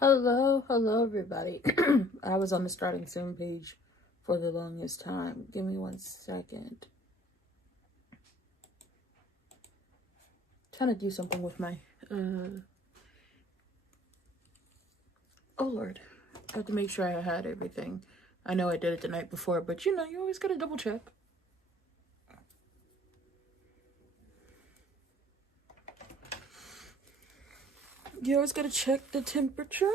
Hello everybody. I was on the starting soon page for the longest time. Give me 1 second. Trying to do something with my oh Lord. I have to make sure I had everything. I know I did it the night before, but you know, you always gotta double check. You always gotta check the temperature.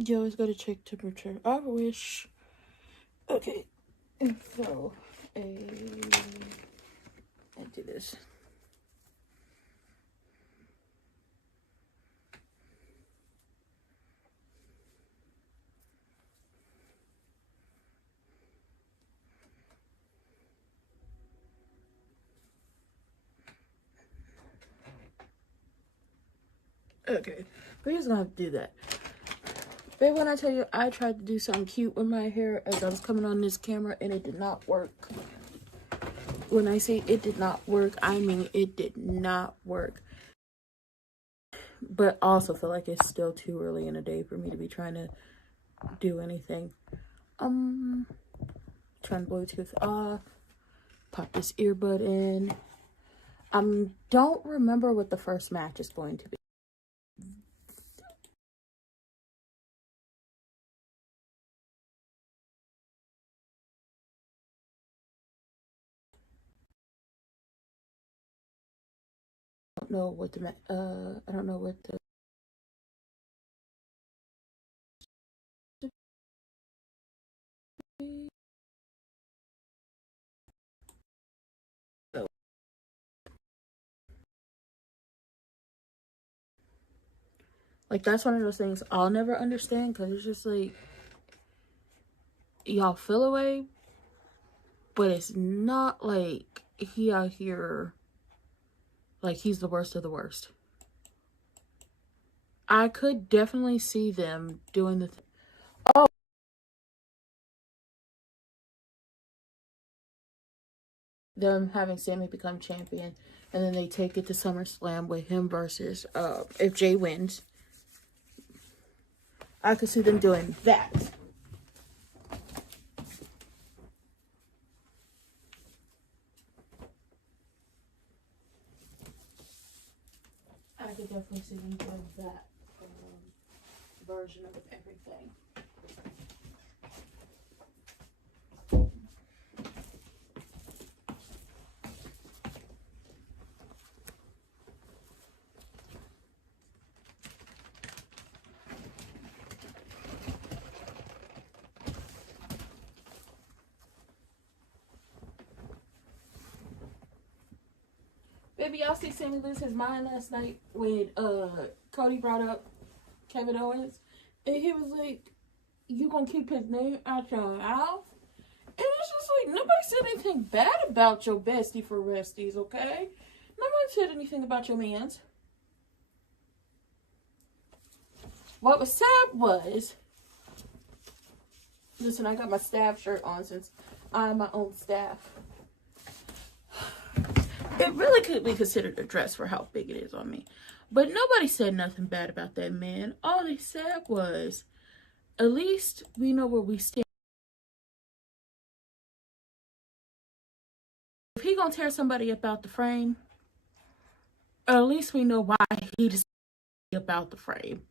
You always gotta check temperature. I wish. Okay. So, I do this. Okay, we're just gonna have to do that. Babe, when I tell you I tried to do something cute with my hair as I was coming on this camera and it did not work. When I say it did not work, I mean it did not work. But I also feel like it's still too early in the day for me to be trying to do anything. Turn Bluetooth off. Pop this earbud in. Don't remember what the first match is going to be. I don't know what the I don't know what the like, that's one of those things I'll never understand, because it's just like, y'all feel away, but it's not like he out here like he's the worst of the worst. I could definitely see them doing the them having Sammy become champion, and then they take it to SummerSlam with him versus if Jay wins. I could see them doing that. I could definitely see them doing that version of everything. Baby, y'all see Sammy lose his mind last night when Cody brought up Kevin Owens, and he was like, "You gonna keep his name out your mouth?" And it's just like, nobody said anything bad about your bestie for resties, okay? Nobody said anything about your mans. What was sad was, listen, I got my staff shirt on since I'm my own staff. It really could be considered a dress for how big it is on me. But nobody said nothing bad about that man. All they said was, at least we know where we stand. If he gonna tear somebody up out the frame, at least we know why he decided about the frame.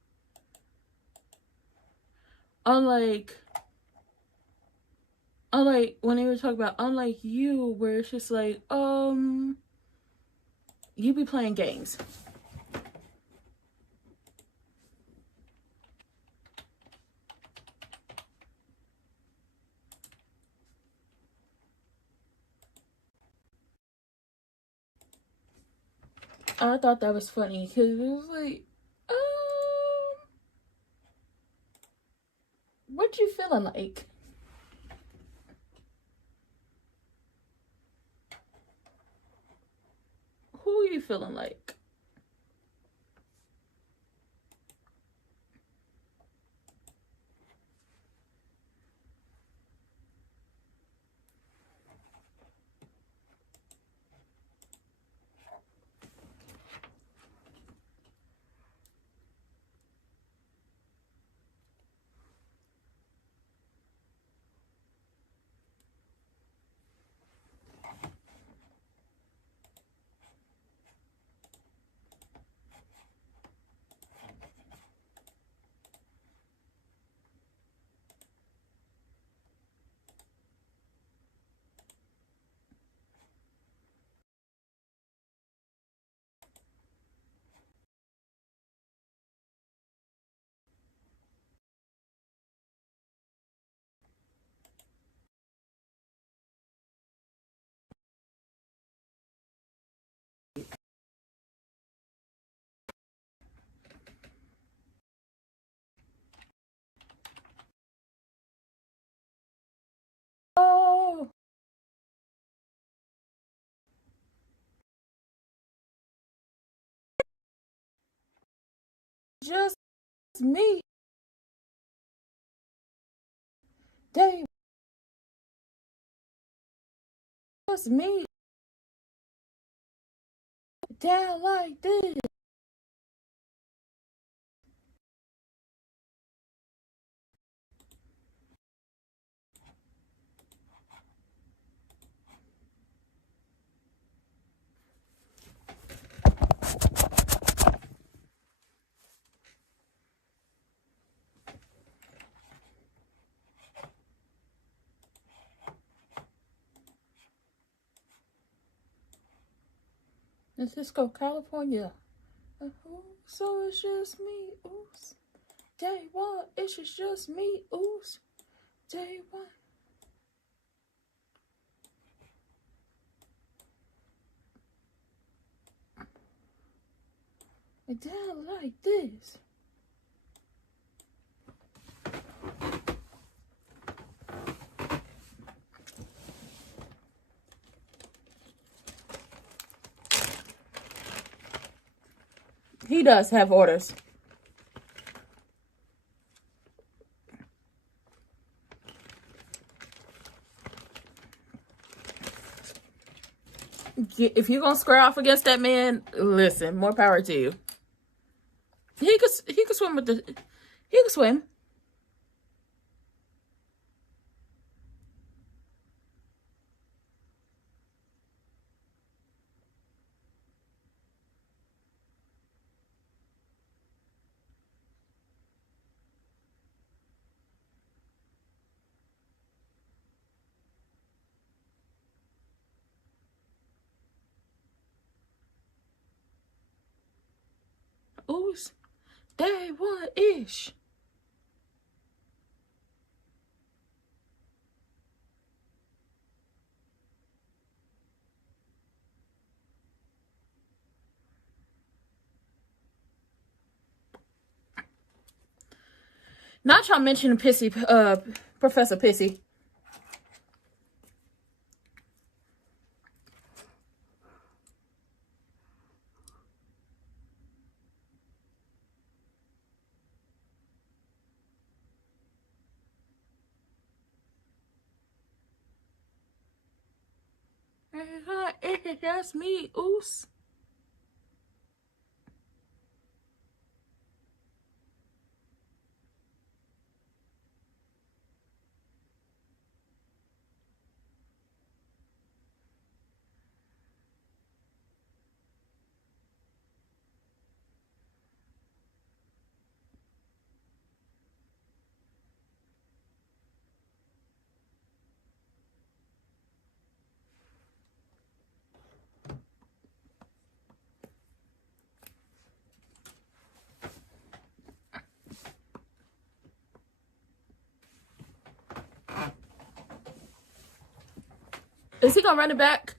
Unlike when they were talking about, unlike you, where it's just like, you be playing games. I thought that was funny because it was like, What you feeling like? Who you feeling like? Oh, just me. Day was me. Down like this. Francisco, California. So it's just me. Oops. Day one. It's just me. Oops. Day one. Down like this. He does have orders. If you're gonna square off against that man, listen, more power to you. He could swim with the. He could swim. Oops. Day one ish. Not y'all mentioning Pissy, Professor Pissy. That's me. Oops. Is he gonna run it back?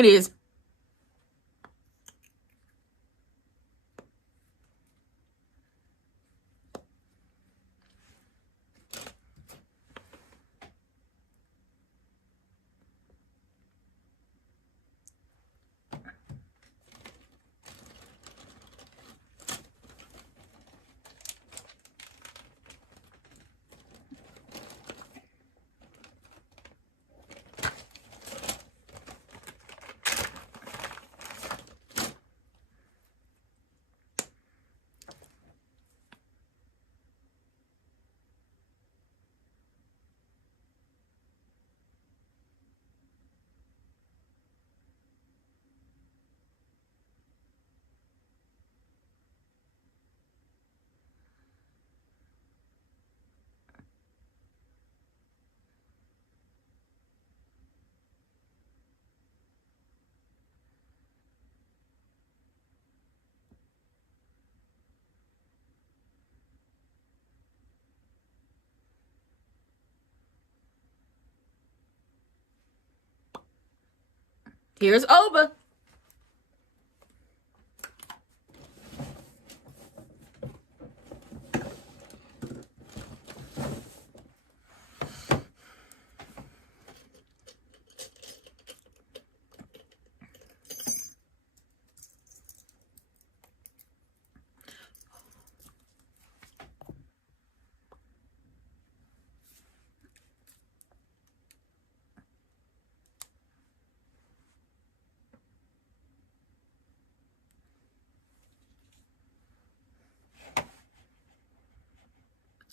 It is. Here's over.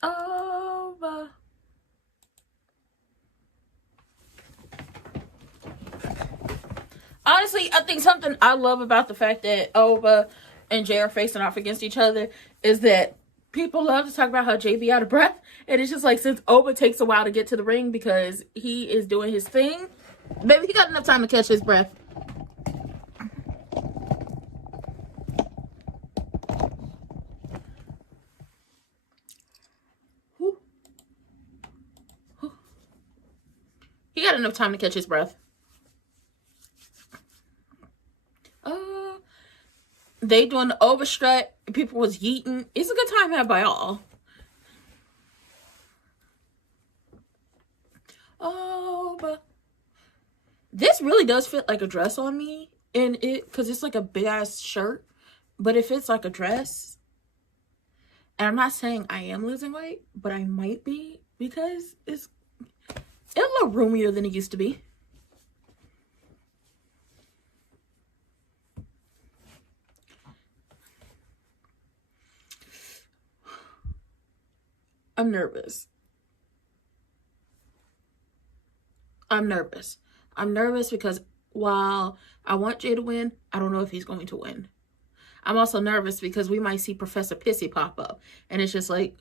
Over. Honestly, I think something I love about the fact that Ova and Jay are facing off against each other is that people love to talk about how Jay be out of breath. And it's just like, since Ova takes a while to get to the ring because he is doing his thing, maybe he got enough time to catch his breath. He got enough time to catch his breath. They doing the overstrut. People was yeeting. It's a good time had by all. But this really does fit like a dress on me, and because it's like a big ass shirt, but it fits like a dress. And I'm not saying I am losing weight, but I might be because it's a little roomier than it used to be. I'm nervous. I'm nervous because while I want Jay to win, I don't know if he's going to win. I'm also nervous because we might see Professor Pissy pop up. And it's just like,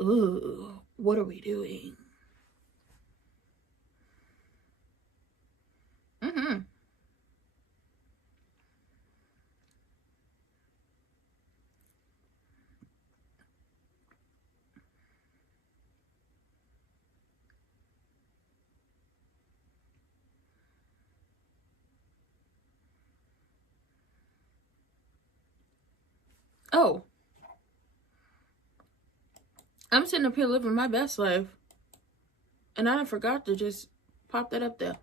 ooh, what are we doing? Oh. I'm sitting up here living my best life. And I forgot to just pop that up there.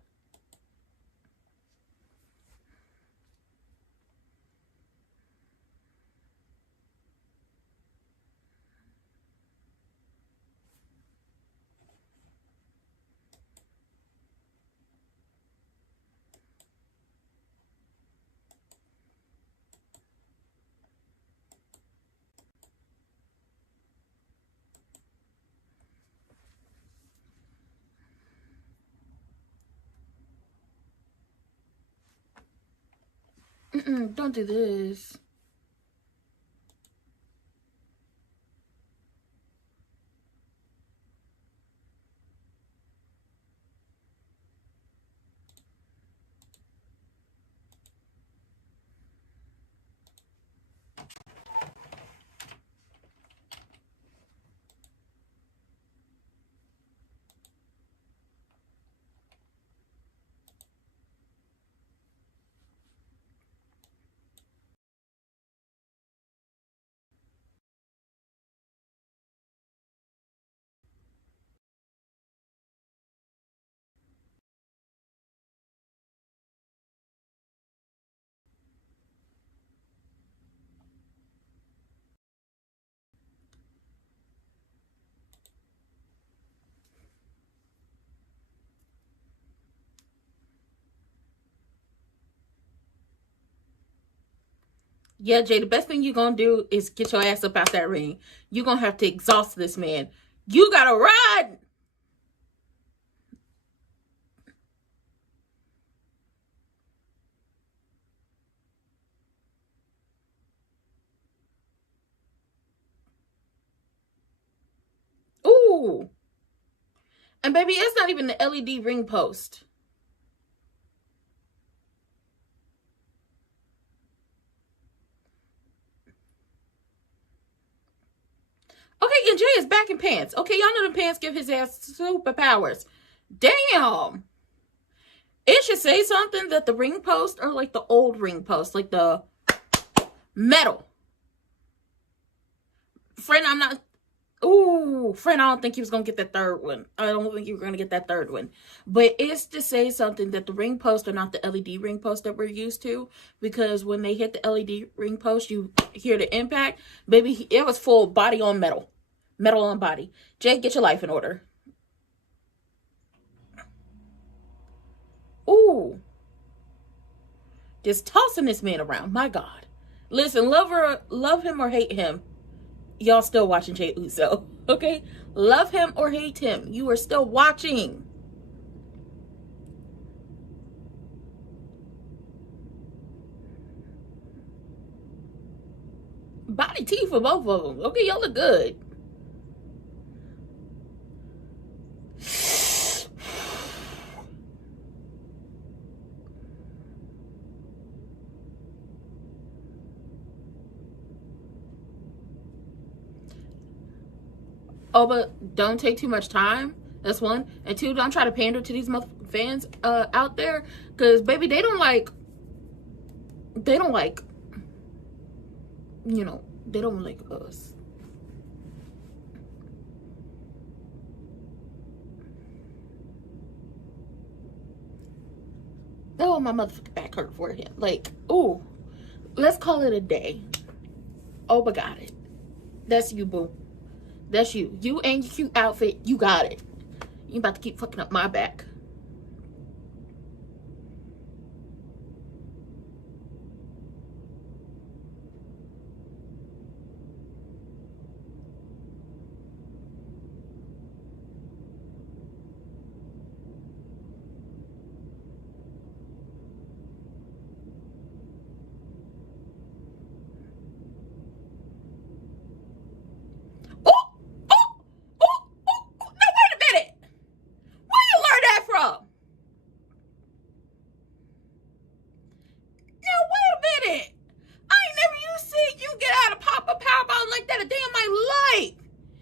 Don't do this. Yeah, Jay, the best thing you're going to do is get your ass up out that ring. You're going to have to exhaust this man. You got to run. Ooh. And baby, it's not even the LED ring post. Okay, and Jay is back in pants. Okay, y'all know the pants give his ass superpowers. Damn. It should say something that the ring post are like the old ring post, like the metal. Friend, I'm not... Ooh, friend, I don't think he was going to get that third one. I don't think you were going to get that third one. But it's to say something that the ring posts are not the LED ring posts that we're used to. Because when they hit the LED ring post, you hear the impact. Baby, it was full body on metal. Metal on body. Jay, get your life in order. Ooh. Just tossing this man around. My God. Listen, love him or hate him. Y'all still watching Jay Uso, okay? Love him or hate him, you are still watching. Body tea for both of them. Okay, y'all look good. Oh, but don't take too much time. That's one. And two, don't try to pander to these fans out there. Because, baby, they don't like, you know, they don't like us. Oh, my motherfucking back hurt for him. Like, ooh, let's call it a day. Oh, but got it. That's you, boo. That's you. You and your cute outfit, you got it. You about to keep fucking up my back.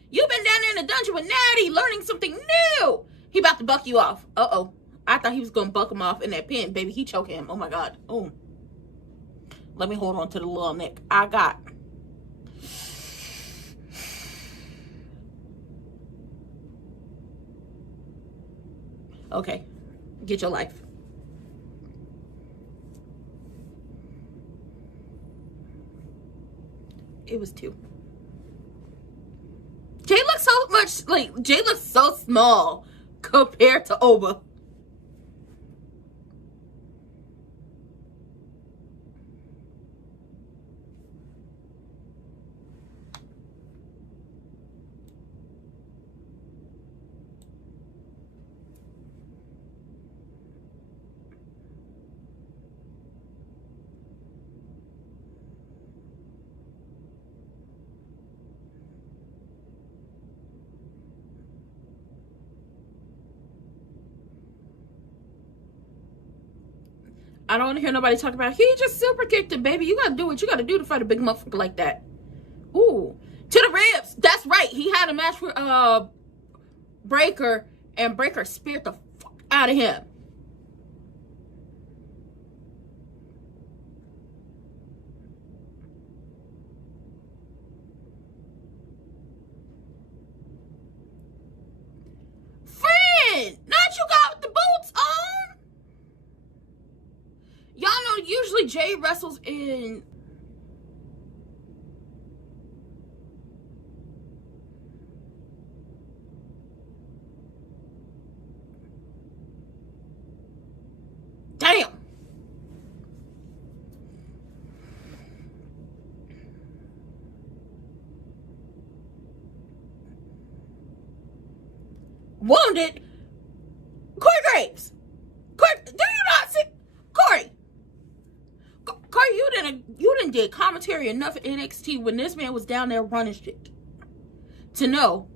You've been down there in the dungeon with Natty, learning something new. He about to buck you off. Uh-oh. I thought he was going to buck him off in that pen. Baby, he choke him. Oh, my God. Oh. Let me hold on to the little neck. I got. Okay. Get your life. It was 2. Jay looks so much, like, Jay looks so small compared to Oba. I don't want to hear nobody talk about, he just super kicked him, baby. You got to do what you got to do to fight a big motherfucker like that. Ooh. To the ribs. That's right. He had a match with Breaker, and Breaker speared the fuck out of him. Friend, not you got the boots on? Y'all know usually Jay wrestles in... Damn. wounded. Corey Graves. Corey, do you not see? Corey, you didn't did commentary enough at NXT when this man was down there running shit to know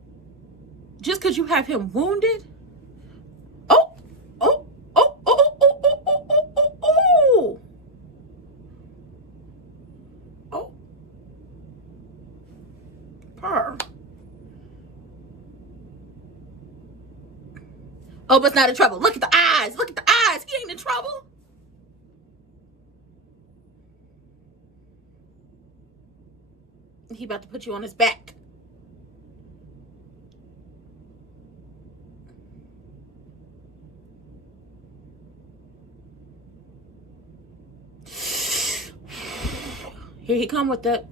just because you have him wounded. Oh, oh, oh, oh, oh, oh, oh, oh, oh, oh, oh, oh. Oh, but it's not in trouble. Look at the eyes. Look at the eyes. He ain't in trouble. He about to put you on his back. Here he come with that.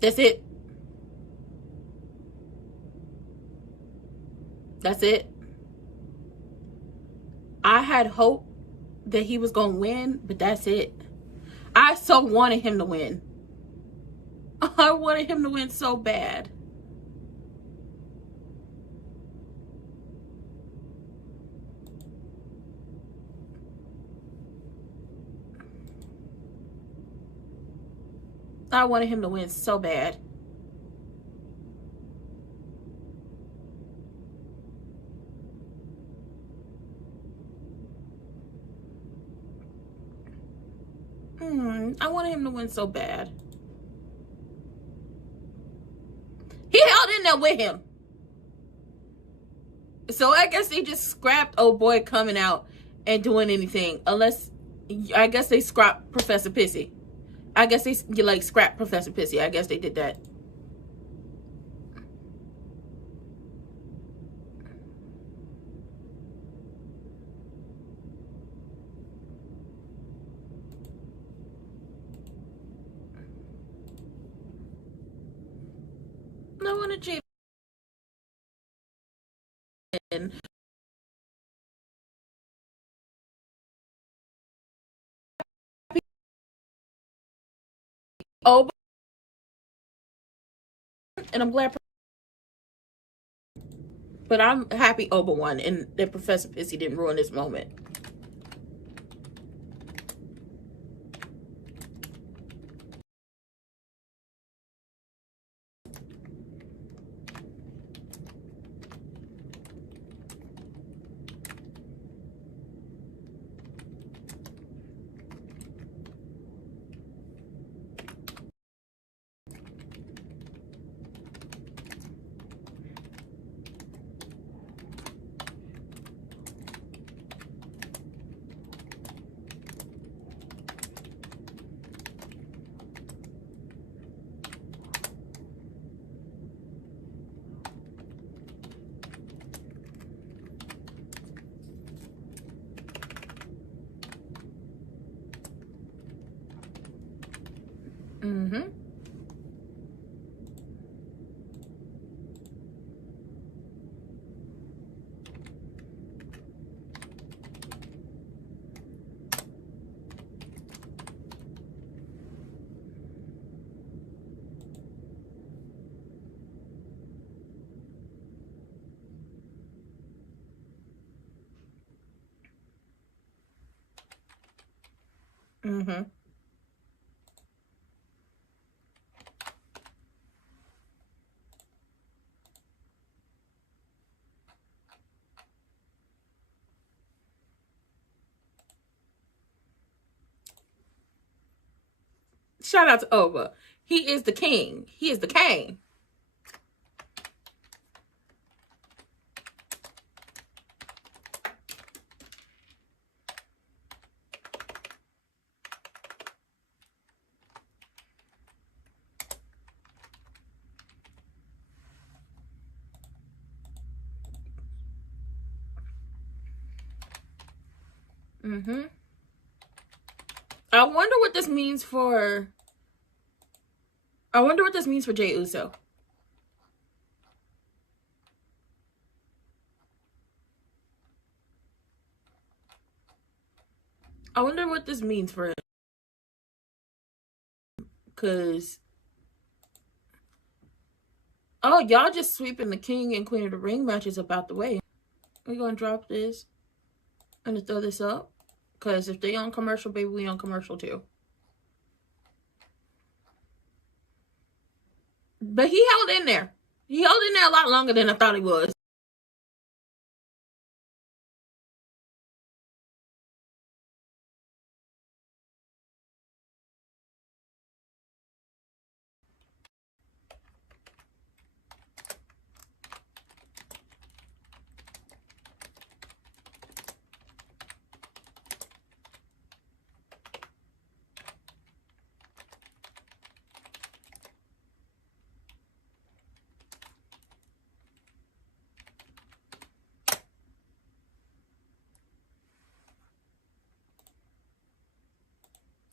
That's it. That's it. I had hope that he was going to win, but that's it. I so wanted him to win. I wanted him to win so bad. I wanted him to win so bad. I wanted him to win so bad. He held in there with him. So I guess they just scrapped old boy coming out and doing anything. Unless, I guess they scrapped Professor Pissy. I guess they like scrapped Professor Pissy. I guess they did that. I want to cheat. Oh, and I'm glad. But I'm happy Oba won and that Professor Pissy didn't ruin this moment. Shout out to Oba. He is the king. He is the king. I wonder what this means for... I wonder what this means for Jey Uso. I wonder what this means for him. Because... Oh, y'all just sweeping the King and Queen of the Ring matches up out the way. We're going to drop this. And throw this up. Because if they on commercial, baby, we on commercial too. But he held in there. He held in there a lot longer than I thought he was.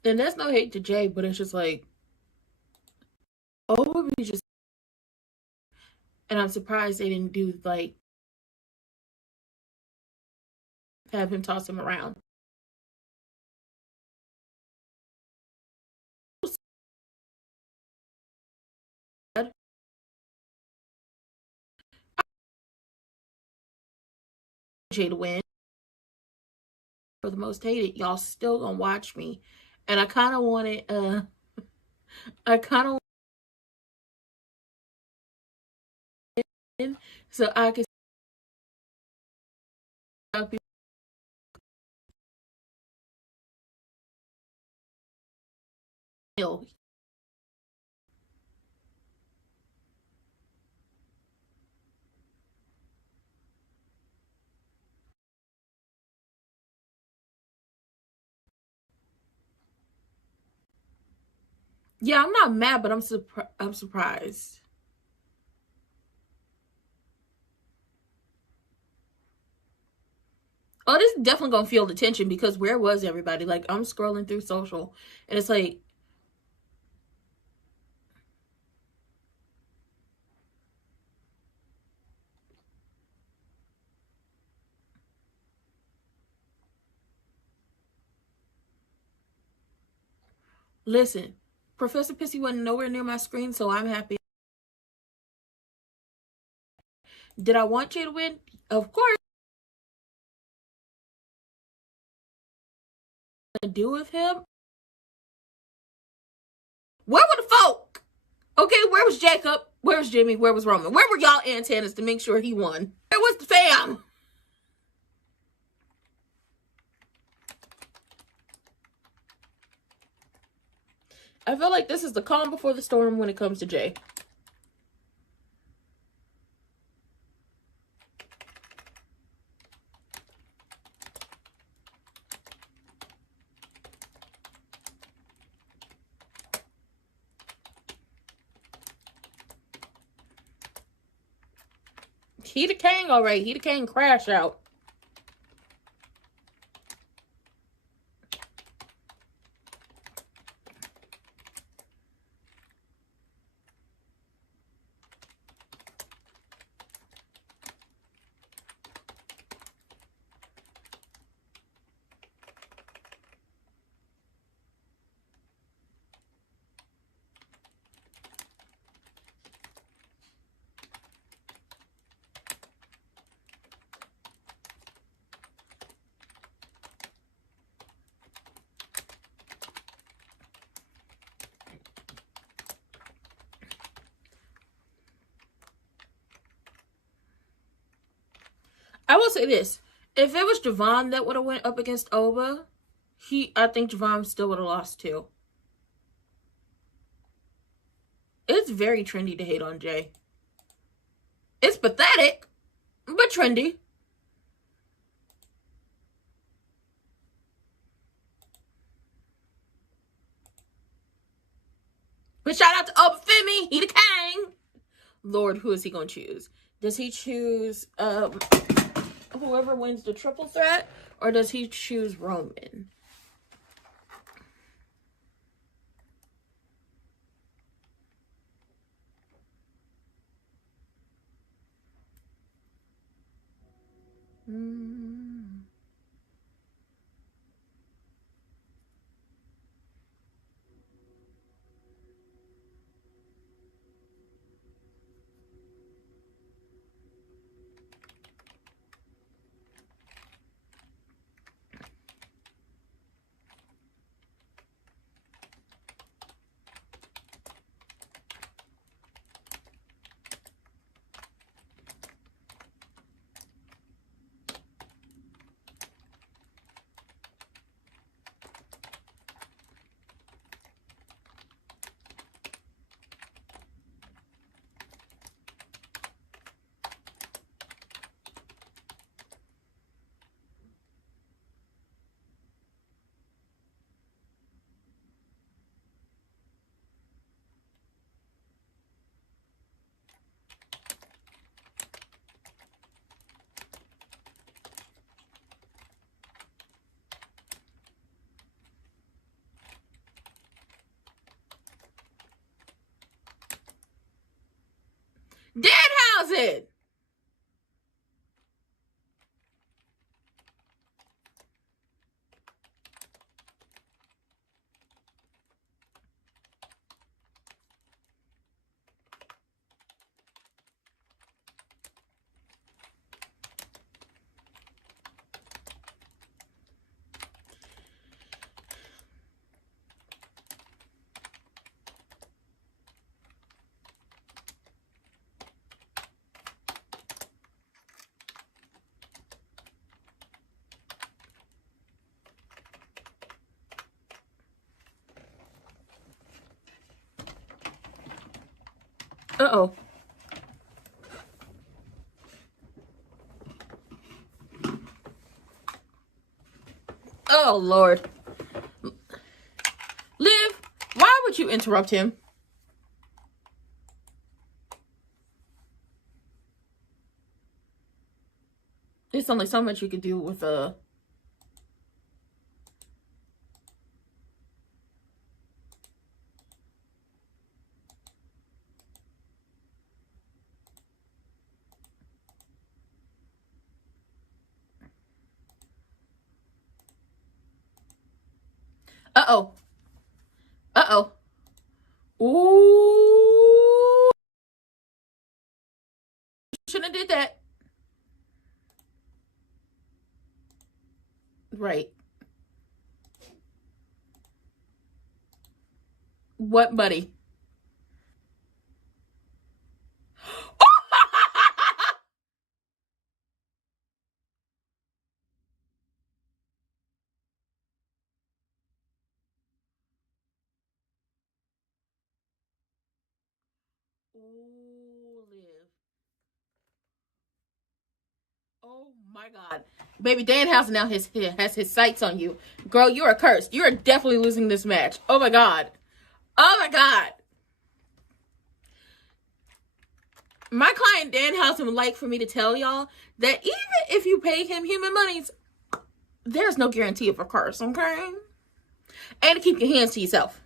And there's no hate to Jay, but it's just like, oh, we just, and I'm surprised they didn't do like, have him toss him around. Jay to win. For the most hated, y'all still gonna watch me. And I kind of wanted, so I could feel. Yeah, I'm not mad, but I'm surprised. Oh, this is definitely gonna feel the tension because where was everybody? Like, I'm scrolling through social and it's like, listen, Professor Pissy wasn't nowhere near my screen, so I'm happy. Did I want Jay to win? Of course. To do with him? Where were the folk? Okay, where was Jacob? Where was Jimmy? Where was Roman? Where were y'all antennas to make sure he won? Where was the fam? I feel like this is the calm before the storm when it comes to Jay. He the king, all right. He the king, crash out. I will say this. If it was Javon that would have went up against Oba, I think Javon still would have lost too. It's very trendy to hate on Jay. It's pathetic, but trendy. But shout out to Oba Femi. He the king. Lord, who is he going to choose? Does he choose... whoever wins the triple threat, or does he choose Roman? Danhausen! Uh-oh. Oh, Lord. Liv, why would you interrupt him? There's only so much you could do with a... Uh-oh. Uh-oh. Ooh. Shouldn't have did that. Right. What, buddy? Ooh, Liv. Oh my God. Baby, Danhausen now has his sights on you. Girl, you are cursed. You are definitely losing this match. Oh my God. Oh my God. My client Danhausen would like for me to tell y'all that even if you pay him human monies, there's no guarantee of a curse, okay? And to keep your hands to yourself.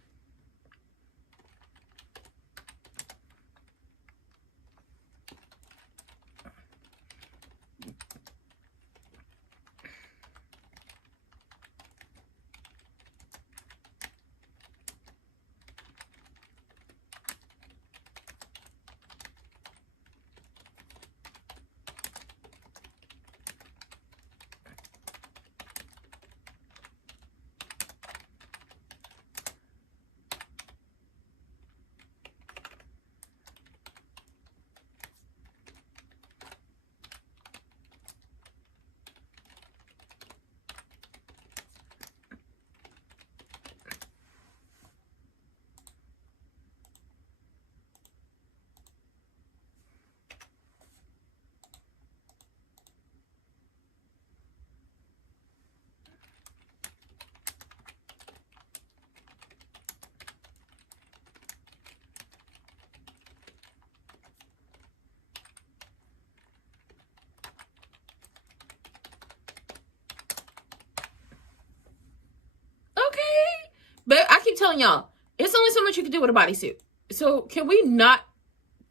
telling y'all, it's only so much you can do with a bodysuit. So can we not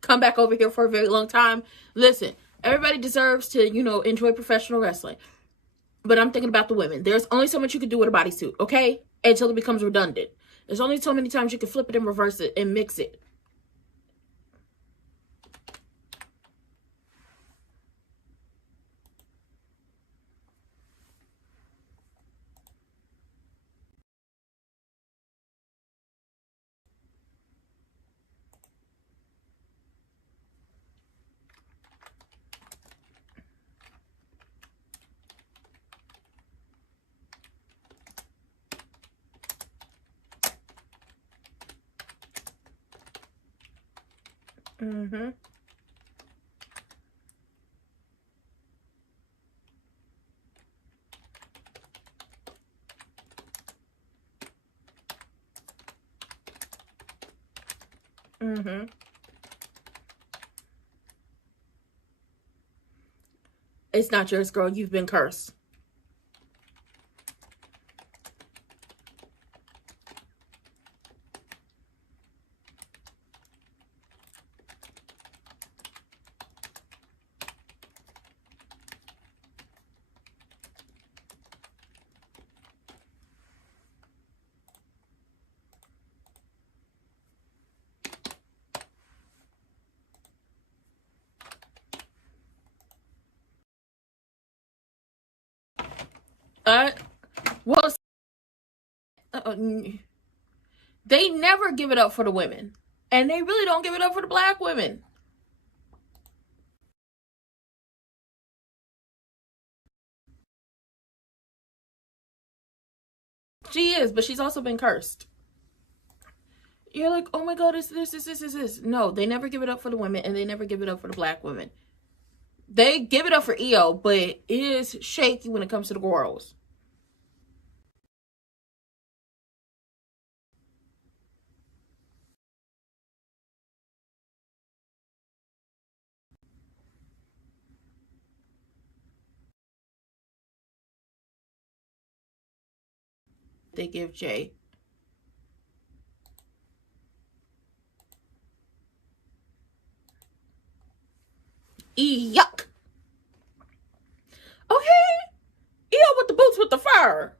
come back over here for a very long time? Listen, everybody deserves to, enjoy professional wrestling. But I'm thinking about the women. There's only so much you can do with a bodysuit, okay? Until it becomes redundant. There's only so many times you can flip it and reverse it and mix it. Mm-hmm. Mm-hmm. It's not yours, girl. You've been cursed. Well, they never give it up for the women. And they really don't give it up for the black women. She is, but she's also been cursed. You're like, oh my God, it's this. No, they never give it up for the women, and they never give it up for the black women. They give it up for EO, but it is shaky when it comes to the girls. They give Jay. Yuck. Okay. EO with the boots with the fur.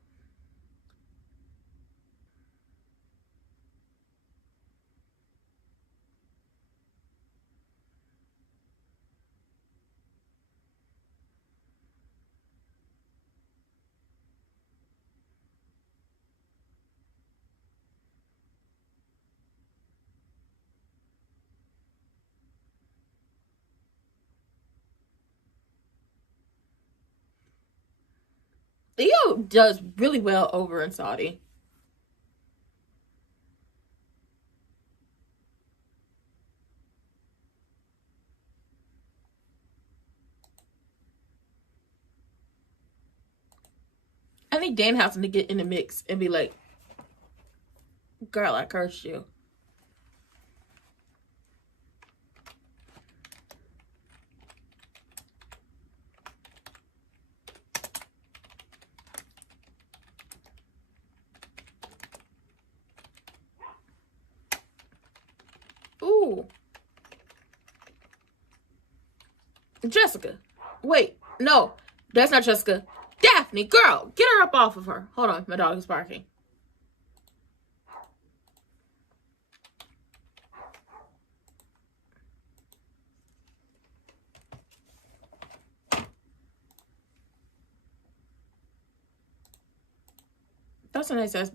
EO does really well over in Saudi. I need Danhausen to get in the mix and be like, girl, I cursed you. Ooh. Jessica. Wait, no, that's not Jessica. Daphne, girl, get her up off of her. Hold on, my dog is barking. That's a nice ass.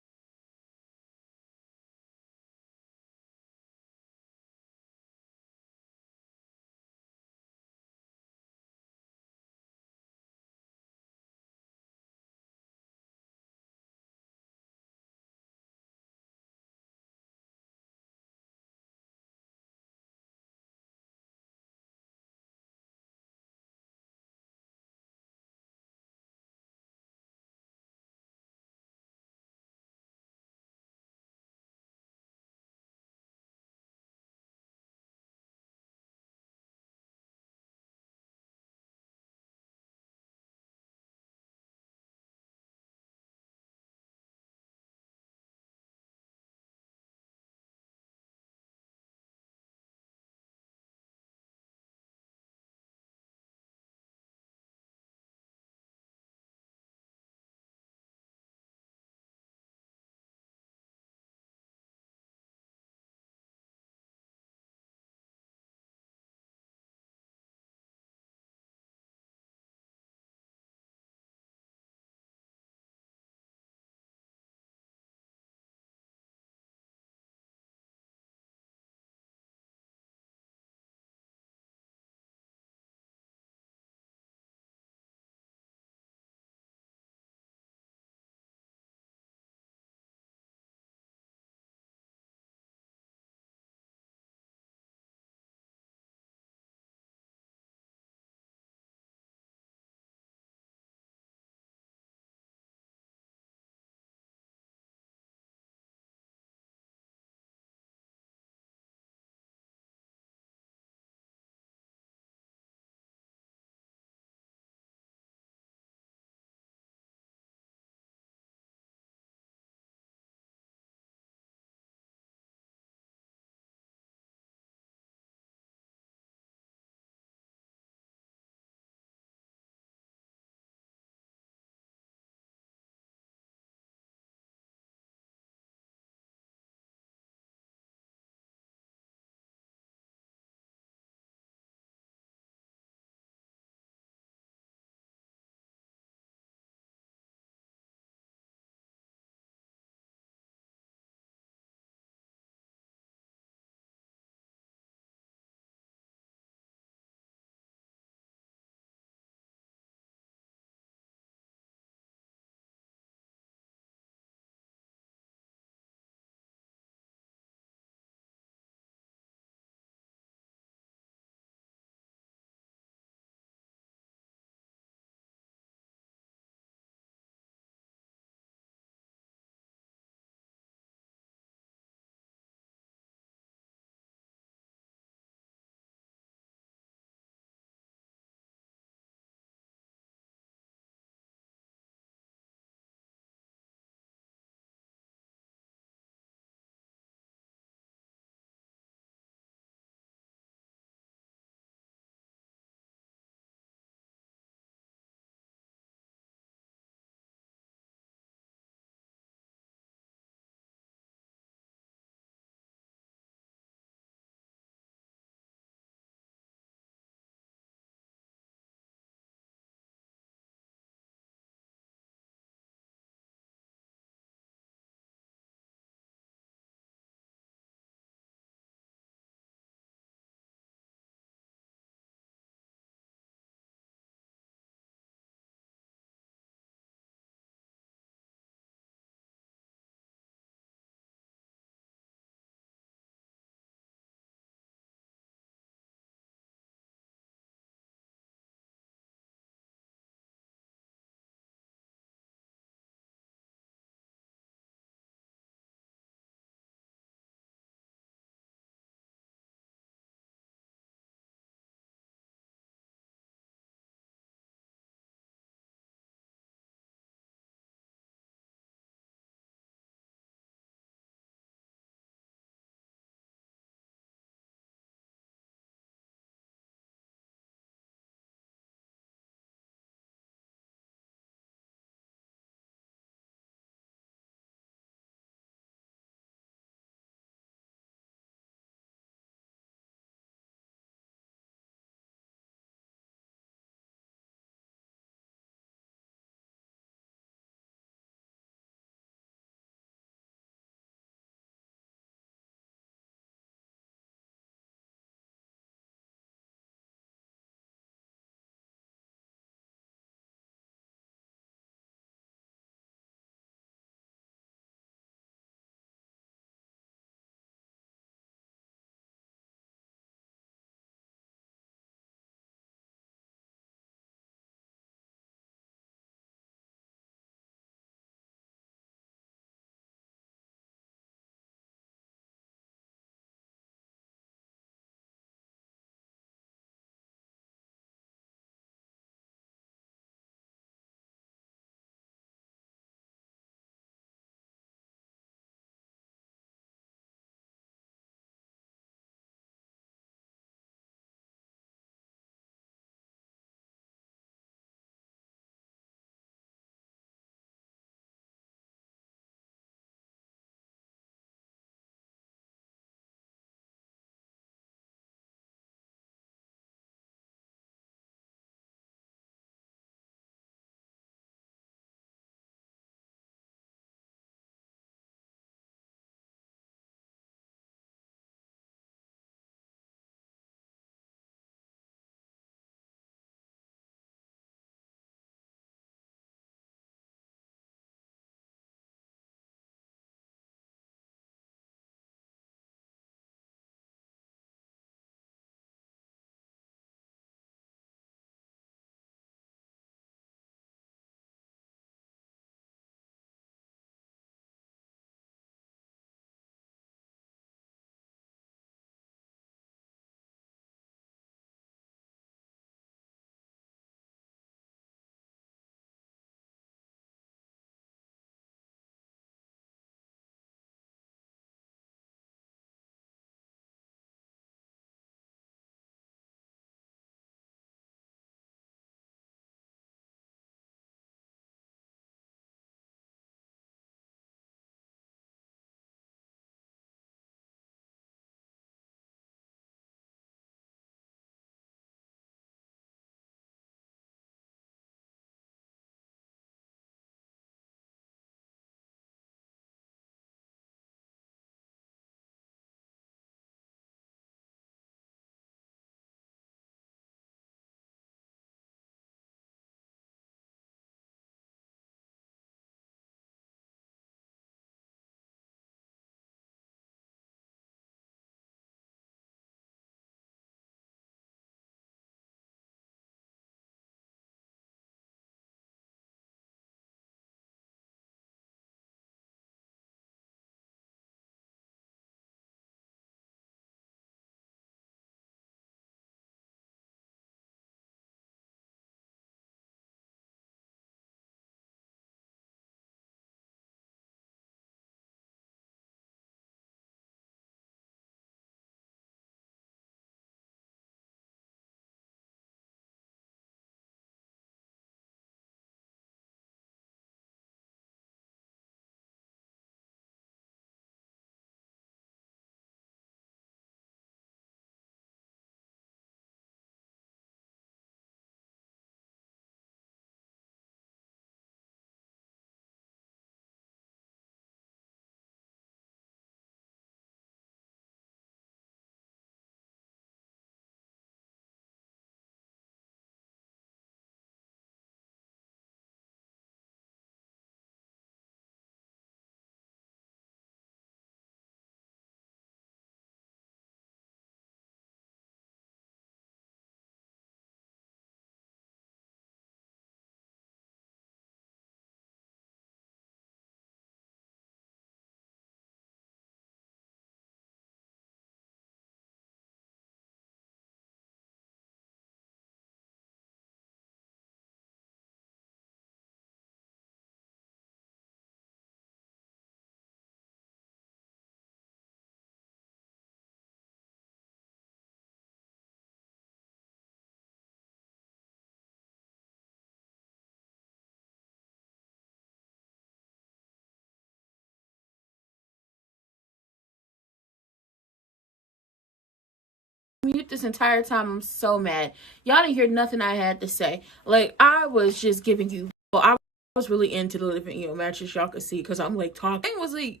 mute this entire time. I'm so mad. Y'all didn't hear nothing I had to say. Like, I was just giving you, well, I was really into the Liv and EO matches, y'all could see, because I'm like talking. It was like,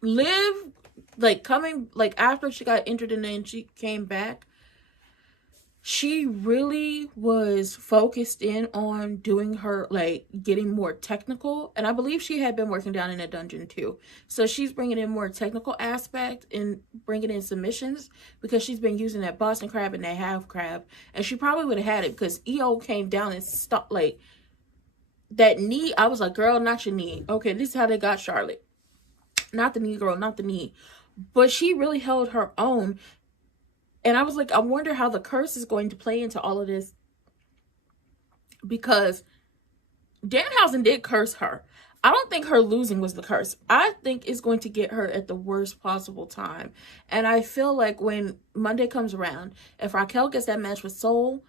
Liv, like coming, like after she got injured and then she came back, she really was focused in on doing her, like, getting more technical. And I believe she had been working down in a dungeon too. So she's bringing in more technical aspect and bringing in submissions, because she's been using that Boston crab and that half crab. And she probably would have had it because EO came down and stopped, like, that knee. I was like, girl, not your knee. Okay, this is how they got Charlotte. Not the knee, girl, not the knee. But she really held her own. And I was like, I wonder how the curse is going to play into all of this. Because Danhausen did curse her. I don't think her losing was the curse. I think it's going to get her at the worst possible time. And I feel like when Monday comes around, if Raquel gets that match with Soul,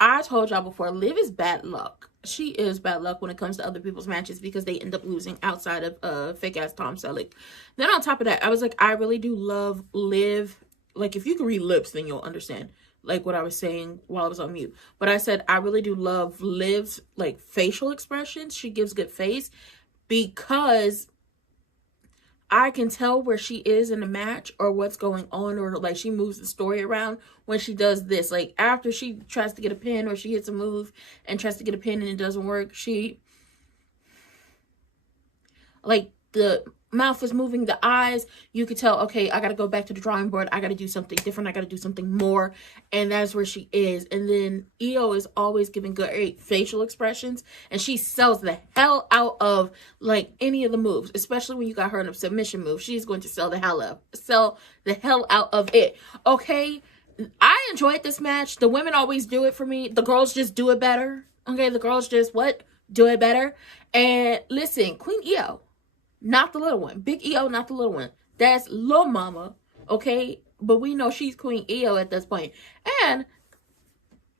I told y'all before, Liv is bad luck. She is bad luck when it comes to other people's matches, because they end up losing outside of fake ass Tom Selleck. Then on top of that, I was like, I really do love Liv. Like, if you can read lips, then you'll understand, like, what I was saying while I was on mute. But I said, I really do love Liv's, like, facial expressions. She gives good face, because I can tell where she is in the match or what's going on, or like she moves the story around when she does this. Like, after she tries to get a pin, or she hits a move and tries to get a pin and it doesn't work, she, like, the mouth is moving, the eyes, you could tell, okay, I gotta go back to the drawing board, I gotta do something different, I gotta do something more. And that's where she is. And then EO is always giving good facial expressions, and she sells the hell out of, like, any of the moves, especially when you got her in a submission move. She's going to sell the hell out of it. Okay, I enjoyed this match. The women always do it for me. The girls just do it better. Okay, the girls just do it better. And listen, Queen EO, not the little one. Big EO, not the little one. That's Lil Mama, okay? But we know she's Queen EO at this point. And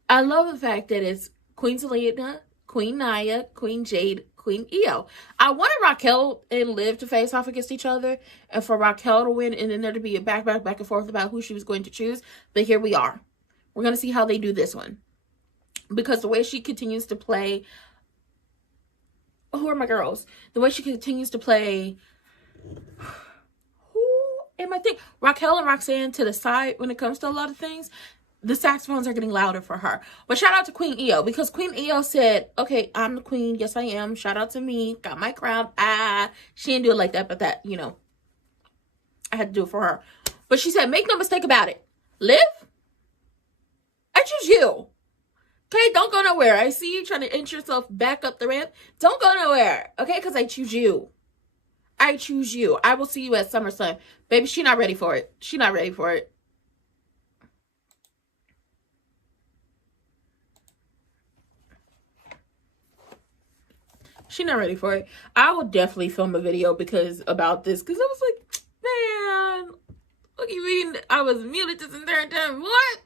I love the fact that it's Queen Selena, Queen Nia, Queen Jade, Queen EO. I wanted Raquel and Liv to face off against each other, and for Raquel to win, and then there to be a back and forth about who she was going to choose. But here we are. We're going to see how they do this one. Because the way she continues to play, who are my girls? The way she continues to play, who am I thinking? Raquel and Roxanne to the side when it comes to a lot of things. The saxophones are getting louder for her. But shout out to Queen EO, because Queen EO said, okay, I'm the queen. Yes, I am. Shout out to me. Got my crown. She didn't do it like that, but that, you know, I had to do it for her. But she said, make no mistake about it. Liv, I choose you. Okay, don't go nowhere. I see you trying to inch yourself back up the ramp. Don't go nowhere, okay? Because I choose you. I choose you. I will see you at SummerSlam. Baby, she not ready for it. She not ready for it. She not ready for it. I will definitely film a video about this. Because I was like, man, look at me. I was muted this entire time. What?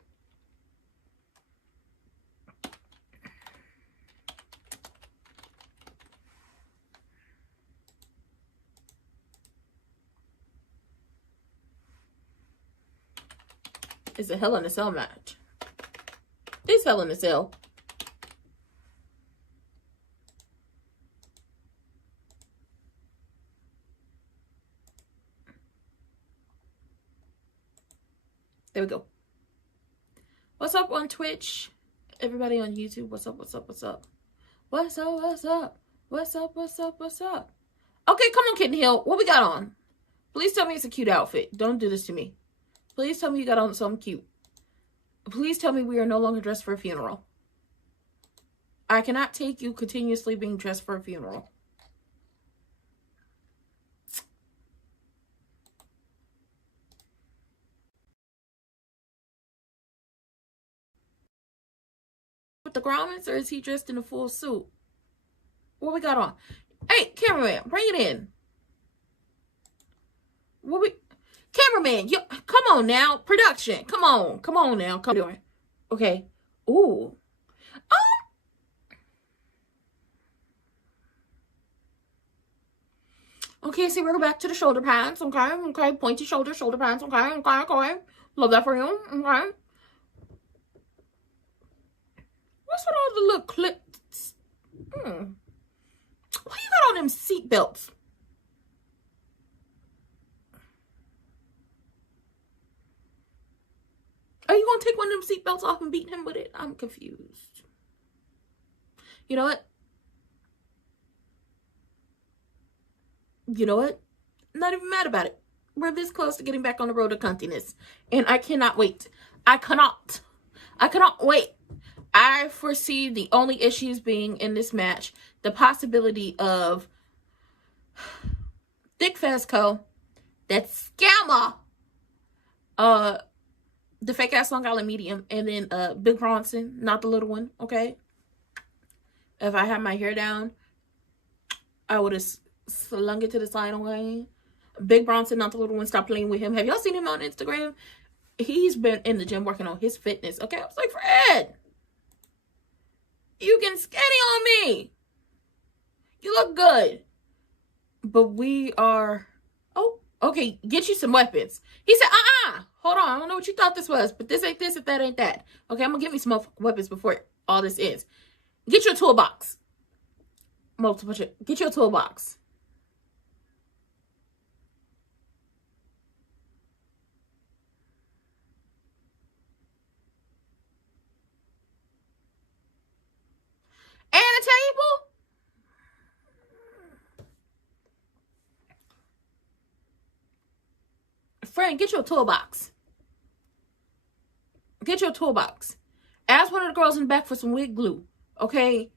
It's a Hell in a Cell match. It's Hell in a Cell. There we go. What's up on Twitch? Everybody on YouTube, what's up, what's up, what's up? What's up, what's up? What's up, what's up, what's up? Okay, come on, Kitten Hill. What we got on? Please tell me it's a cute outfit. Don't do this to me. Please tell me you got on something cute. Please tell me we are no longer dressed for a funeral. I cannot take you continuously being dressed for a funeral. With the grommets, or is he dressed in a full suit? What we got on? Hey, cameraman, bring it in. Cameraman, come on now. Production, come on now. Come on. Okay. Ooh. Okay, see, we're going back to the shoulder pads. Okay, okay, pointy shoulder pads. Okay, okay, okay. Love that for you. Okay. What's with all the little clips? Why you got all them seat belts? Are you gonna take one of them seat belts off and beat him with it? I'm confused. You know what? You know what? I'm not even mad about it. We're this close to getting back on the road to cuntiness. And I cannot wait. I cannot wait. I foresee the only issues being in this match the possibility of Thick Fasco, that scammer, the fake ass Long Island medium, and then Big Bronson, not the little one, okay? If I had my hair down, I would have slung it to the side, okay? Big Bronson, not the little one, stop playing with him. Have y'all seen him on Instagram? He's been in the gym working on his fitness, okay? I was like, Fred, you getting skinny on me. You look good. But we are... Oh, okay, get you some weapons. He said, hold on, I don't know what you thought this was, but this ain't this if that ain't that. Okay, I'm gonna get me some weapons before all this ends. Get your toolbox. Get your toolbox. And a table? Friend, get your toolbox. Get your toolbox. Ask one of the girls in the back for some wig glue. Okay?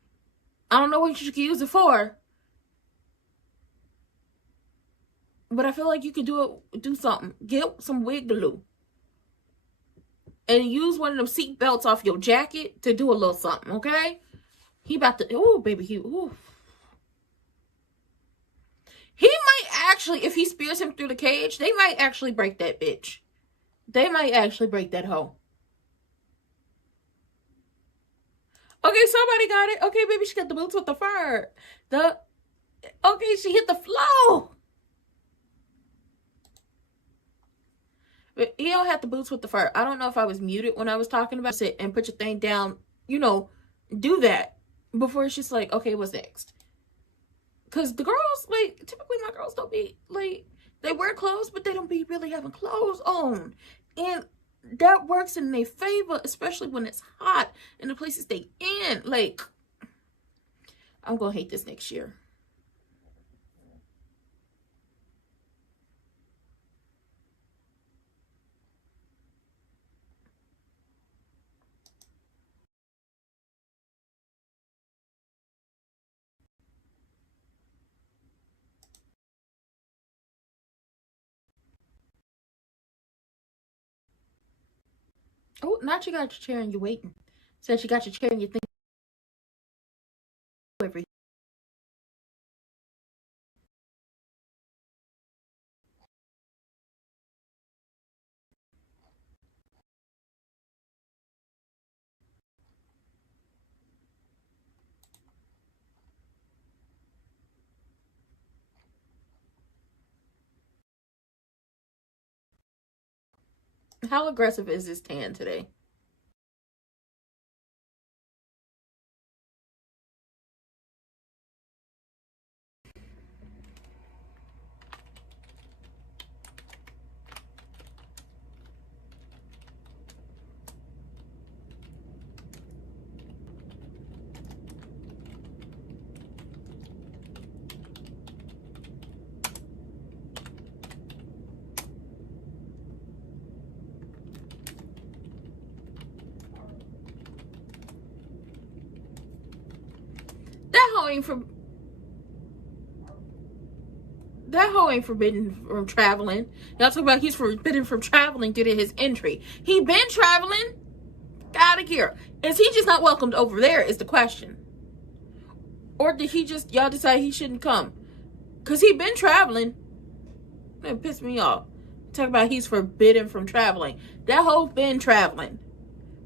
I don't know what you can use it for. But I feel like you could do something. Get some wig glue. And use one of them seat belts off your jacket to do a little something, okay? He about to... Oh, baby, he might actually, if he spears him through the cage, they might actually break that bitch. They might actually break that hoe. Okay, somebody got it. Okay, baby, she got the boots with the fur. Okay, she hit the flow. But you don't have the boots with the fur. I don't know if I was muted when I was talking about it and put your thing down. You know, do that before it's just like, okay, what's next? Because the girls, like, typically my girls don't be, like, they wear clothes, but they don't be really having clothes on. And that works in their favor, especially when it's hot in the places they in. Like, I'm going to hate this next year. Oh, not you got your chair and you're waiting. Said you got your chair and you think everything. How aggressive is this tan today? That hoe ain't forbidden from traveling. Y'all talk about he's forbidden from traveling due to his injury. He been traveling. Out of here. Is he just not welcomed over there is the question. Or did he just, y'all decide he shouldn't come? Because he been traveling. That pissed me off. Talk about he's forbidden from traveling. That hoe been traveling.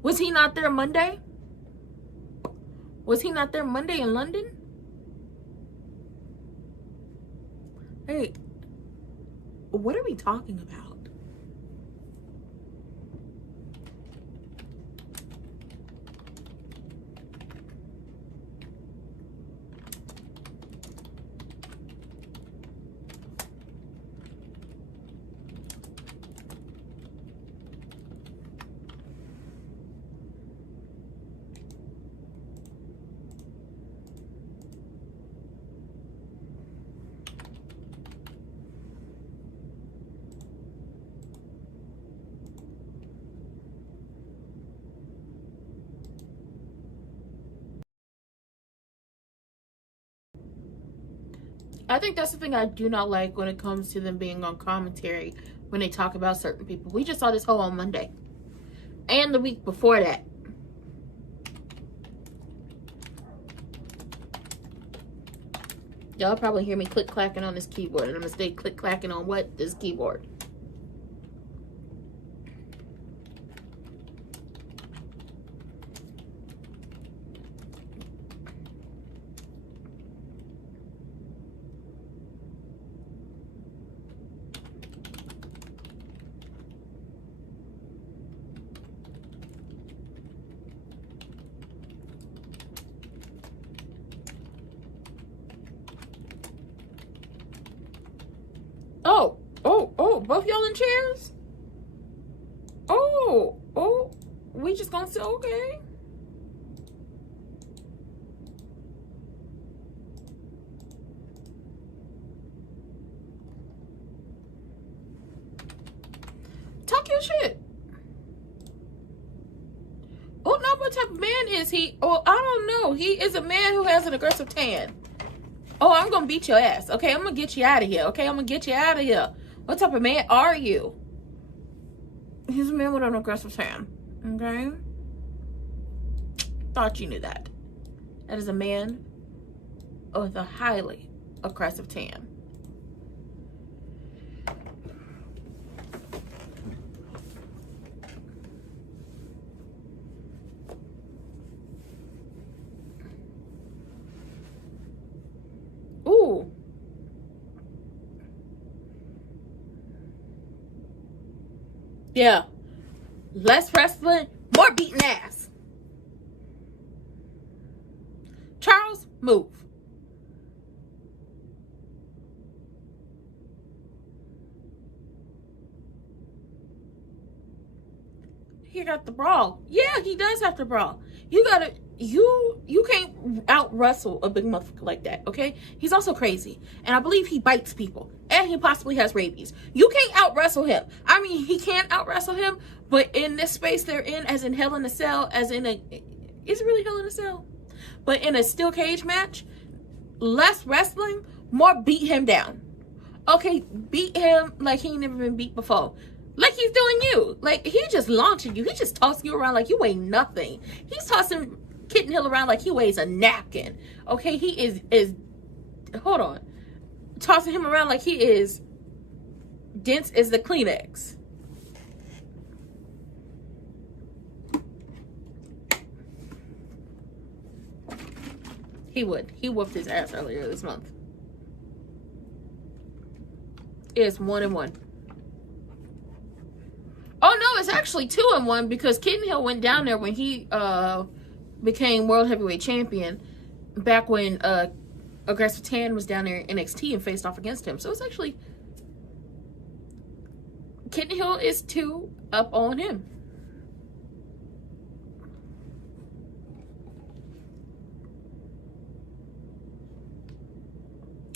Was he not there Monday? Was he not there Monday in London? Hey, what are we talking about? I think that's the thing I do not like when it comes to them being on commentary when they talk about certain people. We just saw this whole on Monday. And the week before that. Y'all probably hear me click-clacking on this keyboard. And I'm going to stay click-clacking on what? This keyboard. Oh, both y'all in chairs? Oh, we just gonna say, okay. Talk your shit. Oh, no, what type of man is he? Oh, I don't know. He is a man who has an aggressive tan. Oh, I'm gonna beat your ass. Okay, I'm gonna get you out of here. Okay, I'm gonna get you out of here. What type of man are you? He's a man with an aggressive tan. Okay? Thought you knew that. That is a man with a highly aggressive tan. Ooh. Yeah. Less wrestling, more beating ass. Charles, move. He got the brawl. Yeah, he does have to brawl. You gotta, you can't out wrestle a big motherfucker like that, okay? He's also crazy. And I believe he bites people. And he possibly has rabies. You can't out wrestle him. I mean, he can't out wrestle him, but in this space they're in, as in Hell in a Cell, as in a, is it really Hell in a Cell? But in a steel cage match, less wrestling, more beat him down. Okay, beat him like he ain't never been beat before. Like he's doing you. Like he just launching you. He just tossing you around like you weigh nothing. He's tossing Kitten Hill around like he weighs a napkin. Okay, he is hold on. Tossing him around like he is dense as the Kleenex. He would. He whooped his ass earlier this month. It's 1-1. Oh no, it's actually 2-1 because Kitten Hill went down there when he became World Heavyweight Champion back when Aggressive Tan was down there in NXT and faced off against him. So it's actually Kitten Hill is 2 up on him.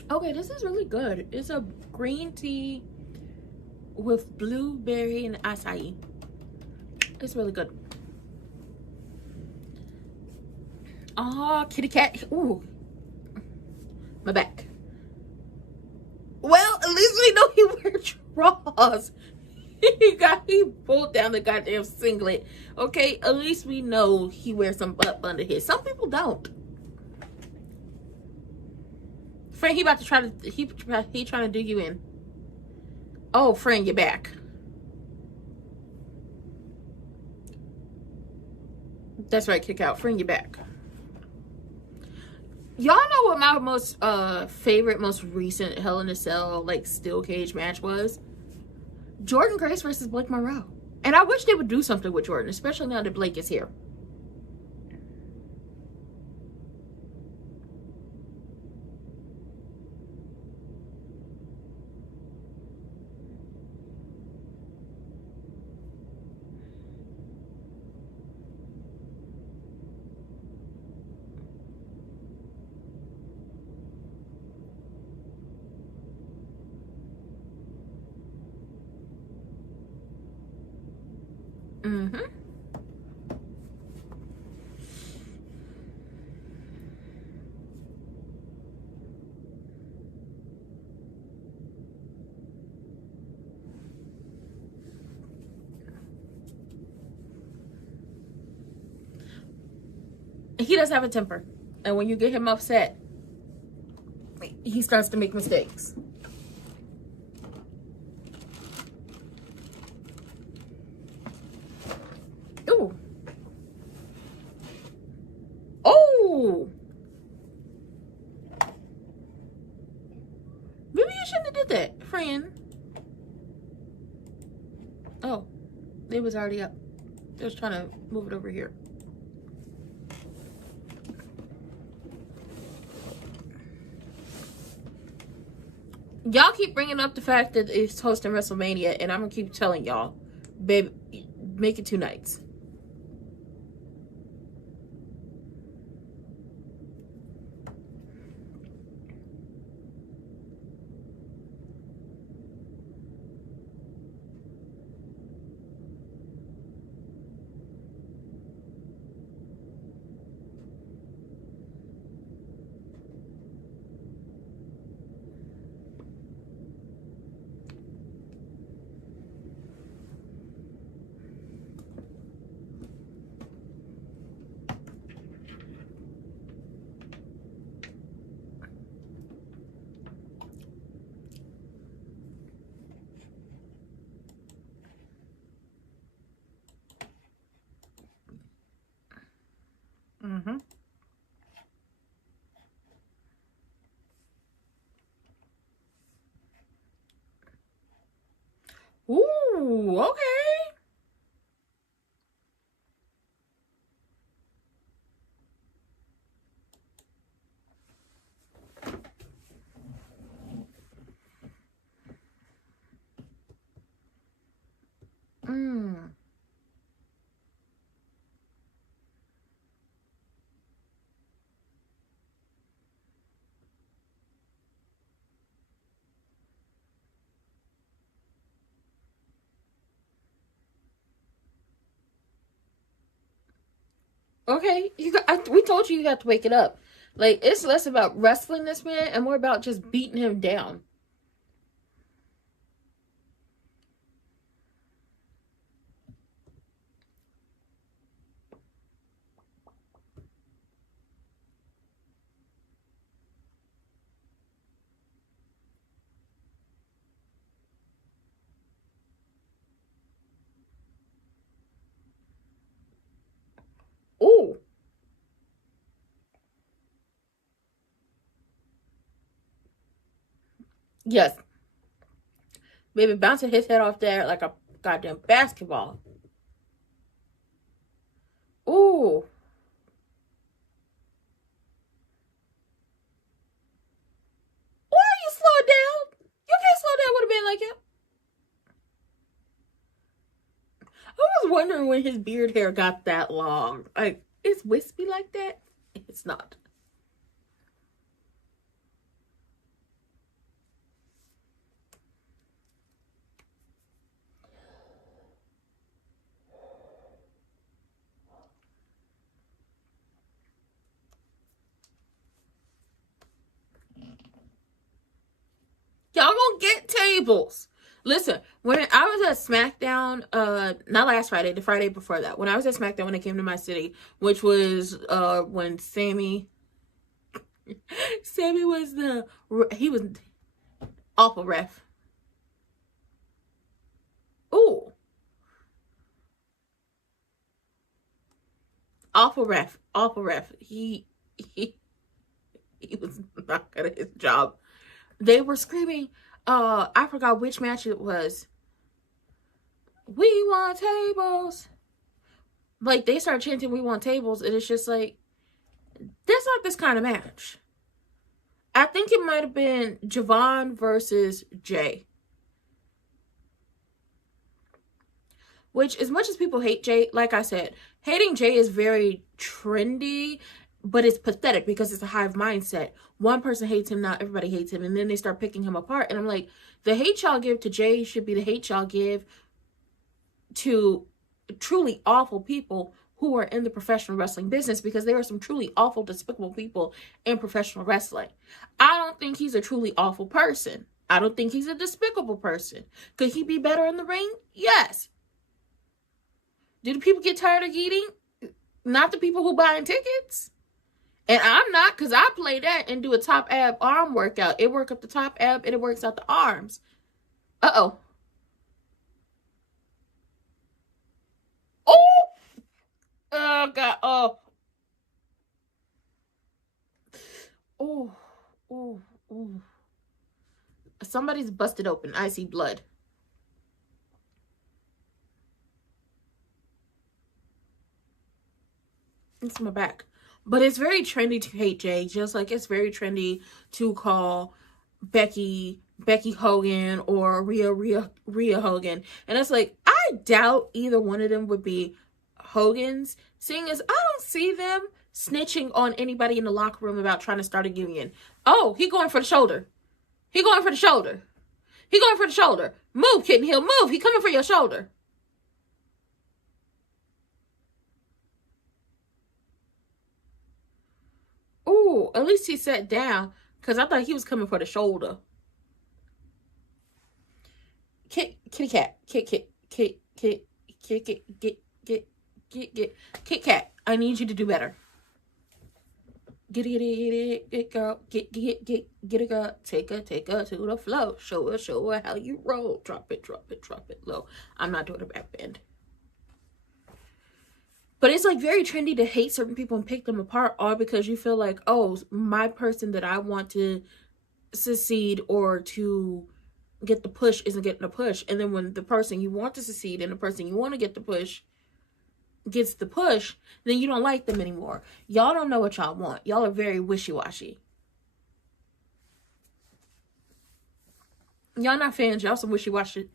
Okay, this is really good. It's a green tea with blueberry and acai. It's really good. Oh, kitty cat. Ooh. My back. Well, at least we know he wears drawers. He pulled down the goddamn singlet. Okay, at least we know he wears some butt under his. Some people don't. Friend, he about to try to he trying to do you in. Oh, friend, you're back. That's right, kick out. Friend, you're back. Y'all know what my most favorite, most recent Hell in a Cell like steel cage match was? Jordan Grace versus Blake Monroe. And I wish they would do something with Jordan, especially now that Blake is here. Mm-hmm. He does have a temper. And when you get him upset, he starts to make mistakes. Ooh. Oh! Maybe you shouldn't have did that, friend. Oh. It was already up. I was trying to move it over here. Y'all keep bringing up the fact that it's hosting WrestleMania, and I'm gonna keep telling y'all, babe, make it 2 nights. Mm-hmm. Ooh, okay. Mm. Okay, we told you got to wake it up. Like, it's less about wrestling this man and more about just beating him down. Ooh. Yes. Baby bouncing his head off there like a goddamn basketball. Ooh. Why are you slowing down? You can't slow down with a man like him. I was wondering when his beard hair got that long. Like, is wispy like that? It's not. Y'all gonna get tables. Listen, when I was at SmackDown, not last Friday, the Friday before that, when I was at SmackDown when I came to my city, which was when Sammy was he was awful ref. Ooh. Awful ref. Awful ref. He He was not good at his job. They were screaming, I forgot which match it was. We want tables. Like, they start chanting, we want tables, and it's just like, that's not this kind of match. I think it might have been Javon versus Jay. Which, as much as people hate Jay, like I said, hating Jay is very trendy, but it's pathetic because it's a hive mindset. One person hates him, not everybody hates him, and then they start picking him apart. And I'm like, the hate y'all give to Jay should be the hate y'all give to truly awful people who are in the professional wrestling business, because there are some truly awful, despicable people in professional wrestling. I don't think he's a truly awful person. I don't think he's a despicable person. Could he be better in the ring? Yes. Do the people get tired of eating? Not the people who buying tickets. And I'm not, because I play that and do a top ab arm workout. It works up the top ab and it works out the arms. Uh-oh. Oh, God. Oh. Oh. Oh. Oh. Somebody's busted open. I see blood. It's my back. But it's very trendy to hate Jay, just like it's very trendy to call Becky Hogan or Rhea Hogan. And it's like, I doubt either one of them would be Hogan's, seeing as I don't see them snitching on anybody in the locker room about trying to start a union. Oh, he going for the shoulder. He going for the shoulder. He going for the shoulder. Move, Kitten Hill, move. He coming for your shoulder. Ooh, at least he sat down, because I thought he was coming for the shoulder. Kitty cat. Kit cat. I need you to do better. Get it, girl. Get it, girl. Take her to the flow. Show her how you roll. Drop it low. I'm not doing a back bend. But it's like very trendy to hate certain people and pick them apart, all because you feel like, oh, my person that I want to succeed or to get the push isn't getting the push. And then when the person you want to succeed and the person you want to get the push gets the push, then you don't like them anymore. Y'all don't know what y'all want. Y'all are very wishy-washy. Y'all not fans. Y'all some wishy-washy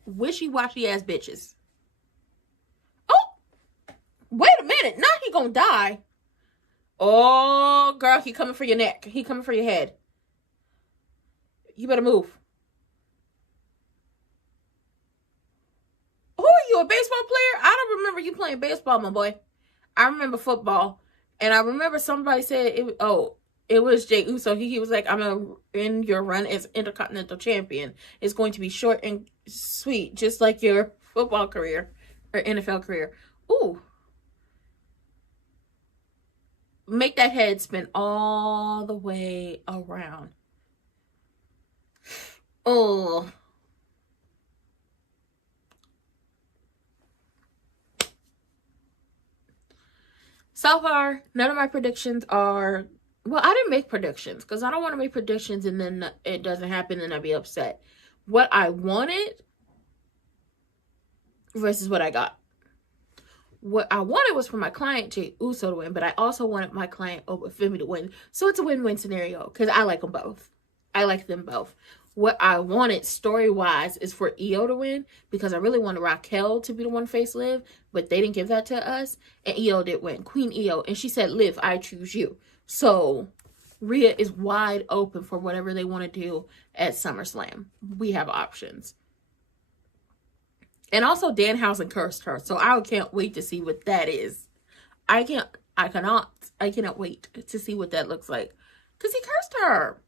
ass bitches. Wait a minute. Now he gonna die. Oh, girl, he coming for your neck. He coming for your head. You better move. Who are you, a baseball player? I don't remember you playing baseball, my boy. I remember football. And I remember somebody said, it was Jey Uso. He was like, in your run as Intercontinental Champion. It's going to be short and sweet, just like your football career or NFL career. Ooh. Make that head spin all the way around. Oh. So far, none of my predictions are... Well, I didn't make predictions because I don't want to make predictions and then it doesn't happen and I'd be upset. What I wanted versus what I got. What I wanted was for my client, Jey Uso, to win, but I also wanted my client, Femi, to win. So it's a win-win scenario because I like them both. I like them both. What I wanted story-wise is for Io to win because I really wanted Raquel to be the one face Liv, but they didn't give that to us, and Io did win. Queen Io, and she said, Liv, I choose you. So Rhea is wide open for whatever they want to do at SummerSlam. We have options. And also Danhausen cursed her. So I can't wait to see what that is. I cannot wait to see what that looks like. Because he cursed her.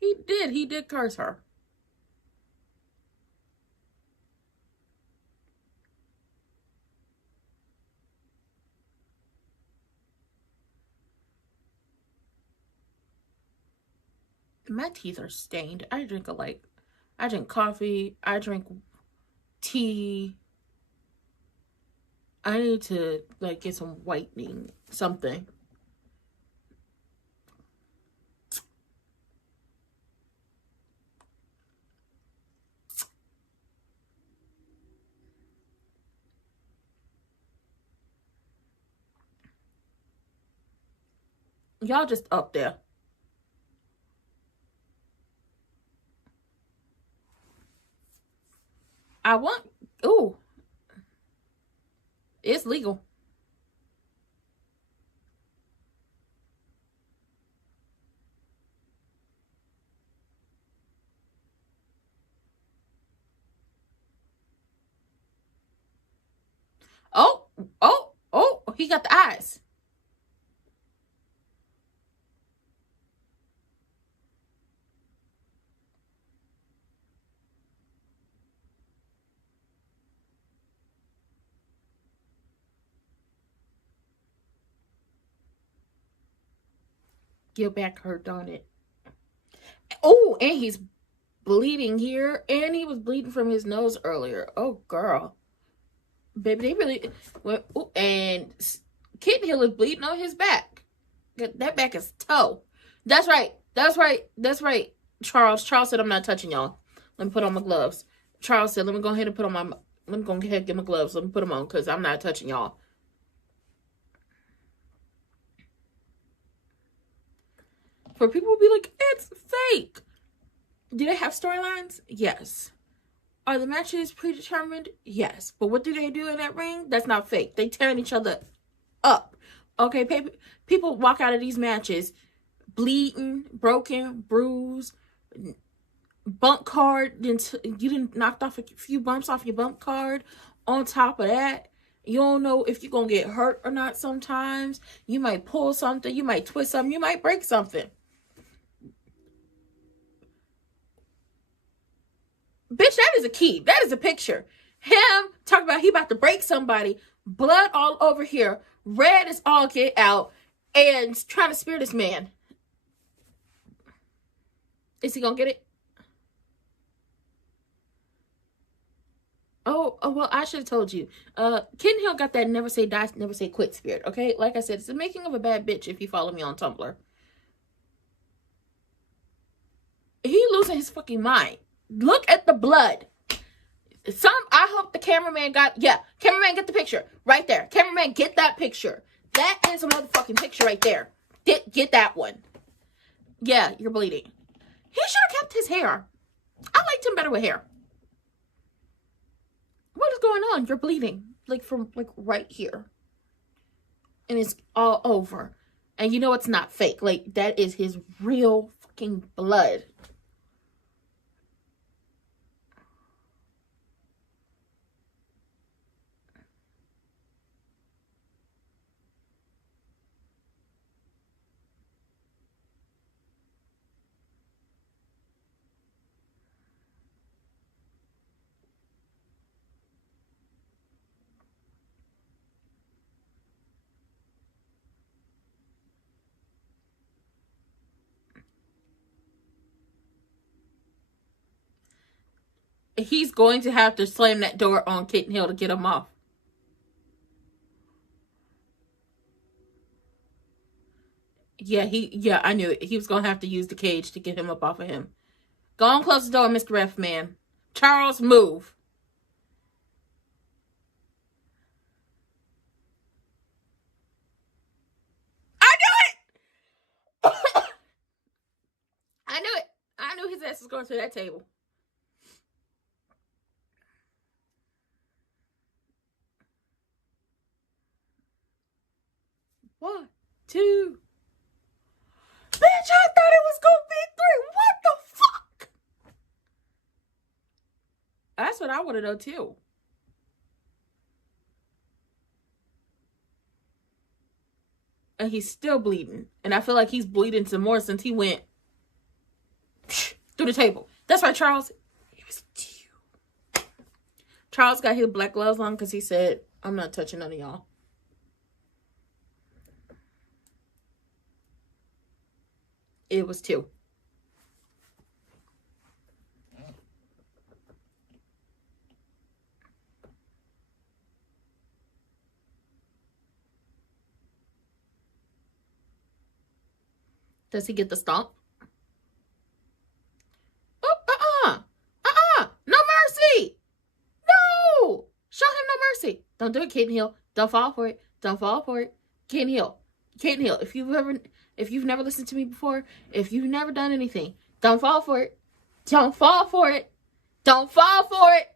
He did curse her. My teeth are stained. I drink coffee. I drink tea. I need to like get some whitening, something. Y'all just up there. I want, ooh, it's legal. Oh, oh, oh, he got the eyes. Your back hurt, don't it? Oh, and he's bleeding here, and he was bleeding from his nose earlier. Oh, girl. Baby, they really went, ooh, and Kitten Hill is bleeding on his back. That back is toe. That's right. That's right. That's right. Charles said, I'm not touching y'all. Let me put on my gloves. Charles said, let me go ahead and put on my, let me go ahead and get my gloves. Let me put them on because I'm not touching y'all. For people to be like, it's fake. Do they have storylines? Yes. Are the matches predetermined? Yes. But what do they do in that ring? That's not fake. They tearing each other up. Okay, people walk out of these matches bleeding, broken, bruised, bump card. You didn't knocked off a few bumps off your bump card. On top of that, you don't know if you're going to get hurt or not sometimes. You might pull something. You might twist something. You might break something. Bitch, that is a key. That is a picture. Him talking about he about to break somebody. Blood all over here. Red is all get out. And trying to spear this man. Is he gonna get it? Oh, well, I should have told you. Kitten Hill got that never say die, never say quit spirit, okay? Like I said, it's the making of a bad bitch if you follow me on Tumblr. He losing his fucking mind. Look at the blood. I hope the cameraman cameraman, get the picture. Right there. Cameraman, get that picture. That is a motherfucking picture right there. Get that one. Yeah, you're bleeding. He should have kept his hair. I liked him better with hair. What is going on? You're bleeding. Like from like right here. And it's all over. And you know it's not fake. Like that is his real fucking blood. He's going to have to slam that door on Kitten Hill to get him off. Yeah, I knew it. He was going to have to use the cage to get him up off of him. Go on, close the door, Mr. Ref Man. Charles, move. I knew it! I knew it. I knew his ass was going to that table. One, two. Bitch, I thought it was going to be three. What the fuck? That's what I want to know, too. And he's still bleeding. And I feel like he's bleeding some more since he went through the table. That's right, Charles. It was you. Charles got his black gloves on because he said, I'm not touching none of y'all. It was two. Does he get the stomp? Oh, no mercy. No, show him no mercy. Don't do it, Kitten Hill. Don't fall for it. Don't fall for it. Kitten Hill. Kitten Hill. If you've never listened to me before, if you've never done anything, don't fall for it. Don't fall for it. Don't fall for it.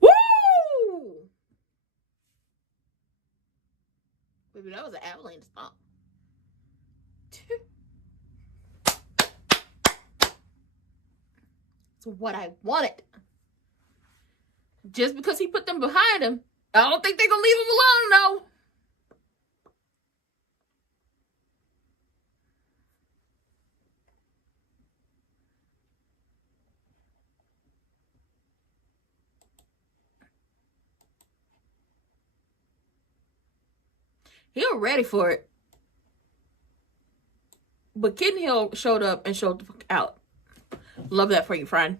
Woo! Baby, that was an avalanche stomp. It's what I wanted. Just because he put them behind him, I don't think they're going to leave him alone, though. He was ready for it. But Kitten Hill showed up and showed the fuck out. Love that for you, friend.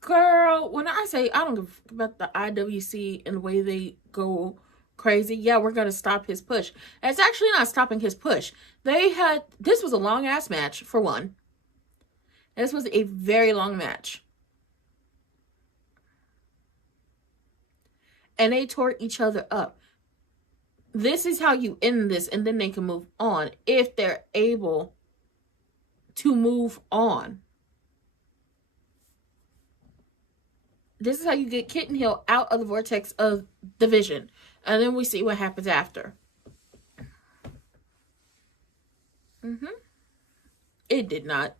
Girl, when I say I don't give a fuck about the IWC and the way they go crazy, yeah, we're going to stop his push. And it's actually not stopping his push. This was a long ass match, for one. This was a very long match. And they tore each other up. This is how you end this, and then they can move on if they're able to move on. This is how you get Kitten Hill out of the vortex of division. And then we see what happens after. It did not.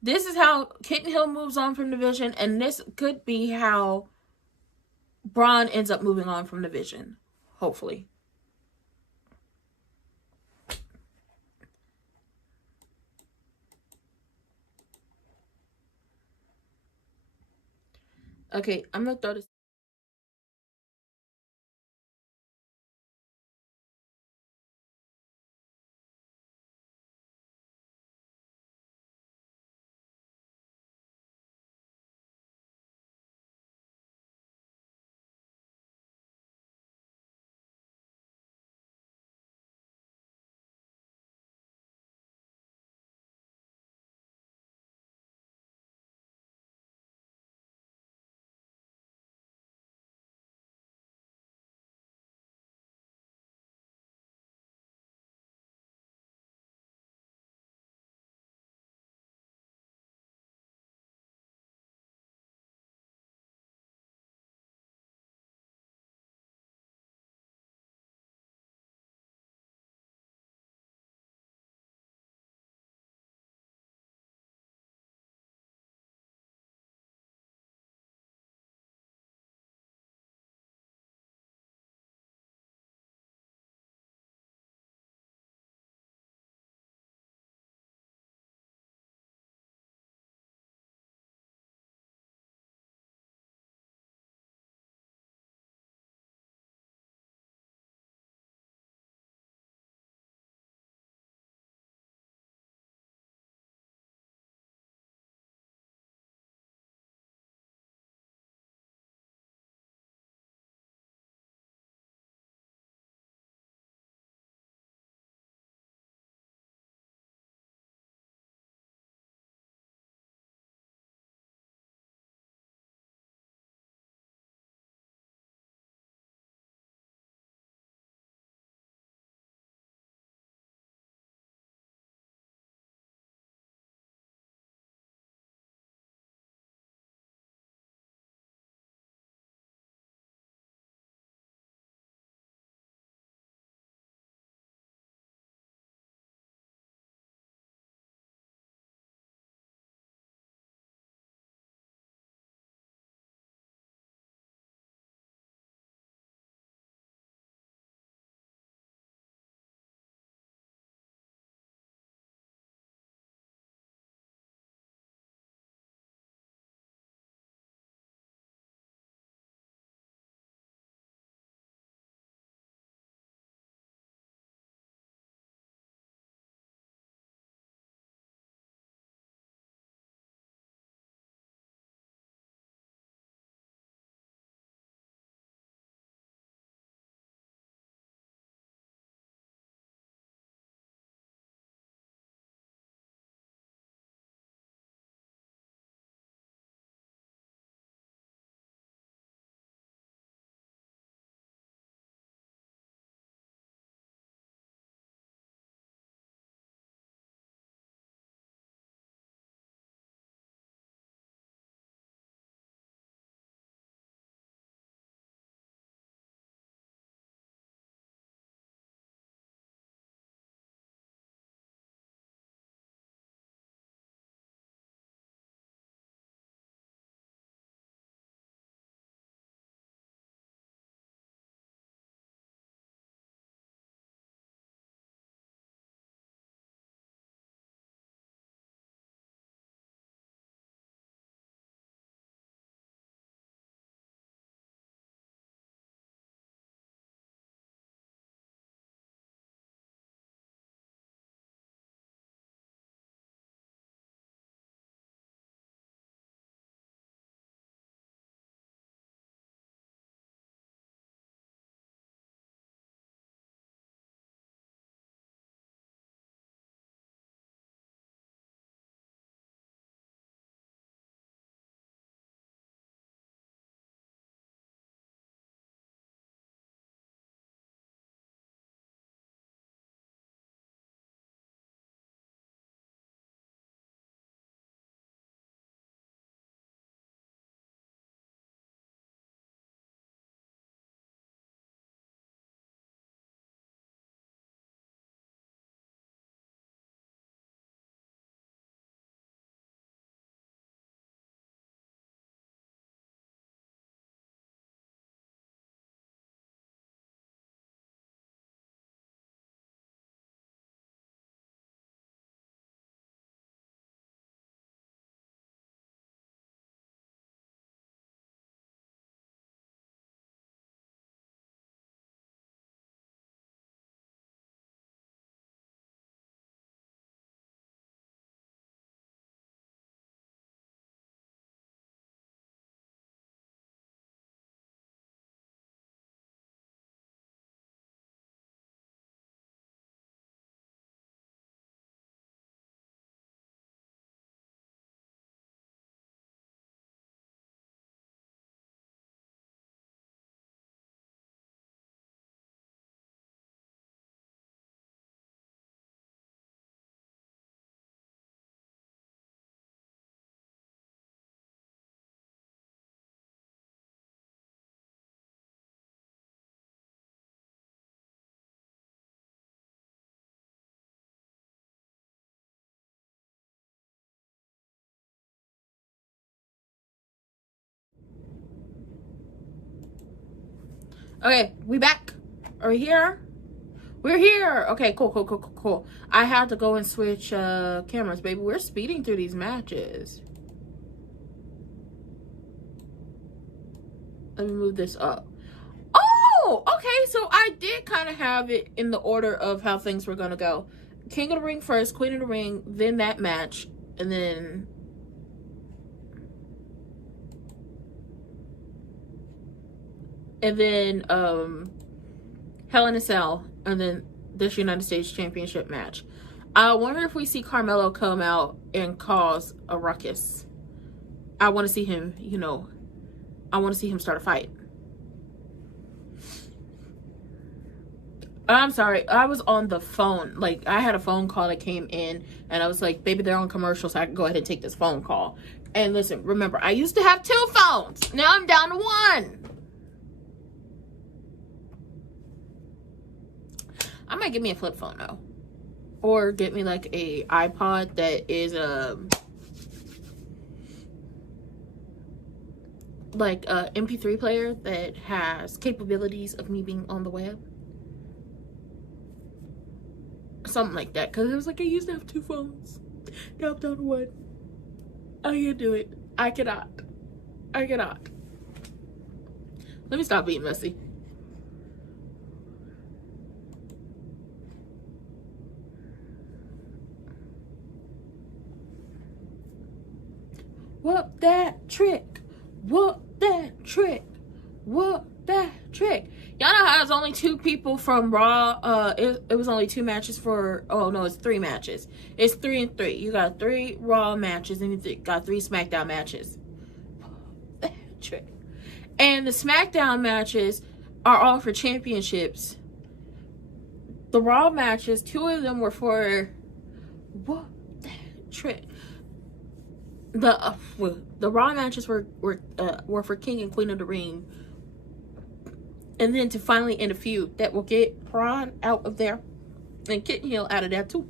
This is how Kitten Hill moves on from division, and this could be how Braun ends up moving on from division. Hopefully. Okay, I'm going to throw this. Okay, we back. Are we here? We're here. Okay, cool. I have to go and switch cameras, baby. We're speeding through these matches. Let me move this up. Oh, okay. So I did kind of have it in the order of how things were going to go. King of the Ring first, Queen of the Ring, then that match, and then... Hell in a Cell, and then this United States Championship match. I wonder if we see Carmelo come out and cause a ruckus. I want to see him, you know, I want to see him start a fight. I'm sorry, I was on the phone. Like, I had a phone call that came in, and I was like, baby, they're on commercial, so I can go ahead and take this phone call. And listen, remember, I used to have 2 phones. Now I'm down to 1. I might get me a flip phone though, or get me like a iPod that is like a MP3 player that has capabilities of me being on the web, something like that. Because it was like I used to have 2 phones. Now I'm down to 1. I can't do it. I cannot. Let me stop being messy. Whoop that trick. Whoop that trick. Whoop that trick. Y'all know how there's only 2 people from Raw. It was only 2 matches for... Oh, no, it's 3 matches. It's 3 and 3. You got 3 Raw matches and you got 3 SmackDown matches. Whoop that trick. And the SmackDown matches are all for championships. The Raw matches, 2 of them were for... Whoop that trick. The Raw matches were for King and Queen of the Ring, and then to finally end a feud that will get Braun out of there and Kitten Hill out of there too.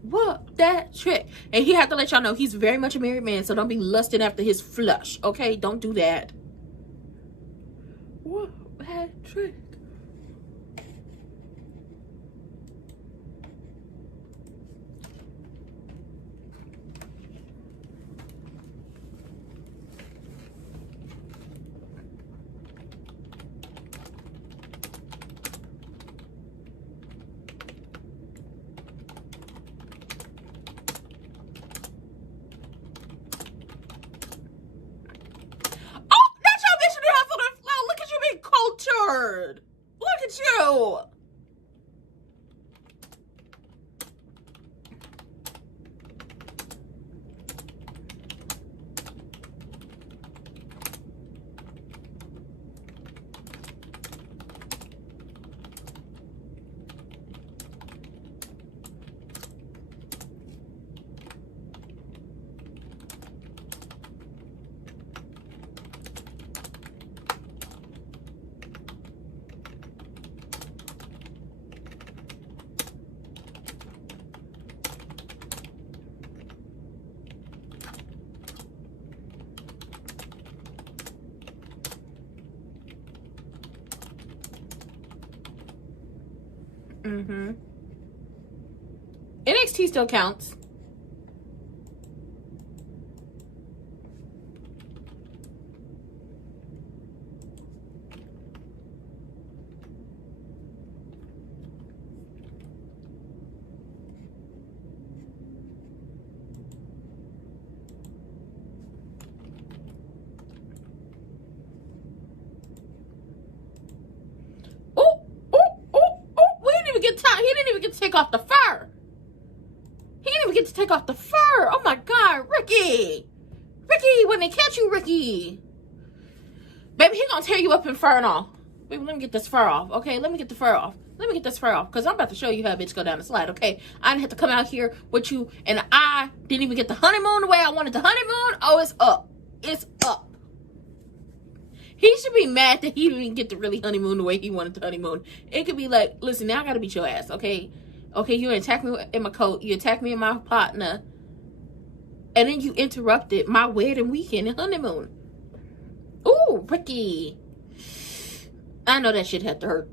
What that trick? And he had to let y'all know he's very much a married man, so don't be lusting after his flush, okay? Don't do that. What that trick? Look at you. NXT still counts. He didn't even get to take off the fur. He didn't even get to take off the fur. Oh my God, Ricky. Ricky, when they catch you, Ricky. Baby, he gonna tear you up in fur and all. Baby, let me get this fur off, okay? Let me get the fur off. Let me get this fur off, because I'm about to show you how a bitch go down the slide, okay? I didn't have to come out here with you, and I didn't even get the honeymoon the way I wanted the honeymoon. Oh, it's up. It's up. He should be mad that he didn't get to really honeymoon the way he wanted to honeymoon. It could be like, listen, now I gotta beat your ass, okay? Okay, you attacked me in my coat. You attacked me in my partner. And then you interrupted my wedding weekend and honeymoon. Ricky. I know that shit had to hurt.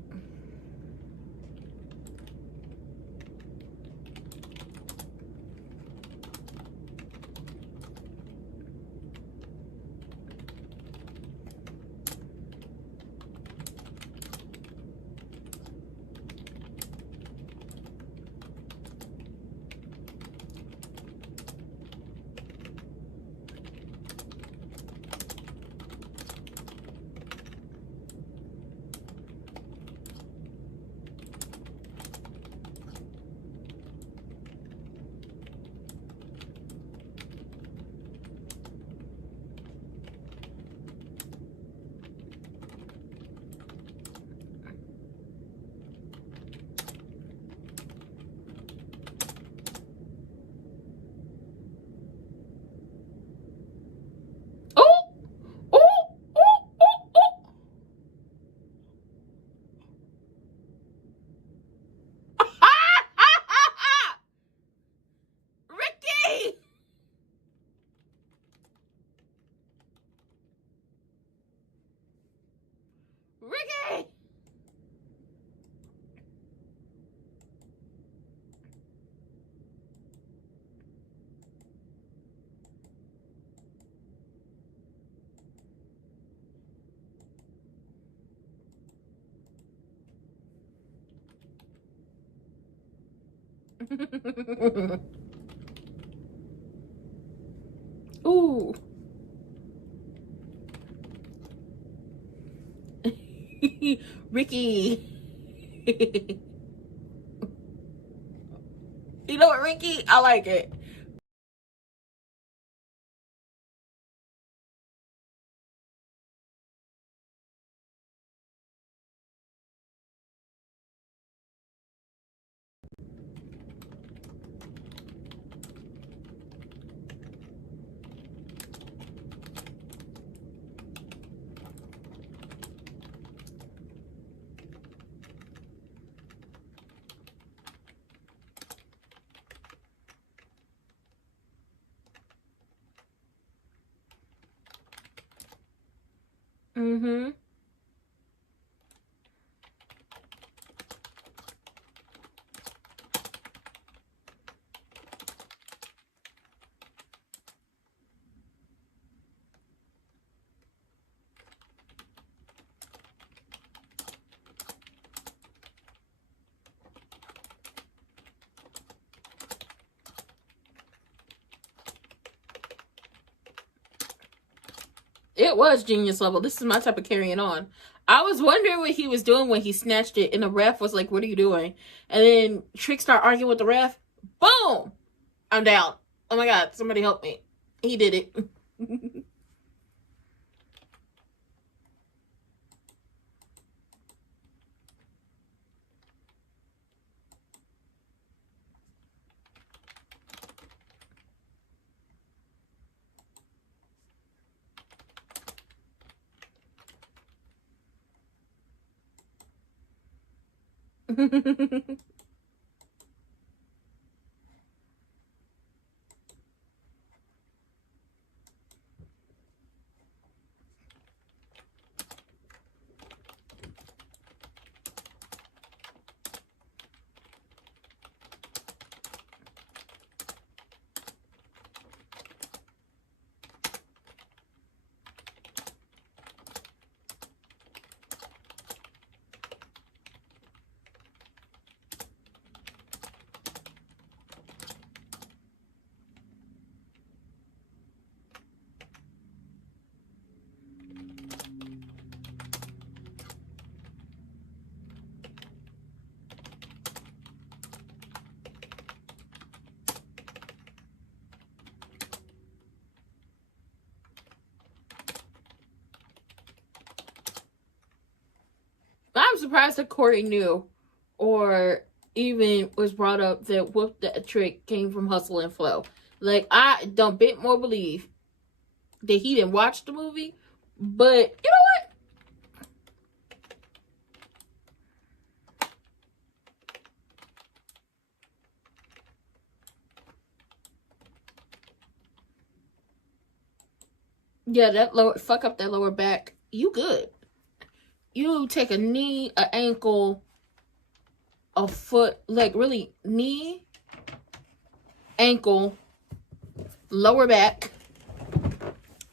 Ricky! Ricky! Ooh. Ricky. You know what, Ricky? I like it. Mm-hmm. It was genius level. This is my type of carrying on. I was wondering what he was doing when he snatched it, and the ref was like, "What are you doing?" And then Trick started arguing with the ref. Boom! I'm down. Oh my god, somebody help me. He did it. I'm surprised that Corey knew or even was brought up that Whoop That Trick came from Hustle and Flow. Like, I don't bit more believe that he didn't watch the movie, but you know what? Yeah, that lower, fuck up that lower back. you good. You take a knee, an ankle, a foot, like really knee, ankle, lower back,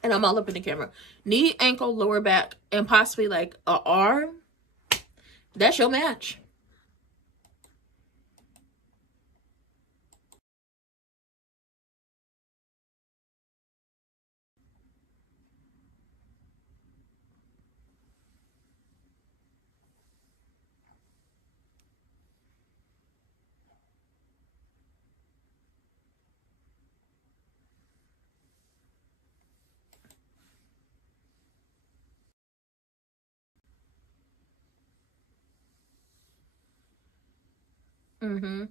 and I'm all up in the camera. Knee, ankle, lower back, and possibly like an arm. That's your match. Mm-hmm.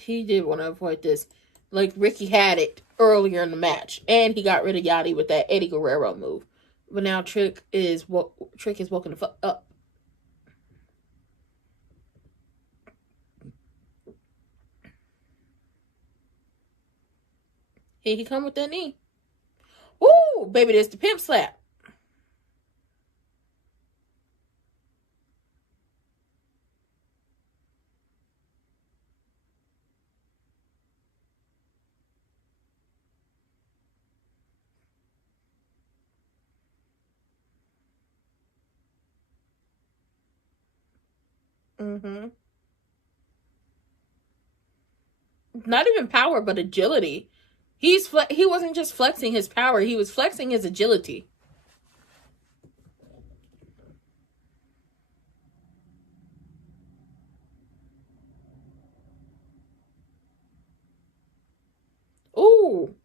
He did want to avoid this. Like, Ricky had it earlier in the match. And he got rid of Yachty with that Eddie Guerrero move. But now Trick is woken the fuck up. Here he come with that knee. Ooh, baby, there's the pimp slap. Mm-hmm. Not even power, but agility. He wasn't just flexing his power. He was flexing his agility. Ooh.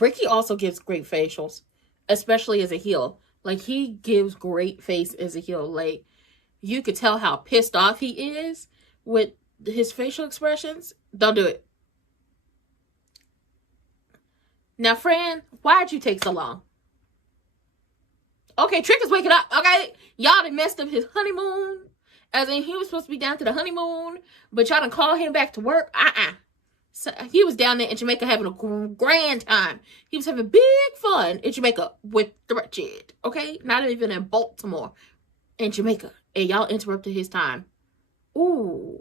Ricky also gives great facials, especially as a heel. Like, he gives great face as a heel. Like, you could tell how pissed off he is with his facial expressions. Don't do it. Now, Fran, why'd you take so long? Okay, Trick is waking up. Okay, y'all done messed up his honeymoon. As in, he was supposed to be down to the honeymoon, but y'all done called him back to work. So he was down there in Jamaica having a grand time. He was having big fun in Jamaica with Richard. Okay, not even in Baltimore, in Jamaica, and y'all interrupted his time. Ooh,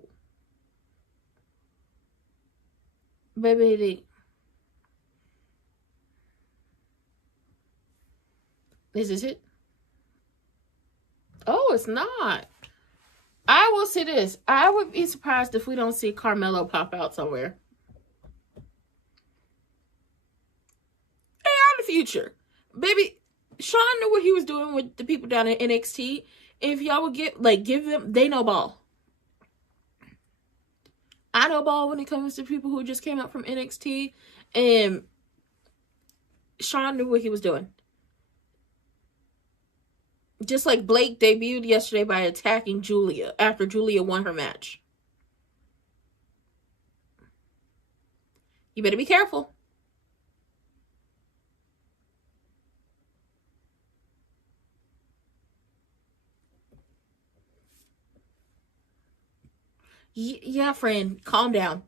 baby, this is it. Oh, it's not. I will say this. I would be surprised if we don't see Carmelo pop out somewhere. In the future. Baby, Sean knew what he was doing with the people down in NXT. If y'all would give them, they know ball. I know ball when it comes to people who just came out from NXT. And Sean knew what he was doing. Just like Blake debuted yesterday by attacking Julia after Julia won her match. You better be careful. Yeah, friend, calm down.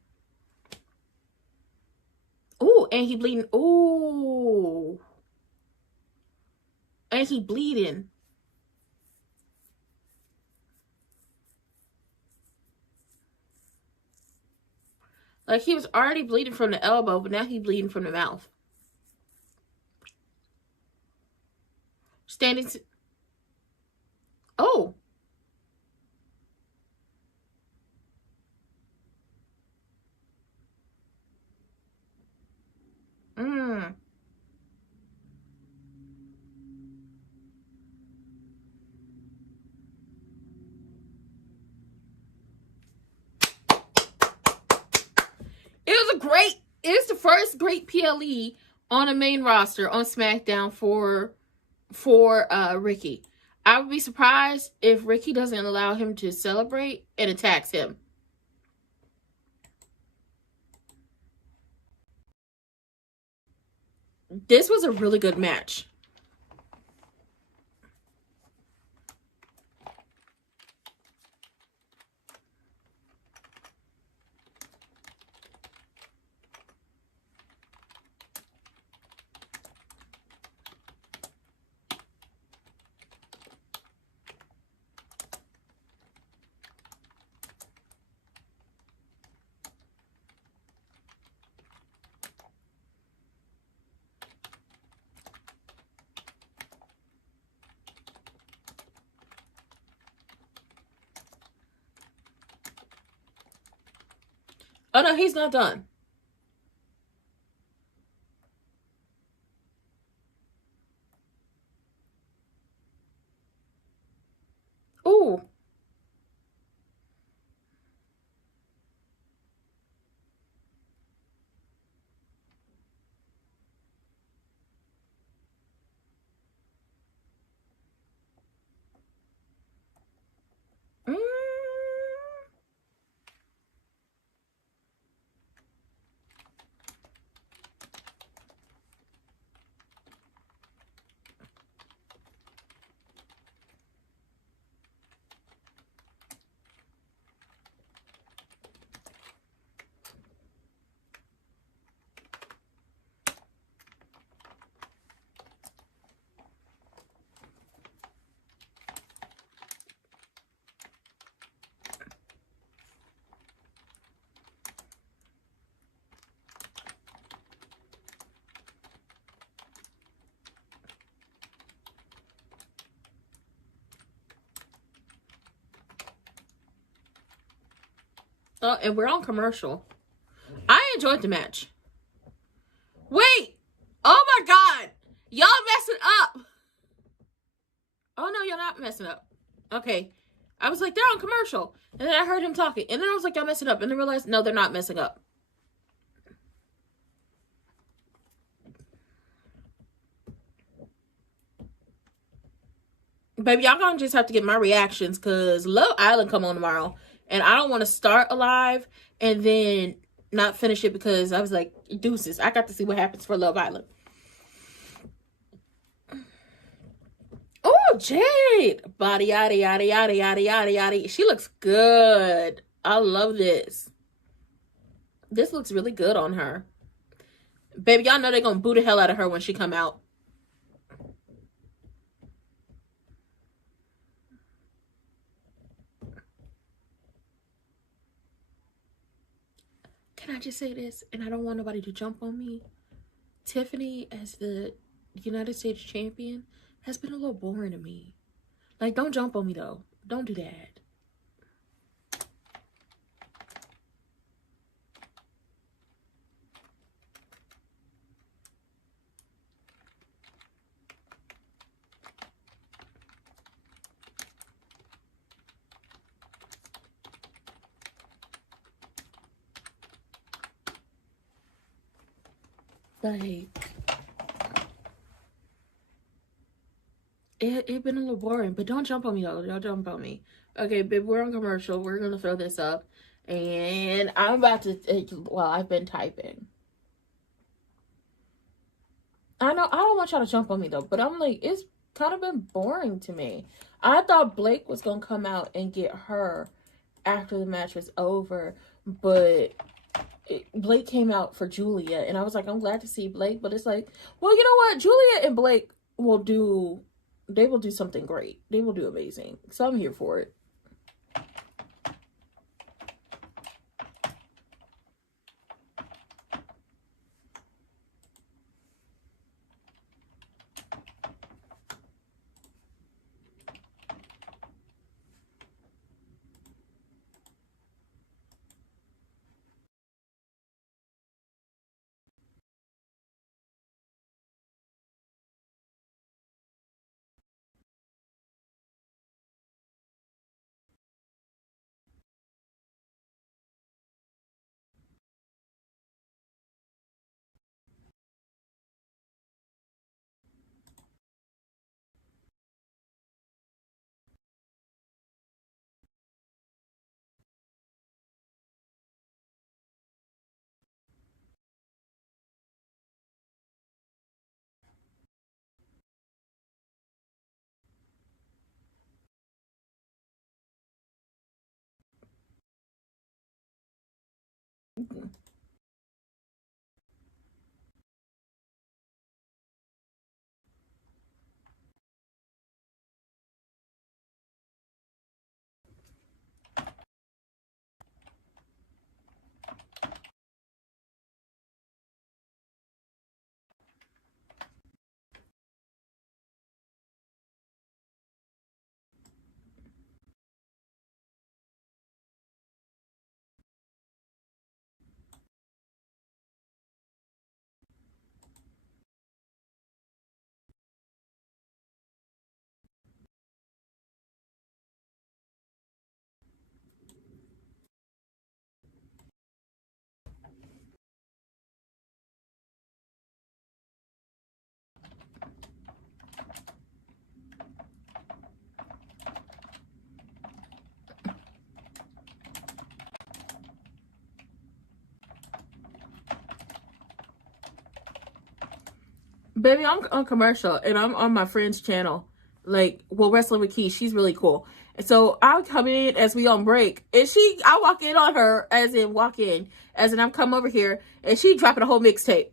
Ooh, and he bleeding. Ooh. And he bleeding. Like, he was already bleeding from the elbow, but now he's bleeding from the mouth. Standing. Oh. Mm. It was the first great PLE on a main roster on SmackDown for Ricky. I would be surprised if Ricky doesn't allow him to celebrate and attacks him. This was a really good match. Oh no, he's not done. Ooh. Mm. Oh, and we're on commercial. I enjoyed the match. Wait! Oh my god! Y'all messing up! Oh no, y'all not messing up. Okay. I was like, they're on commercial. And then I heard him talking. And then I was like, y'all messing up. And then I realized, no, they're not messing up. Baby, y'all gonna just have to get my reactions because Love Island come on tomorrow. And I don't want to start a live and then not finish it because I was like, deuces. I got to see what happens for Love Island. Oh, Jade. Body, yada, yada, yada, yada, yada, yada. She looks good. I love this. This looks really good on her. Baby, y'all know they're gonna boo the hell out of her when she come out. Can I just say this? And I don't want nobody to jump on me. Tiffany as the United States champion has been a little boring to me. Like, don't jump on me though. Don't do that. Like, it been a little boring, but don't jump on me though. Don't jump on me. Okay, babe, we're on commercial. We're gonna throw this up, and I'm about to. Well, I've been typing. I know I don't want y'all to jump on me though, but I'm like, it's kind of been boring to me. I thought Blake was gonna come out and get her after the match was over, but Blake came out for Julia, and I was like, I'm glad to see Blake, but it's like, well, you know what? Julia and Blake will do, they will do something great. They will do amazing. So I'm here for it. Baby, I'm on commercial and I'm on my friend's channel. Like, well, Wrestling with Key, she's really cool. And so I come in as we on break, and I walk in on her, as in I'm come over here, and she dropping a whole mixtape.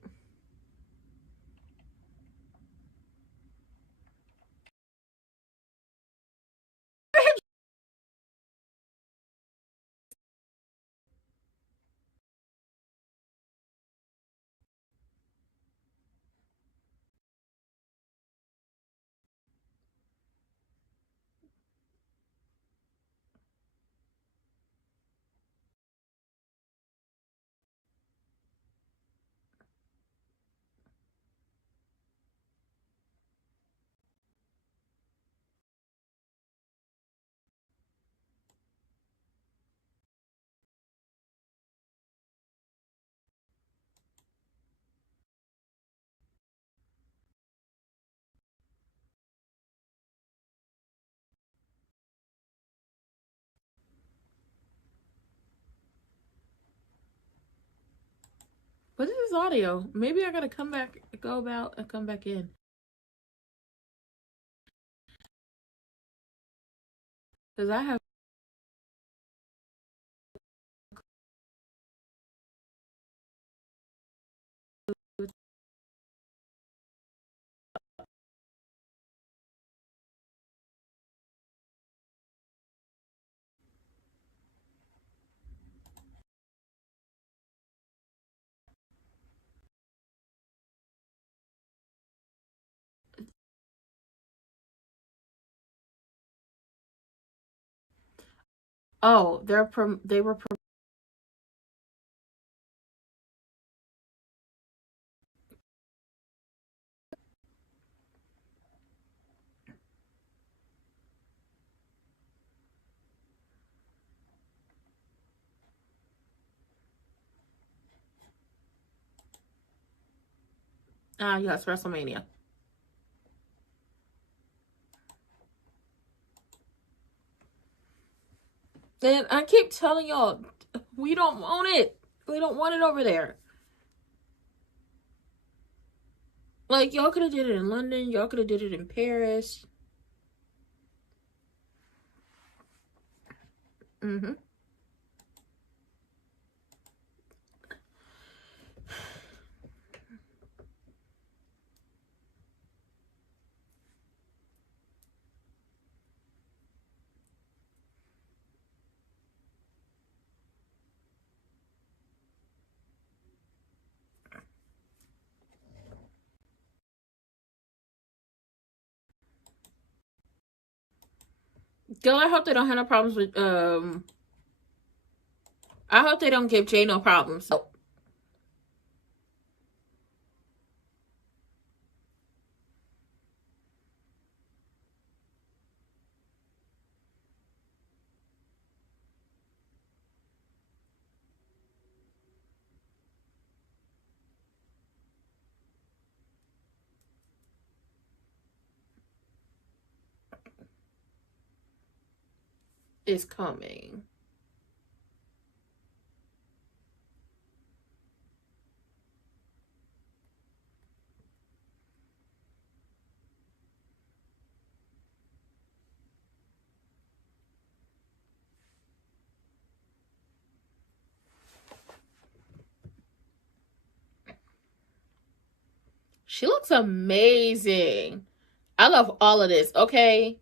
What is this audio? Maybe I gotta come back in. Because I have... Oh, they were... yes, WrestleMania. And I keep telling y'all, we don't want it. We don't want it over there. Like, y'all could have did it in London. Y'all could have did it in Paris. Mm-hmm. Girl, I hope they don't have no problems with, I hope they don't give Jay no problems. Oh. Is coming. She looks amazing. I love all of this, okay?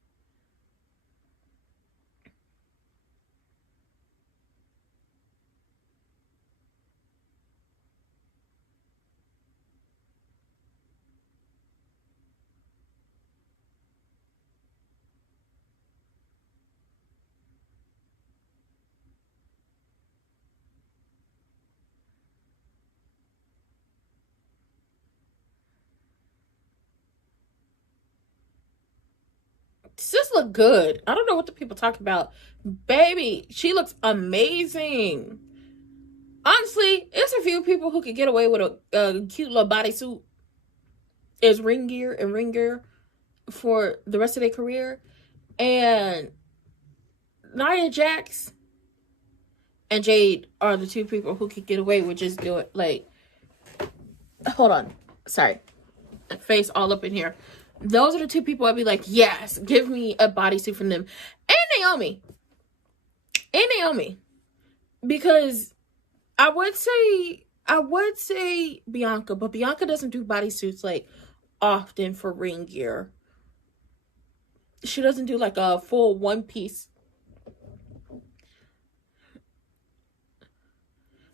Sis look good. I don't know what the people talk about. Baby, she looks amazing. Honestly, it's a few people who could get away with a cute little bodysuit as ring gear for the rest of their career. And Nia Jax and Jade are the two people who could get away with just doing, like... Hold on. Sorry. face all up in here. Those are the two people I'd be like, yes, give me a bodysuit from them. And Naomi. Because I would say Bianca, but Bianca doesn't do bodysuits like often for ring gear. She doesn't do like a full one piece.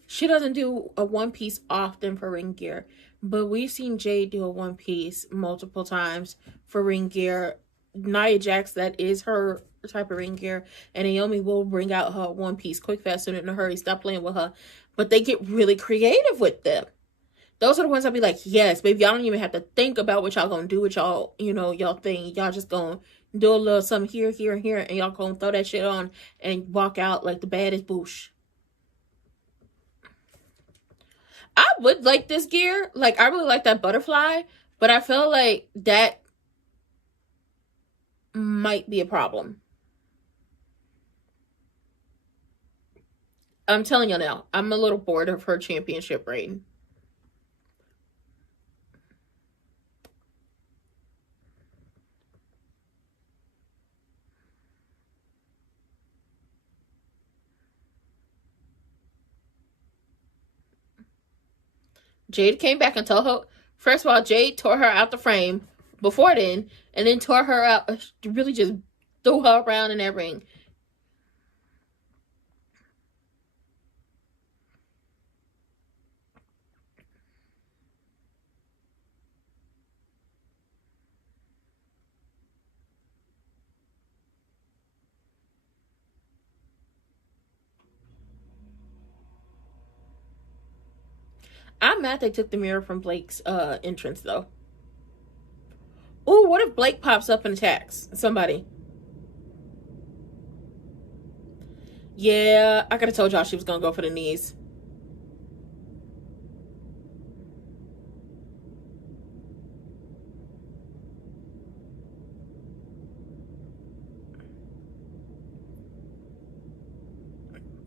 She doesn't do a one piece often for ring gear, but we've seen Jade do a one piece multiple times for ring gear. Nia Jax, that is her type of ring gear, and Naomi will bring out her one piece quick, fast, soon, in a hurry. Stop playing with her. But they get really creative with them. Those are the ones I'll be like, yes, baby, y'all don't even have to think about what y'all gonna do with y'all, y'all thing. Y'all just gonna do a little something here, here, and here, and y'all gonna throw that shit on and walk out like the baddest boosh. I would like this gear. Like, I really like that butterfly, but I feel like that might be a problem. I'm telling you now, I'm a little bored of her championship reign. Jade came back and told her, first of all, Jade tore her out the frame before then, and then tore her out, really just threw her around in that ring. I'm mad they took the mirror from Blake's entrance, though. Oh, what if Blake pops up and attacks somebody? Yeah, I could have told y'all she was going to go for the knees.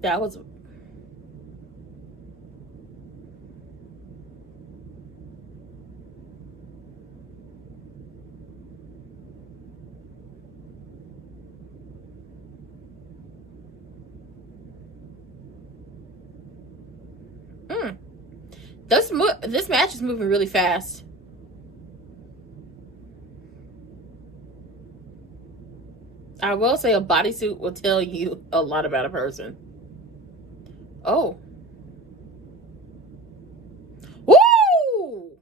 That was... This match is moving really fast. I will say a bodysuit will tell you a lot about a person. Oh. Woo!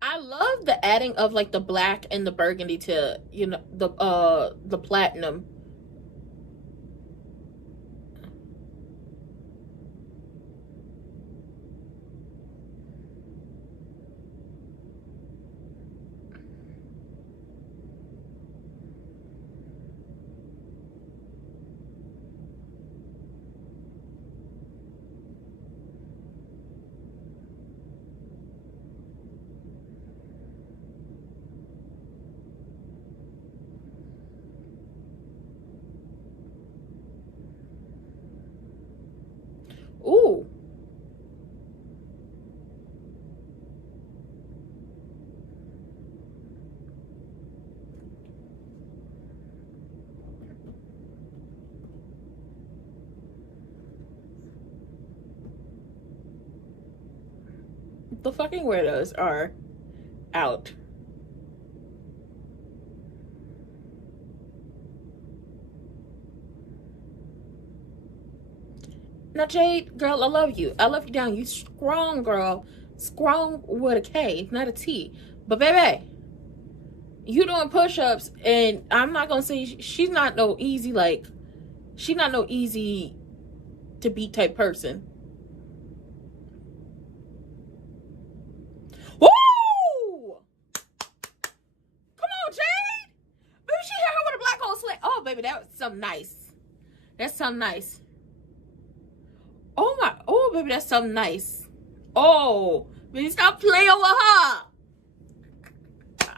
I love the adding of like the black and the burgundy to, the platinum. Ooh. The fucking weirdos are out. Now, Jade, girl, I love you. I love you down. You strong, girl. Strong with a K, not a T. But, baby, you doing push-ups, and I'm not going to say she's not no easy, she's not no easy to beat type person. Woo! Come on, Jade! Baby, she hit her with a black hole slit. Oh, baby, that was something nice. That's something nice. Oh, baby, that's something nice. Oh, baby, stop playing with her.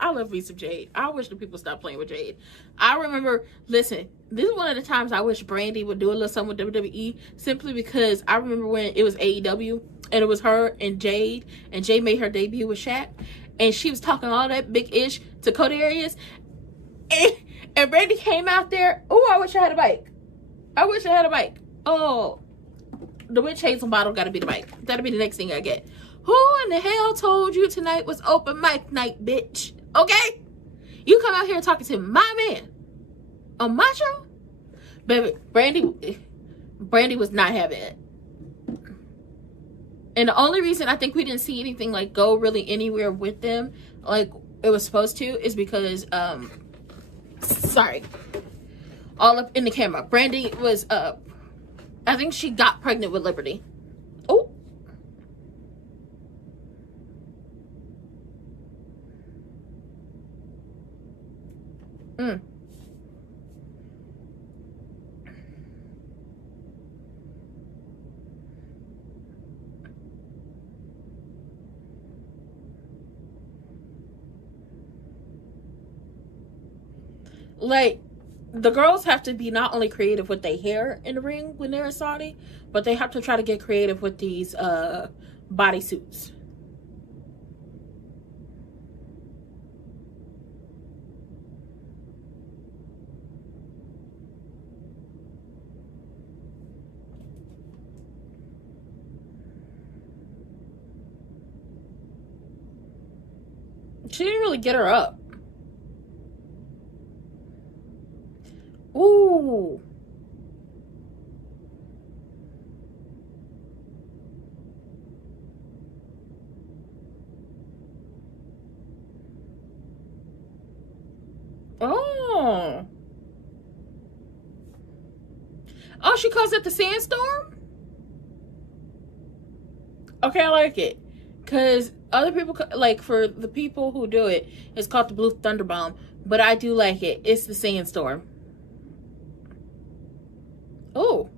I love me some Jade. I wish the people stopped playing with Jade. I remember, listen, this is one of the times I wish Brandy would do a little something with WWE, simply because I remember when it was AEW and it was her and Jade made her debut with Shaq, and she was talking all that big ish to Cody Arias, and Brandy came out there. Oh, I wish I had a bike. I wish I had a bike. Oh, the witch hazel bottle gotta be the bike. That'll be the next thing I get. Who in the hell told you tonight was open mic night, bitch? Okay? You come out here talking to my man on my show? Baby, Brandy was not having it. And the only reason I think we didn't see anything like go really anywhere with them like it was supposed to is because, sorry, all up in the camera. Brandy was, I think she got pregnant with Liberty. Oh. Like, the girls have to be not only creative with their hair in the ring when they're in Saudi, but they have to try to get creative with these bodysuits. She didn't really get her up. Ooh. Oh. Oh, she calls it the sandstorm? Okay, I like it. Because other people, like, for the people who do it, it's called the Blue Thunderbomb. But I do like it. It's the sandstorm. Oh.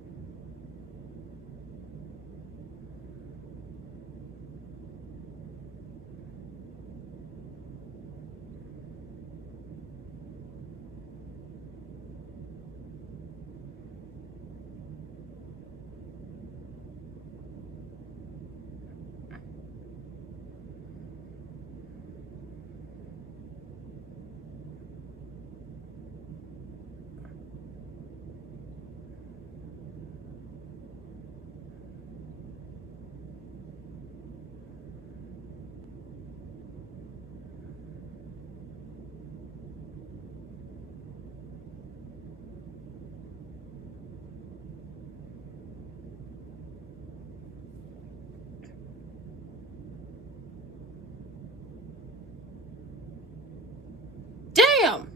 Damn.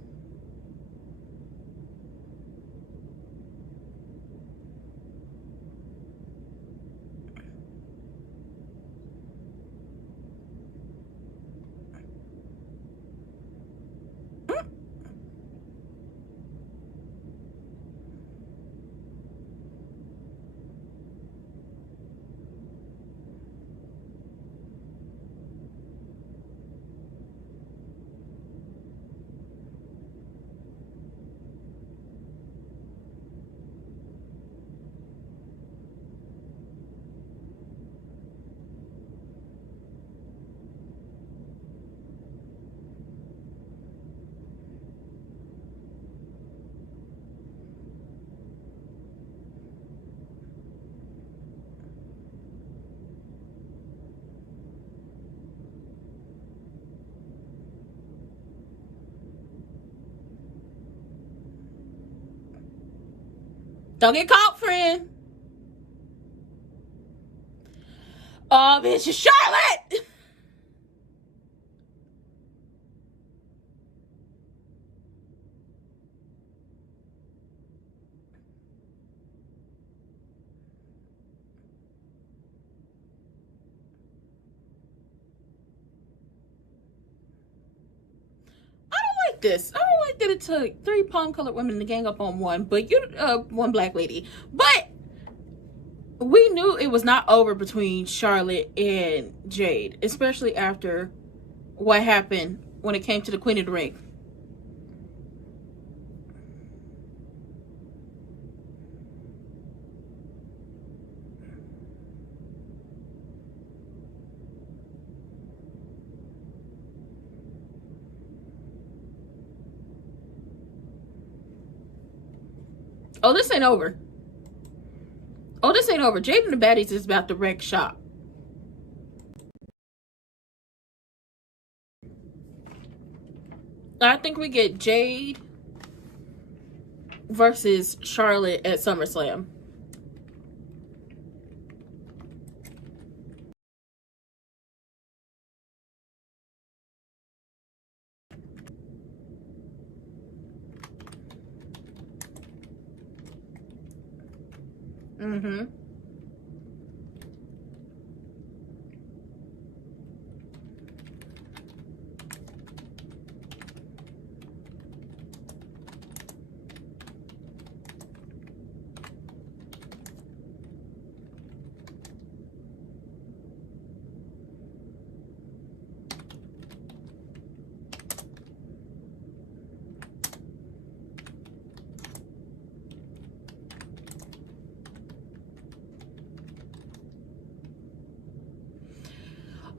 Don't get caught, friend. Oh, bitch, it's Charlotte. This. I don't like that it took 3 palm-colored women to gang up on one, but one black lady. But we knew it was not over between Charlotte and Jade, especially after what happened when it came to the Queen of the Ring. Oh, this ain't over. Oh, this ain't over. Jade and the Baddies is about to wreck shop. I think we get Jade versus Charlotte at SummerSlam. Mm-hmm.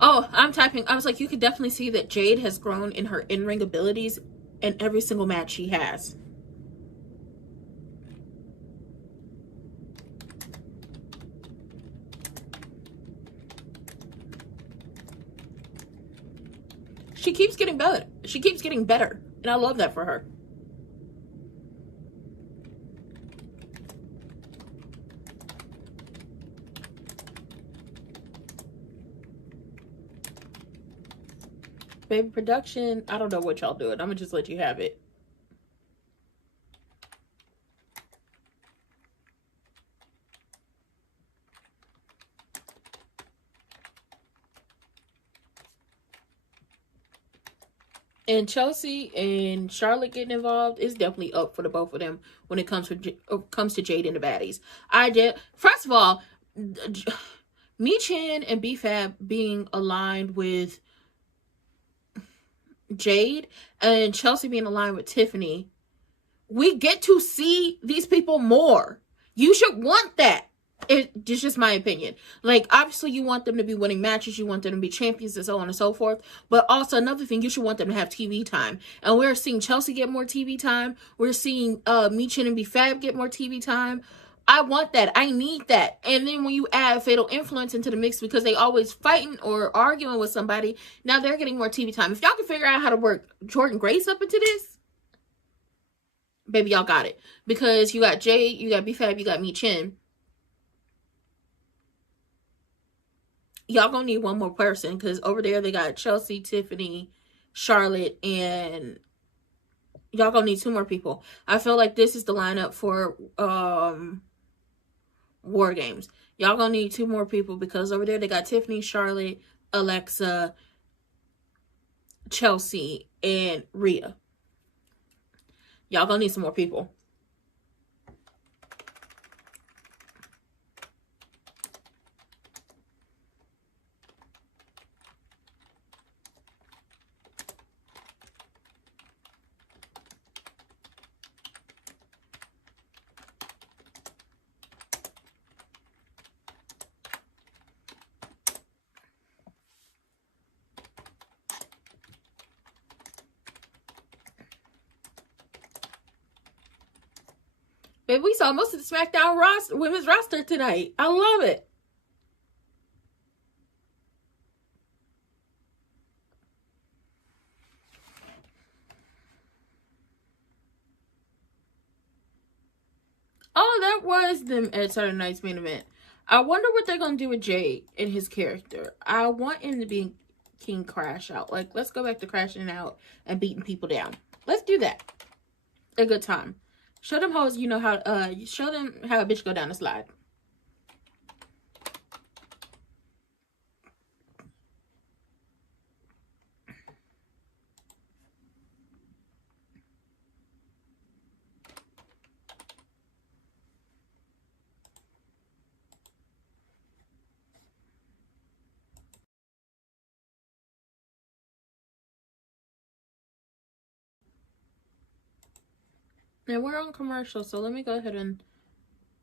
Oh, I'm typing. I was like, you could definitely see that Jade has grown in her in-ring abilities in every single match she has. She keeps getting better. She keeps getting better. And I love that for her. Baby production, I don't know what y'all doing. I'm going to just let you have it. And Chelsea and Charlotte getting involved is definitely up for the both of them when it comes to Jade and the Baddies. First of all, Michin and BFAB being aligned with Jade and Chelsea being aligned with Tiffany, we get to see these people more. You should want that. It's just my opinion. Like, obviously, you want them to be winning matches. You want them to be champions and so on and so forth. But also, another thing, you should want them to have TV time. And we're seeing Chelsea get more TV time. We're seeing Michin and BFAB get more TV time. I want that. I need that. And then when you add Fatal Influence into the mix because they always fighting or arguing with somebody, now they're getting more TV time. If y'all can figure out how to work Jordan Grace up into this, baby, y'all got it. Because you got Jade, you got BFAB, you got Michin. Y'all gonna need one more person because over there they got Chelsea, Tiffany, Charlotte, and y'all gonna need 2 more people. I feel like this is the lineup for War Games. Y'all gonna need 2 more people because over there they got Tiffany, Charlotte, Alexa, Chelsea, and Rhea. Y'all gonna need some more people. Baby, we saw most of the SmackDown women's roster tonight. I love it. Oh, that was them at Saturday Night's main event. I wonder what they're going to do with Jay and his character. I want him to be King Crash Out. Like, let's go back to crashing out and beating people down. Let's do that. A good time. Show them hoes, you know how, show them how a bitch go down the slide. And we're on commercial, so let me go ahead and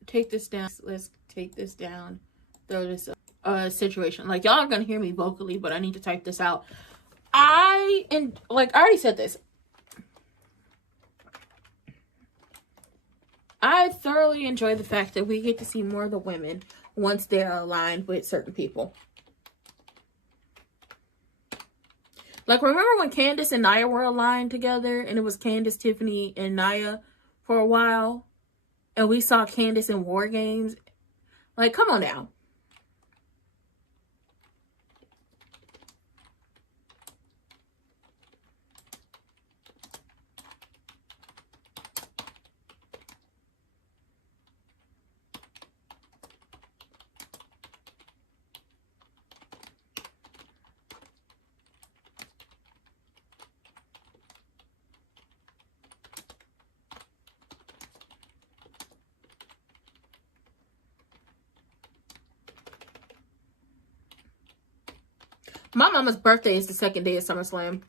take this down. Let's take this down. Throw this situation. Like, y'all are gonna hear me vocally, but I need to type this out. I already said this. I thoroughly enjoy the fact that we get to see more of the women once they're aligned with certain people. Like, remember when Candace and Nia were aligned together, and it was Candace, Tiffany, and Nia for a while, and we saw Candace in War Games? Like, come on now. My mama's birthday is the second day of SummerSlam.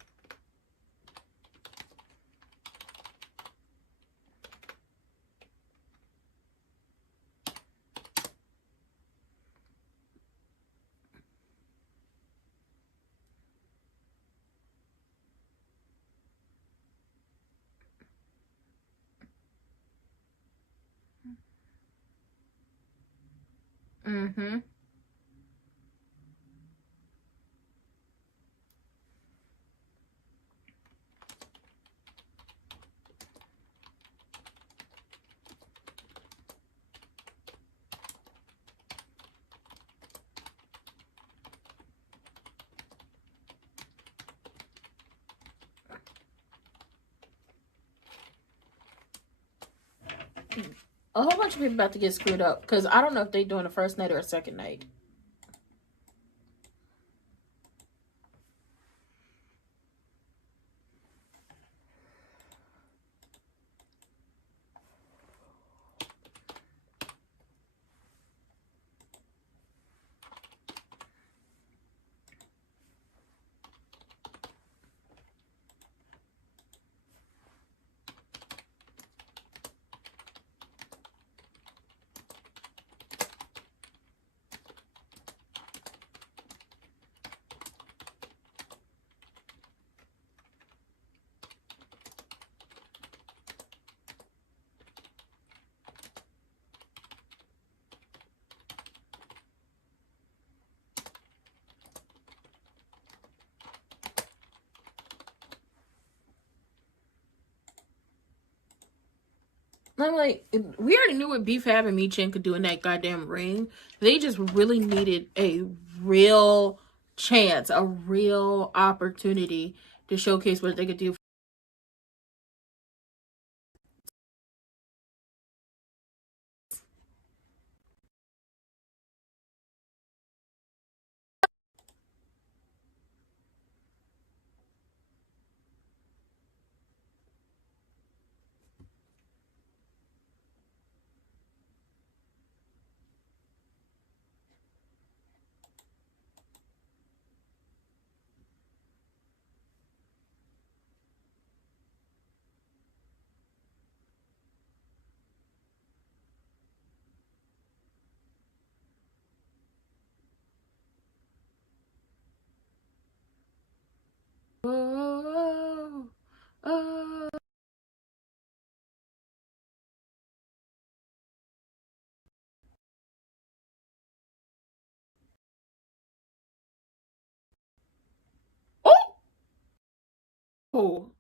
Mm-hmm. A whole bunch of people about to get screwed up, because I don't know if they're doing a first night or a second night. I'm like, we already knew what B-Fab and Michin could do in that goddamn ring. They just really needed a real chance, a real opportunity to showcase what they could do. Oh, oh. Oh.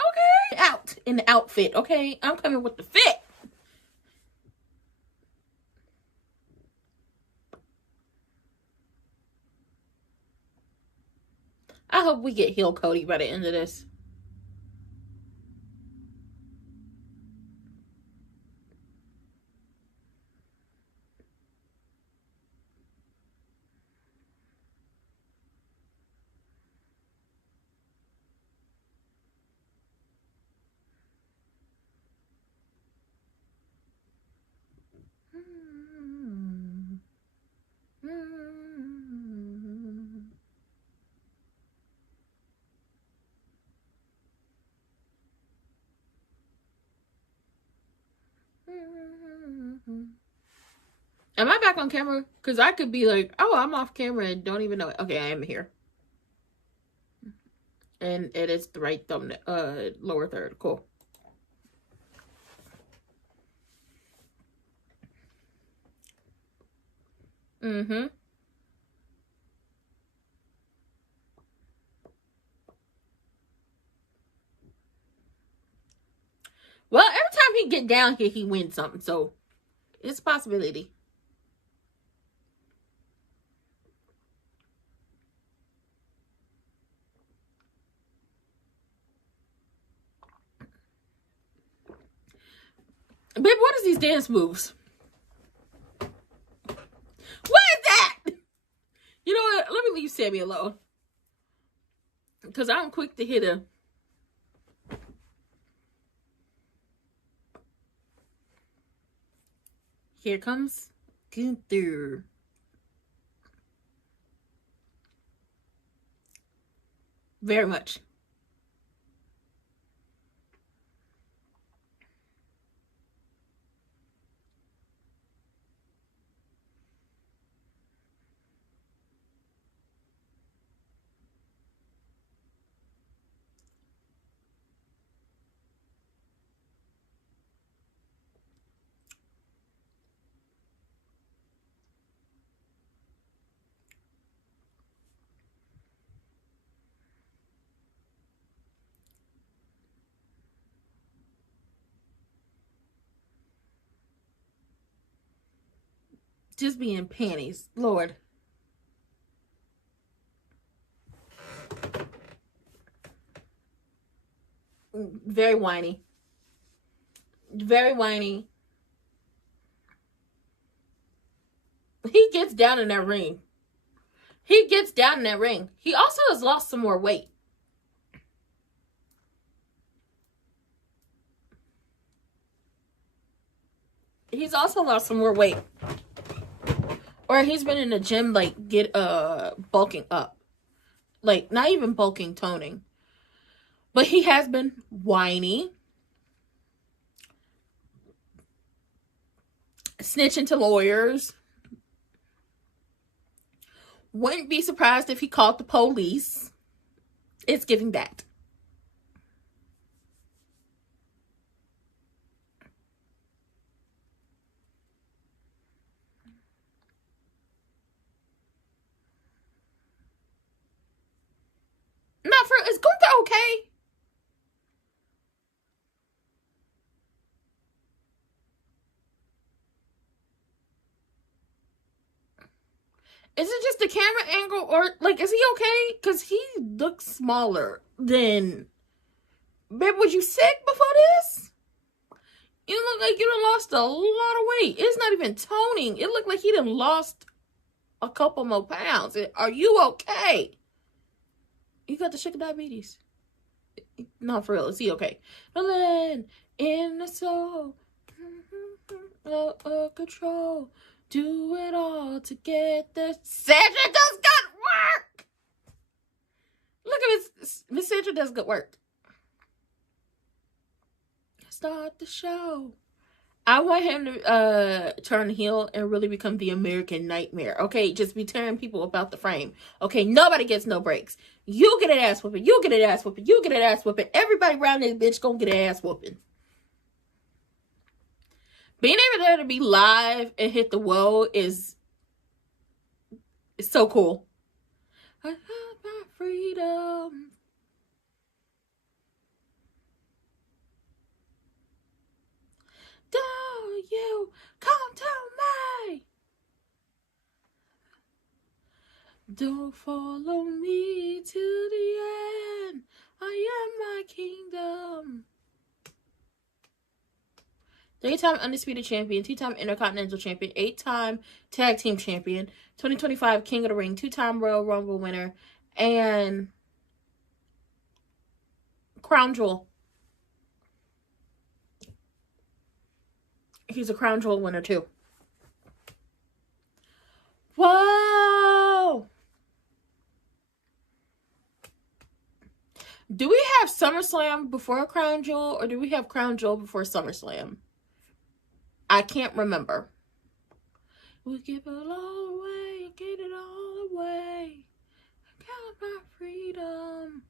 Okay. Out in the outfit, okay? I'm coming with the fit. I hope we get heel Cody by the end of this. Am I back on camera? Because I could be like, oh, I'm off camera and don't even know it. Okay, I am here. And it is the right thumbnail, lower third. Cool. Mm-hmm. Well, every time he get down here, he wins something. So, it's a possibility. Babe, what is these dance moves? What is that? You know what? Let me leave Sammy alone. Because I'm quick to hit him. Here comes Gunther. Very much. Just being panties. Lord. Very whiny. Very whiny. He gets down in that ring. He gets down in that ring. He also has lost some more weight. He's also lost some more weight. Or he's been in the gym, like, bulking up. Like, not even bulking, toning. But he has been whiny. Snitching to lawyers. Wouldn't be surprised if he called the police. It's giving that. Not for, is Gunther okay? Is it just the camera angle, or, like, is he okay? Because he looks smaller than... Babe, was you sick before this? You look like you done lost a lot of weight. It's not even toning. It looked like he done lost a couple more pounds. Are you okay? You got the sugar diabetes. No, for real. Is he okay? Rolling in the soul. Control. Do it all to get the... Sandra does good work! Look at Miss Sandra does good work. Start the show. I want him to turn heel and really become the American Nightmare. Okay, just be tearing people about the frame. Okay, nobody gets no breaks. You get an ass whooping. You get an ass whooping. You get an ass whooping. Everybody around this bitch gonna get an ass whooping. Being able there to be live and hit the whoa is so cool. I have my freedom. Don't you come to me. Don't follow me to the end. I am my kingdom. 3-time undisputed champion, 2-time intercontinental champion, 8-time tag team champion, 2025 King of the Ring, 2-time Royal Rumble winner, and Crown Jewel. He's a Crown Jewel winner too. Whoa! Do we have SummerSlam before Crown Jewel, or do we have Crown Jewel before SummerSlam? I can't remember. We'll give it all away, get it all away. Count my freedom.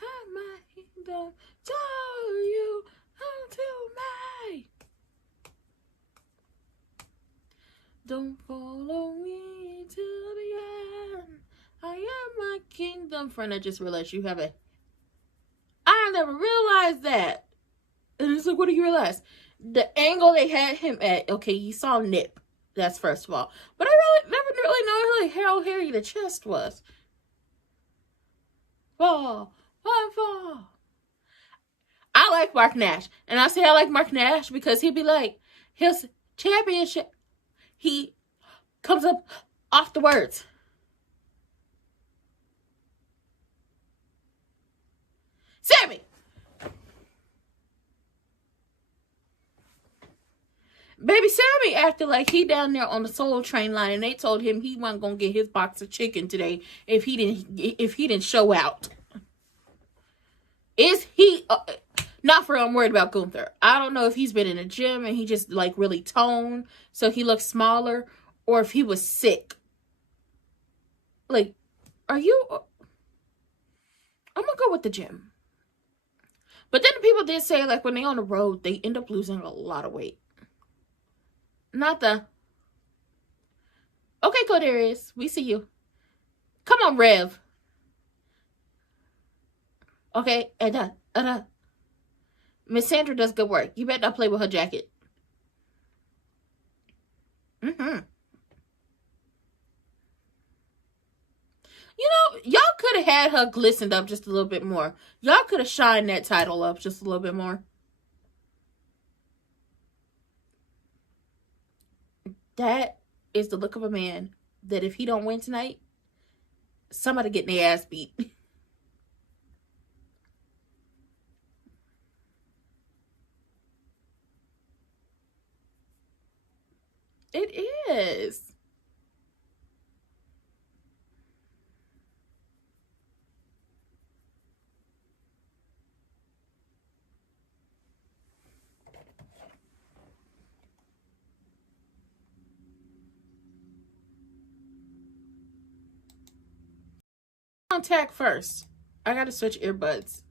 Have my kingdom. Tell you unto me. Don't follow me to the end. I am my kingdom. Friend, I just realized you have a... I never realized that. And it's like, what do you realize? The angle they had him at. Okay, you saw nip. That's first of all. But I really never really know how hairy the chest was. Fall. Fall. I like Mark Nash. And I say I like Mark Nash because he'd be like, his championship, he comes up off the words. Sammy! Baby Sammy acted like he down there on the Soul Train line, and they told him he wasn't gonna get his box of chicken today if he didn't show out. Is he? Not for real, I'm worried about Gunther. I don't know if he's been in the gym and he just like really toned, so he looks smaller, or if he was sick. Like, are you? I'm gonna go with the gym. But then the people did say like when they on the road, they end up losing a lot of weight. Not the... Okay, Codarius. We see you. Come on, Rev. Okay, Miss Sandra does good work. You better not play with her jacket. You know, y'all could have had her glistened up just a little bit more. Y'all could have shined that title up just a little bit more. That is the look of a man that if he don't win tonight, somebody getting their ass beat. It is. Contact first. I gotta switch earbuds.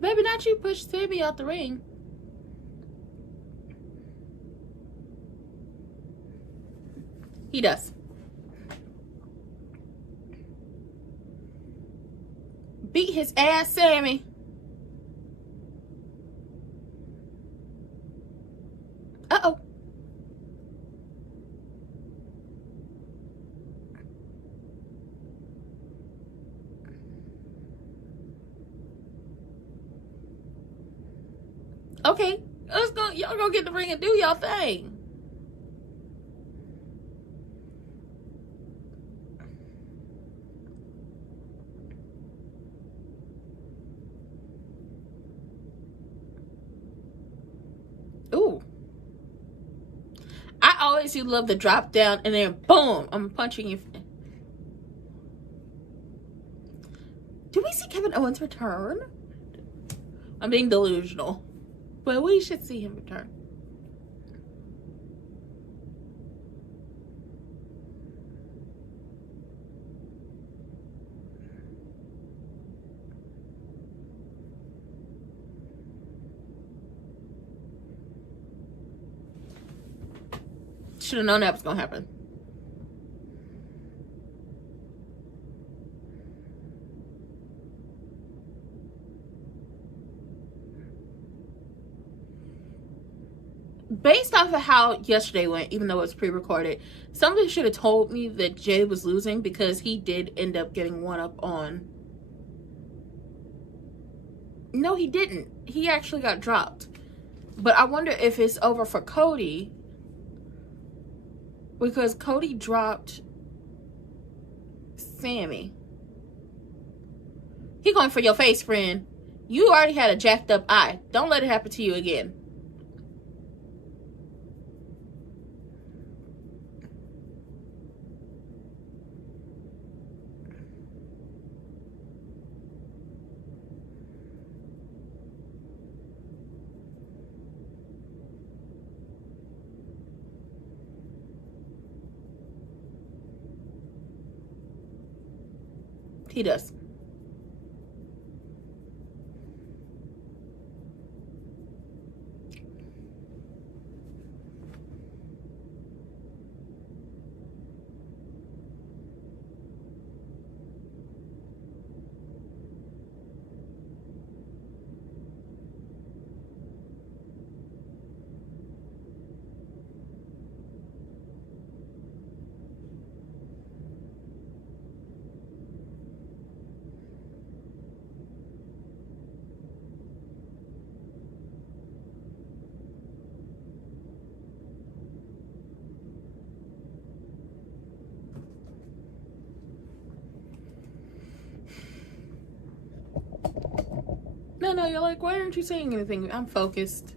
Baby, not you push Sammy out the ring. He does. Beat his ass, Sammy. Uh-oh. Okay, y'all gonna get the ring and do y'all thing. Ooh. I always love the drop down and then boom, I'm punching you. Do we see Kevin Owens return? I'm being delusional. But we should see him return. Should have known that was going to happen. Based off of how yesterday went, even though it was pre-recorded, somebody should have told me that Jay was losing because he did end up getting one up on. No, he didn't. He actually got dropped. But I wonder if it's over for Cody. Because Cody dropped Sammy. He going for your face, friend. You already had a jacked up eye. Don't let it happen to you again. He does. No, you're like, why aren't you saying anything? I'm focused.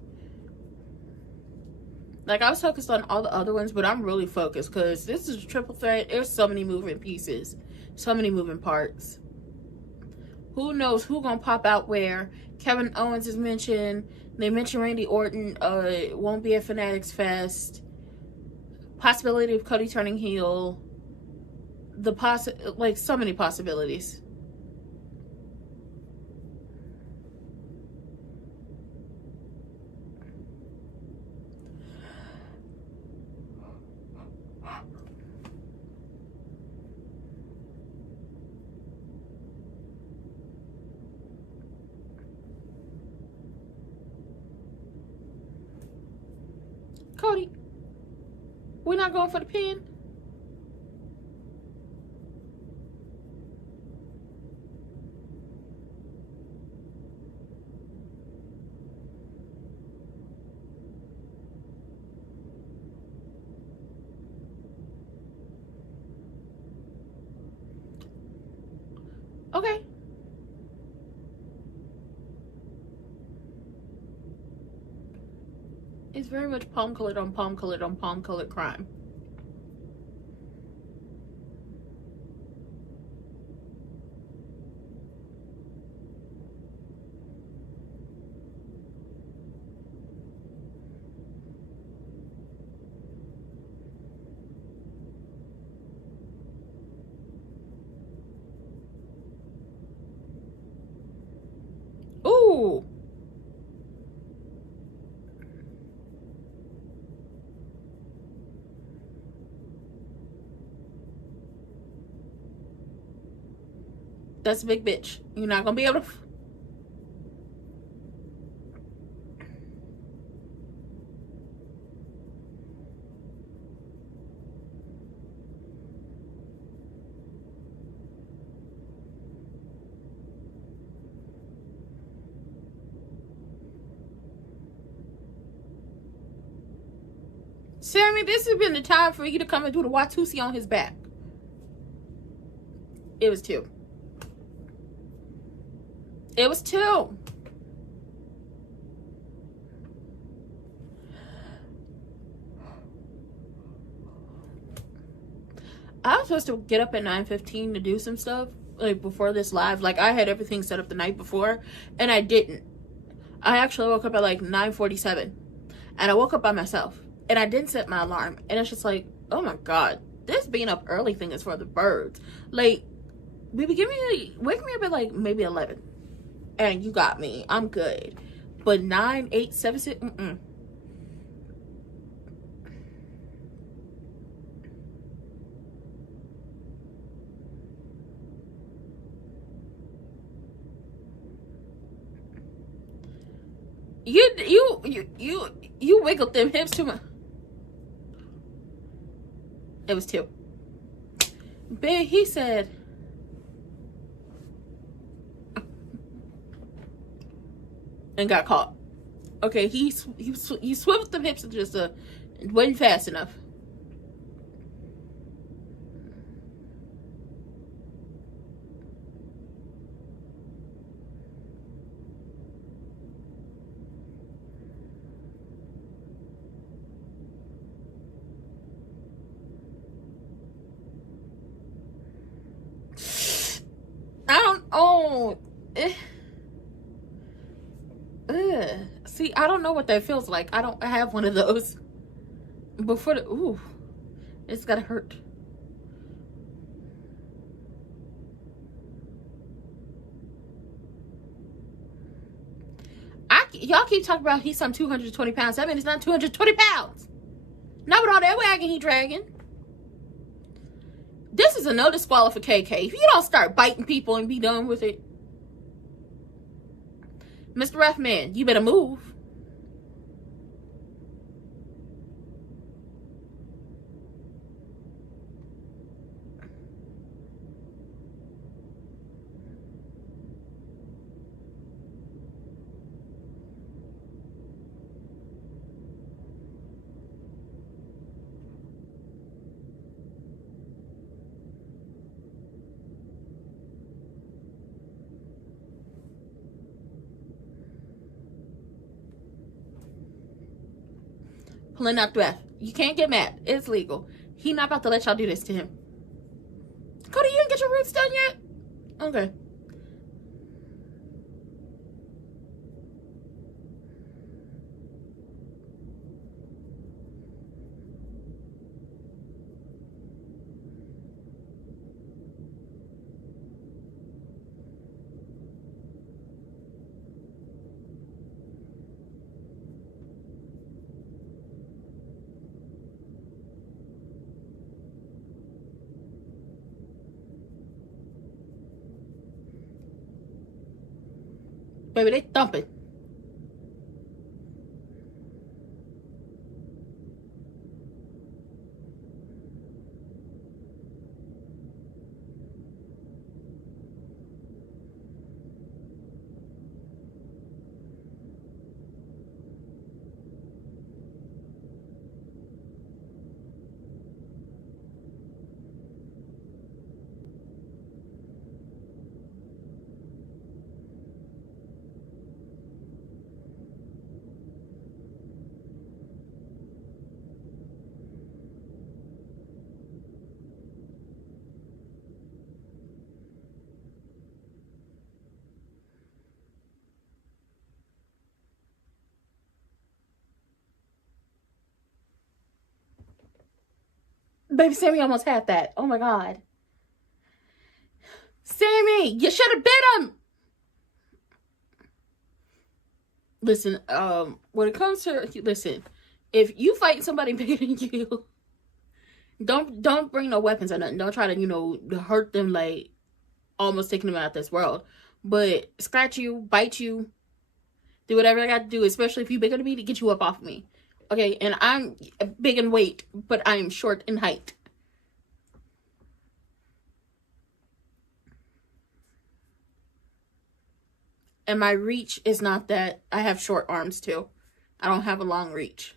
Like, I was focused on all the other ones, but I'm really focused because this is a triple threat. There's so many moving pieces, so many moving parts. Who knows who gonna pop out where? Kevin Owens is mentioned. They mentioned Randy Orton won't be at Fanatics Fest. Possibility of Cody turning heel. Like, so many possibilities. Cody, we're not going for the pin. Okay. It's very much palm colored on palm colored on palm colored crime. Ooh. That's a big bitch. You're not gonna be able to. Sammy, this has been the time for you to come and do the Watusi on his back. It was 2. It was 2. I was supposed to get up at 9:15 to do some stuff, like, before this live. Like, I had everything set up the night before, and I didn't. I actually woke up at, like, 9:47, and I woke up by myself, and I didn't set my alarm, and it's just like, oh my God, this being up early thing is for the birds. Like, baby, wake me up at, like, maybe 11, and you got me. I'm good. But 9, 8, 7, 6, You wiggled them hips too much. It was 2. Babe, he said, and got caught. Okay, he swiveled them hips and just wasn't fast enough. Yeah. See, I don't know what that feels like. I don't have one of those. Before the, ooh, it's gotta hurt. Y'all keep talking about he's some 220 pounds. I mean, it's not 220 pounds. Not with all that wagging he dragging. This is a no disqualification. If you don't start biting people and be done with it. Mr. Ruffman, you better move. Pulling out the breath. You can't get mad. It's legal. He not about to let y'all do this to him. Cody, you didn't get your roots done yet? Okay. Baby, they thumping. Baby, Sammy almost had that. Oh my God. Sammy, you should have bit him. Listen, when it comes to, listen, if you fight somebody bigger than you, don't bring no weapons or nothing. Don't try to, hurt them, like almost taking them out of this world. But scratch you, bite you, do whatever I got to do, especially if you're bigger than me, to get you up off of me. Okay, and I'm big in weight, but I'm short in height. And my reach is not that. I have short arms too. I don't have a long reach.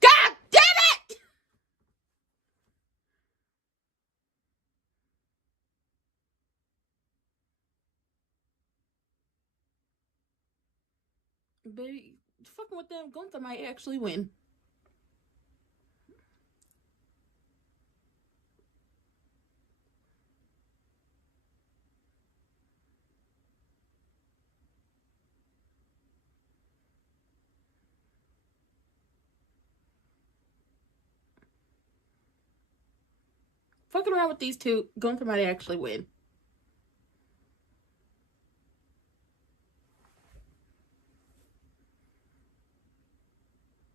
God damn it! Baby, fucking with them, Gunther might actually win. Fucking around with these two, Gunther might actually win.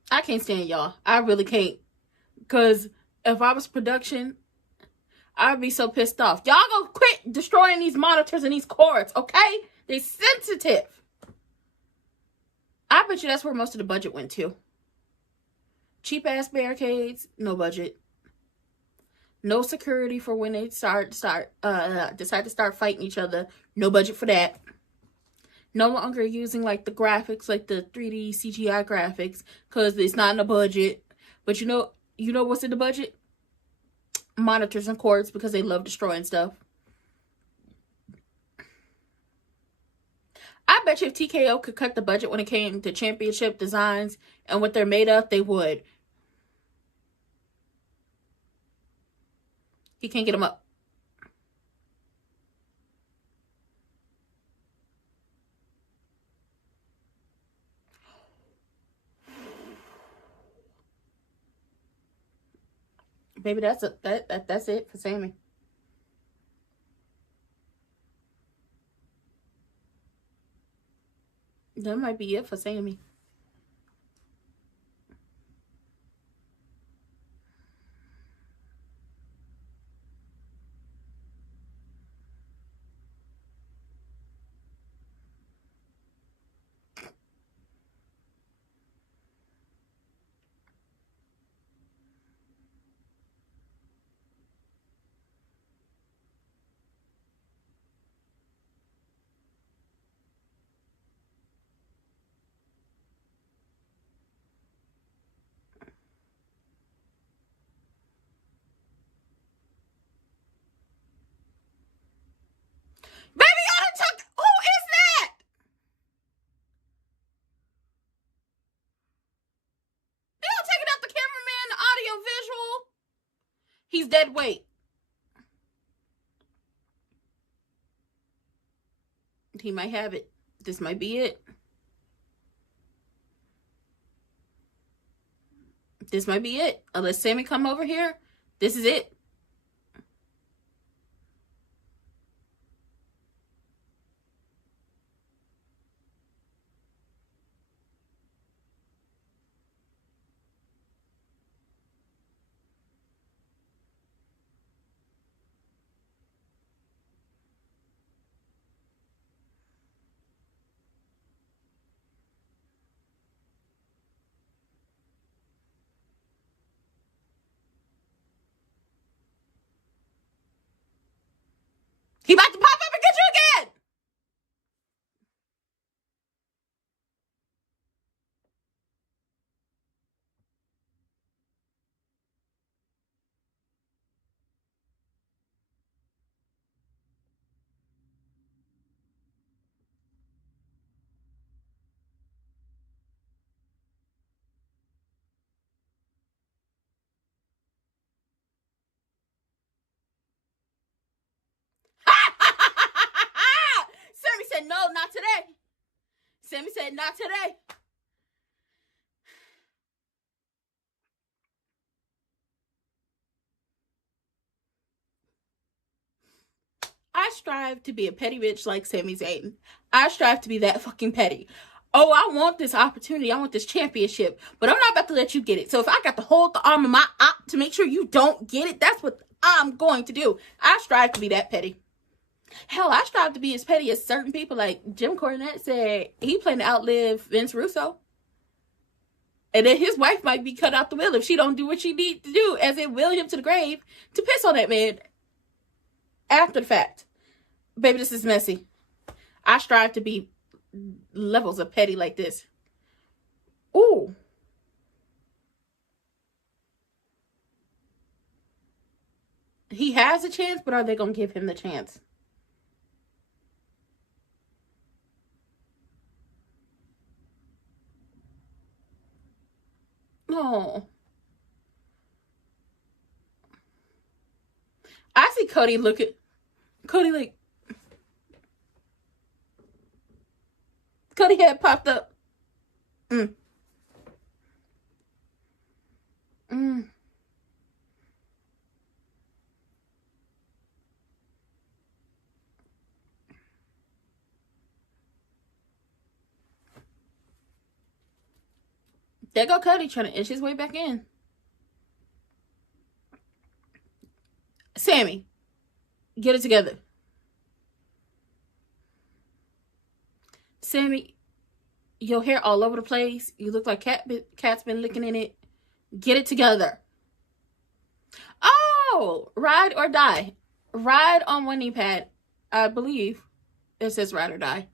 I can't stand y'all. I really can't. Because if I was production, I'd be so pissed off. Y'all go quit destroying these monitors and these cords, okay? They're sensitive. I bet you that's where most of the budget went to. Cheap ass barricades, no budget. No security for when they decide to start fighting each other. No budget for that. No longer using like the graphics, like the 3D CGI graphics, because it's not in the budget. But you know what's in the budget? Monitors and cords, because they love destroying stuff. I bet you if TKO could cut the budget when it came to championship designs and what they're made of, they would. He can't get them up. Baby, that's it for Sammy. That might be it for Sammy. Baby, y'all took. Who is that? They don't take it out the cameraman, the audio visual. He's dead weight. He might have it. This might be it. This might be it. Unless Sammy come over here, this is it. He about to pop up and get you again. Sammy said, no, not today. Sammy said, not today. I strive to be a petty bitch like Sami Zayn. I strive to be that fucking petty. Oh, I want this opportunity. I want this championship. But I'm not about to let you get it. So if I got to hold the arm of my op to make sure you don't get it, that's what I'm going to do. I strive to be that petty. Hell, I strive to be as petty as certain people. Like Jim Cornette said, he planned to outlive Vince Russo. And then his wife might be cut out the will if she don't do what she needs to do, as it will him to the grave, to piss on that man after the fact. Baby, this is messy. I strive to be levels of petty like this. Ooh. He has a chance, but are they going to give him the chance? Oh. I see Cody look at Cody like Cody head popped up. There go Cody trying to inch his way back in. Sammy, get it together. Sammy, your hair all over the place. You look like cat's been licking in it. Get it together. Oh, ride or die. Ride on one knee pad. I believe it says ride or die.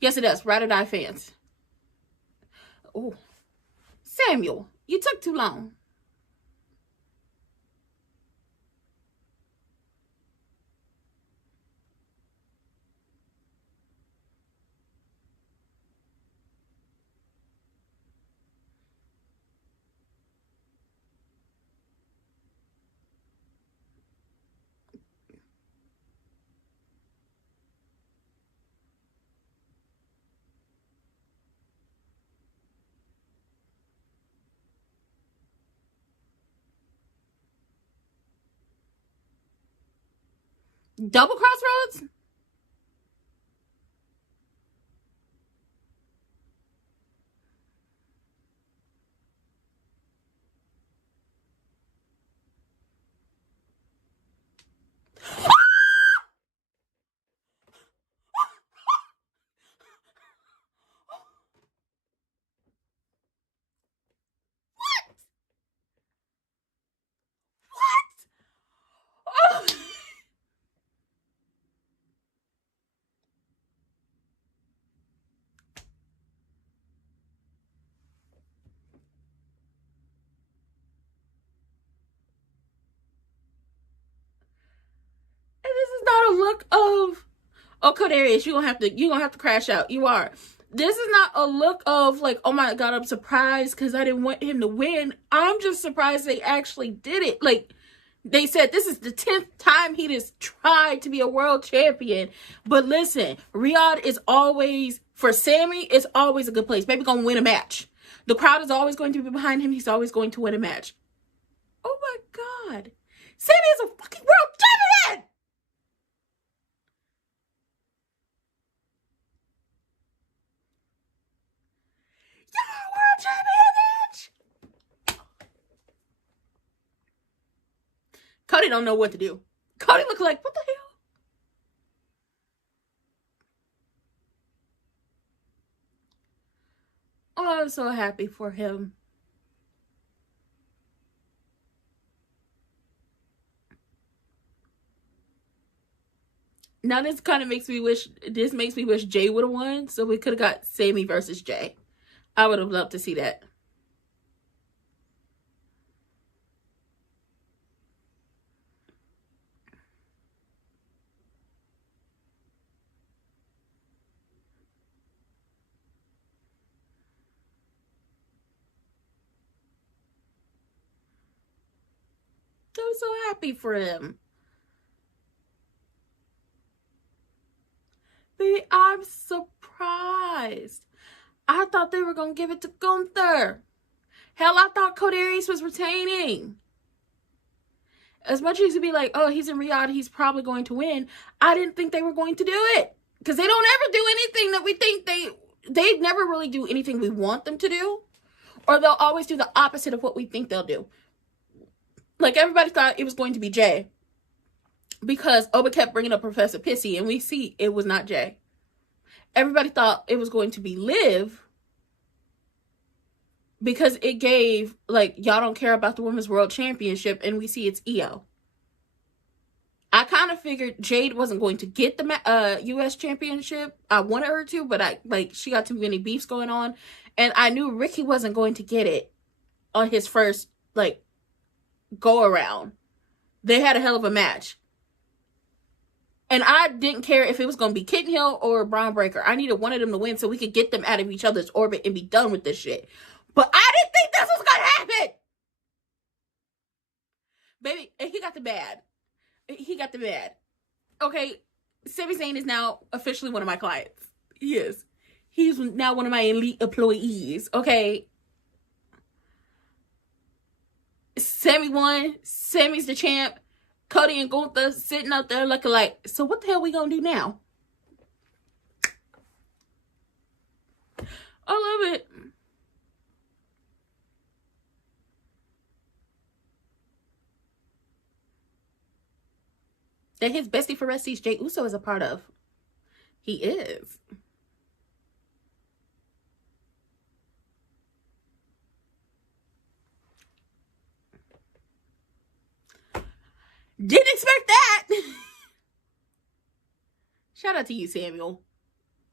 Yes, it does. Ride or die fans. Oh, Samuel, you took too long. Double crossroads? Oh. And this is not a look of, oh, Codarius, you're gonna have to crash out. You are. This is not a look of like, oh my god, I'm surprised because I didn't want him to win. I'm just surprised they actually did it. Like, they said this is the 10th time he has tried to be a world champion. But listen, Riyadh is always, for Sammy, it's always a good place. Baby gonna win a match. The crowd is always going to be behind him. He's always going to win a match. Oh my god. Sammy is a fucking world champion! You're a world champion, bitch! Cody don't know what to do. Cody look like, what the hell? Oh, I'm so happy for him. Now this kind of makes me wish Jay would have won, so we could have got Sammy versus Jay. I would have loved to see that. I'm so happy for him. Baby, I'm surprised. I thought they were going to give it to Gunther. Hell, I thought Codarius was retaining. As much as you'd be like, oh, he's in Riyadh, he's probably going to win. I didn't think they were going to do it. Because they don't ever do anything that we think they never really do anything we want them to do. Or they'll always do the opposite of what we think they'll do. Like, everybody thought it was going to be Jay. Because Oba kept bringing up Professor Pissy, and we see it was not Jay. Everybody thought it was going to be Liv. Because it gave, like, y'all don't care about the Women's World Championship, and we see it's Io. I kind of figured Jade wasn't going to get the U.S. Championship. I wanted her to, but she got too many beefs going on. And I knew Ricky wasn't going to get it on his first, go around. They had a hell of a match. And I didn't care if it was going to be Kitten Hill or Braun Breaker. I needed one of them to win so we could get them out of each other's orbit and be done with this shit. But I didn't think this was going to happen. Baby, and he got the bad. He got the bad. Okay, Sami Zayn is now officially one of my clients. He is. He's now one of my elite employees. Okay. Sammy won. Sammy's the champ. Cody and Gunther sitting out there looking like, so what the hell we gonna do now? I love it. That his bestie for Resties, Jey Uso, is a part of. He is. Didn't expect that. Shout out to you, Samuel.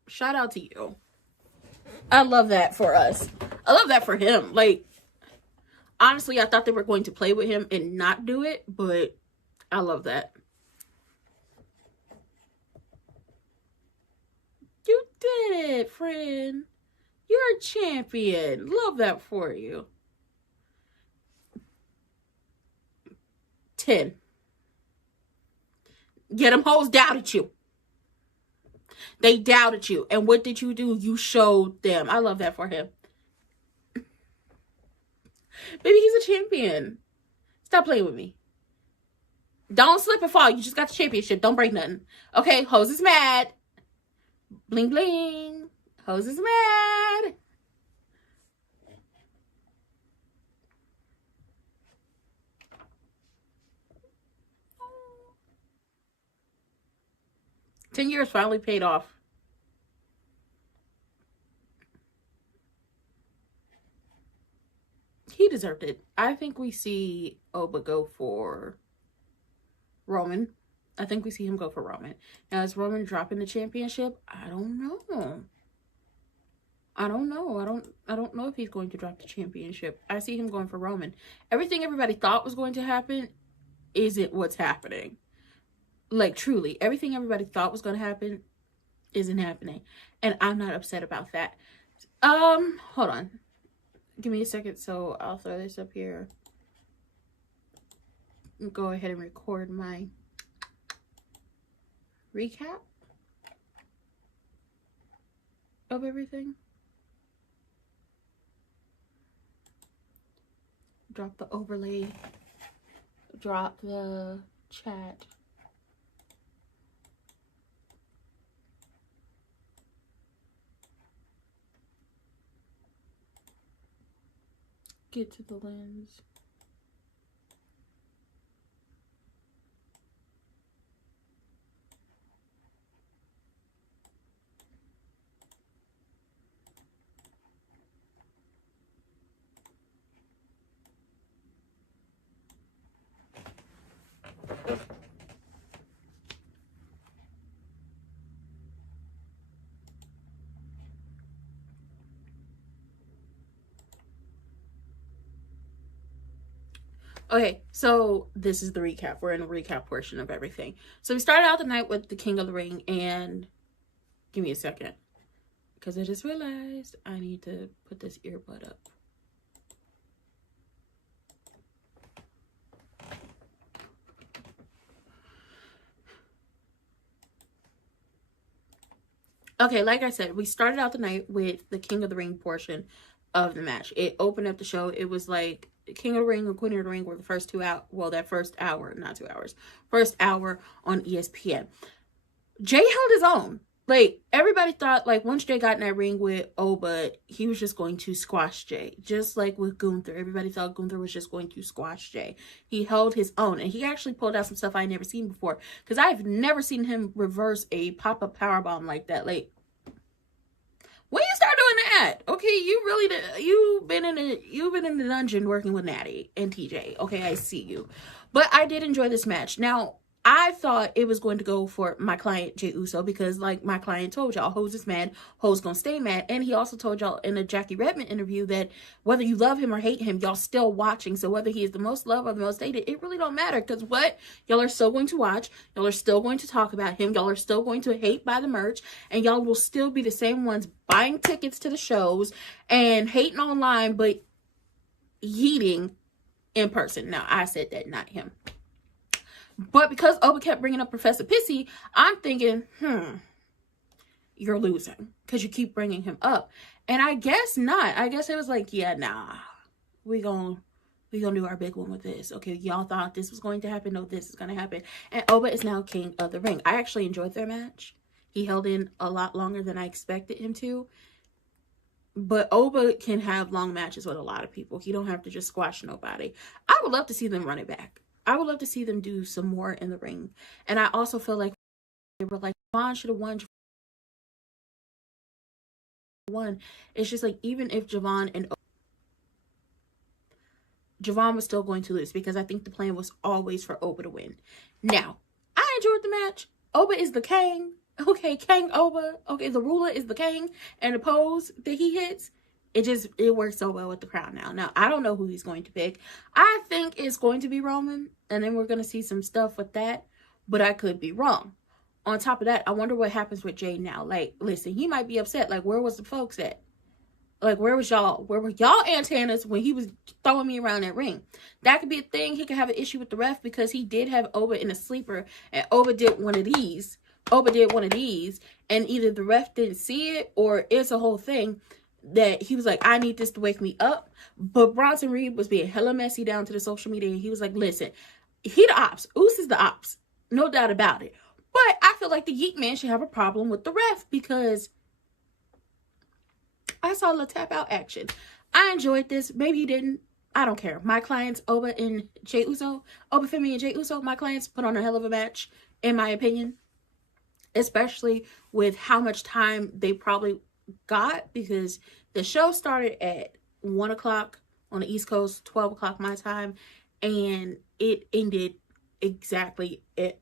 Shout out to you. I love that for us. I love that for him. Like, honestly, I thought they were going to play with him and not do it, but I love that. You did it, friend. You're a champion. Love that for you. 10. Yeah, them hoes doubted you. They doubted you. And what did you do? You showed them. I love that for him. Baby, he's a champion. Stop playing with me. Don't slip and fall. You just got the championship. Don't break nothing. Okay, hoes is mad. Bling, bling. Hoes is mad. Oh. 10 years finally paid off. He deserved it. I think we see Oba go for Roman. I think we see him go for Roman. Now, is Roman dropping the championship? I don't know. I don't know if he's going to drop the championship. I see him going for Roman. Everything everybody thought was going to happen isn't what's happening. Like, truly, everything everybody thought was going to happen isn't happening. And I'm not upset about that. Hold on. Give me a second, so I'll throw this up here. Go ahead and record my recap of everything. Drop the overlay. Drop the chat. Get to the lens. Okay, so this is the recap. We're in the recap portion of everything. So we started out the night with the King of the Ring, and give me a second, because I just realized I need to put this earbud up. Okay, like I said, we started out the night with the King of the Ring portion of the match. It opened up the show. It was like King of the Ring and Queen of the Ring were the first 2 hours. Well, that first hour, not 2 hours. First hour on ESPN. Jay held his own. Like, everybody thought, like, once Jay got in that ring with Oba, he was just going to squash Jay. Just like with Gunther. Everybody thought Gunther was just going to squash Jay. He held his own. And he actually pulled out some stuff I never seen before. Because I've never seen him reverse a pop-up powerbomb like that. Like, when you start doing that, okay, you've been in the dungeon working with Natty and TJ. Okay, I see you. But I did enjoy this match. Now, I thought it was going to go for my client, Jey Uso, because like my client told y'all, Hoes is mad, Hoes gonna stay mad. And he also told y'all in a Jackie Redmond interview that whether you love him or hate him, y'all still watching. So whether he is the most loved or the most hated, it really don't matter. Because what? Y'all are still going to watch. Y'all are still going to talk about him. Y'all are still going to hate buy the merch. And y'all will still be the same ones buying tickets to the shows and hating online, but yeeting in person. Now, I said that, not him. But because Oba kept bringing up Professor Pissy, I'm thinking, you're losing because you keep bringing him up. And I guess not. I guess it was like, yeah, nah, we gonna do our big one with this. Okay, y'all thought this was going to happen. No, this is going to happen. And Oba is now King of the Ring. I actually enjoyed their match. He held in a lot longer than I expected him to. But Oba can have long matches with a lot of people. He don't have to just squash nobody. I would love to see them run it back. I would love to see them do some more in the ring. And I also feel like they were like, Javon should have won. It's just like, even if Javon was still going to lose, because I think the plan was always for Oba to win. Now, I enjoyed the match. Oba is the king. Okay, Kang Oba. Okay, the ruler is the king, and the pose that he hits, it works so well with the crowd now. Now, I don't know who he's going to pick. I think it's going to be Roman, and then we're going to see some stuff with that, but I could be wrong. On top of that, I wonder what happens with Jay now. Like, listen, he might be upset. Like, where was the folks at? Like, where was y'all? Where were y'all antennas when he was throwing me around that ring? That could be a thing. He could have an issue with the ref because he did have Oba in a sleeper, and Oba did one of these. And either the ref didn't see it, or it's a whole thing that he was like, I need this to wake me up. But Bronson Reed was being hella messy down to the social media, and he was like, listen, he the ops. Oos is the ops. No doubt about it. But I feel like the Yeet Man should have a problem with the ref because I saw the tap out action. I enjoyed this. Maybe you didn't. I don't care. My clients, Oba and Jey Uso, Oba Femi and Jey Uso, my clients put on a hell of a match, in my opinion. Especially with how much time they probably got, because the show started at 1 o'clock on the East Coast, 12 o'clock my time, and it ended exactly at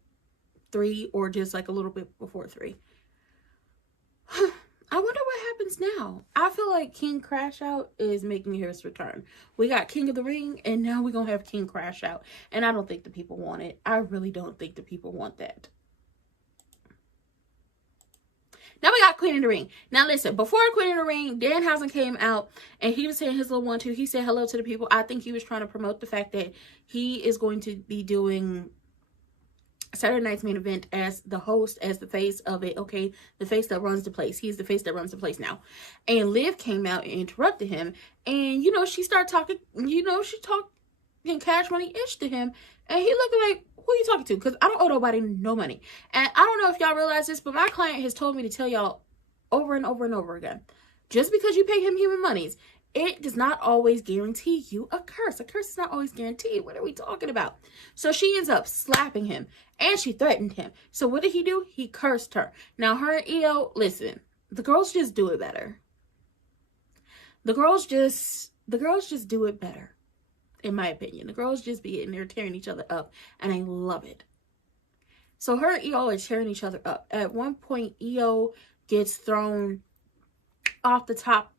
3 or just like a little bit before 3. I wonder what happens now. I feel like King Crash Out is making his return. We got King of the Ring, and now we're going to have King Crash Out. And I don't think the people want it. I really don't think the people want that. Now we got Queen of the Ring. Now listen, before Queen of the Ring, Danhausen came out and he was saying his little 1-2. He said hello to the people. I think he was trying to promote the fact that he is going to be doing Saturday Night's Main Event as the host, as the face of it. Okay, the face that runs the place. He's the face that runs the place now. And Liv came out and interrupted him. And, you know, she started talking, you know, she talked in Cash Money-ish to him. And he looked like, who are you talking to? Because I don't owe nobody no money. And I don't know if y'all realize this, but my client has told me to tell y'all over and over and over again, just because you pay him human monies, it does not always guarantee you a curse. A curse is not always guaranteed. What are we talking about? So she ends up slapping him, and she threatened him. So what did he do? He cursed her. Now her and EO, listen, the girls just do it better. The girls just do it better. In my opinion, the girls just be in there tearing each other up, and I love it. So her and EO are tearing each other up. At one point, EO gets thrown off the top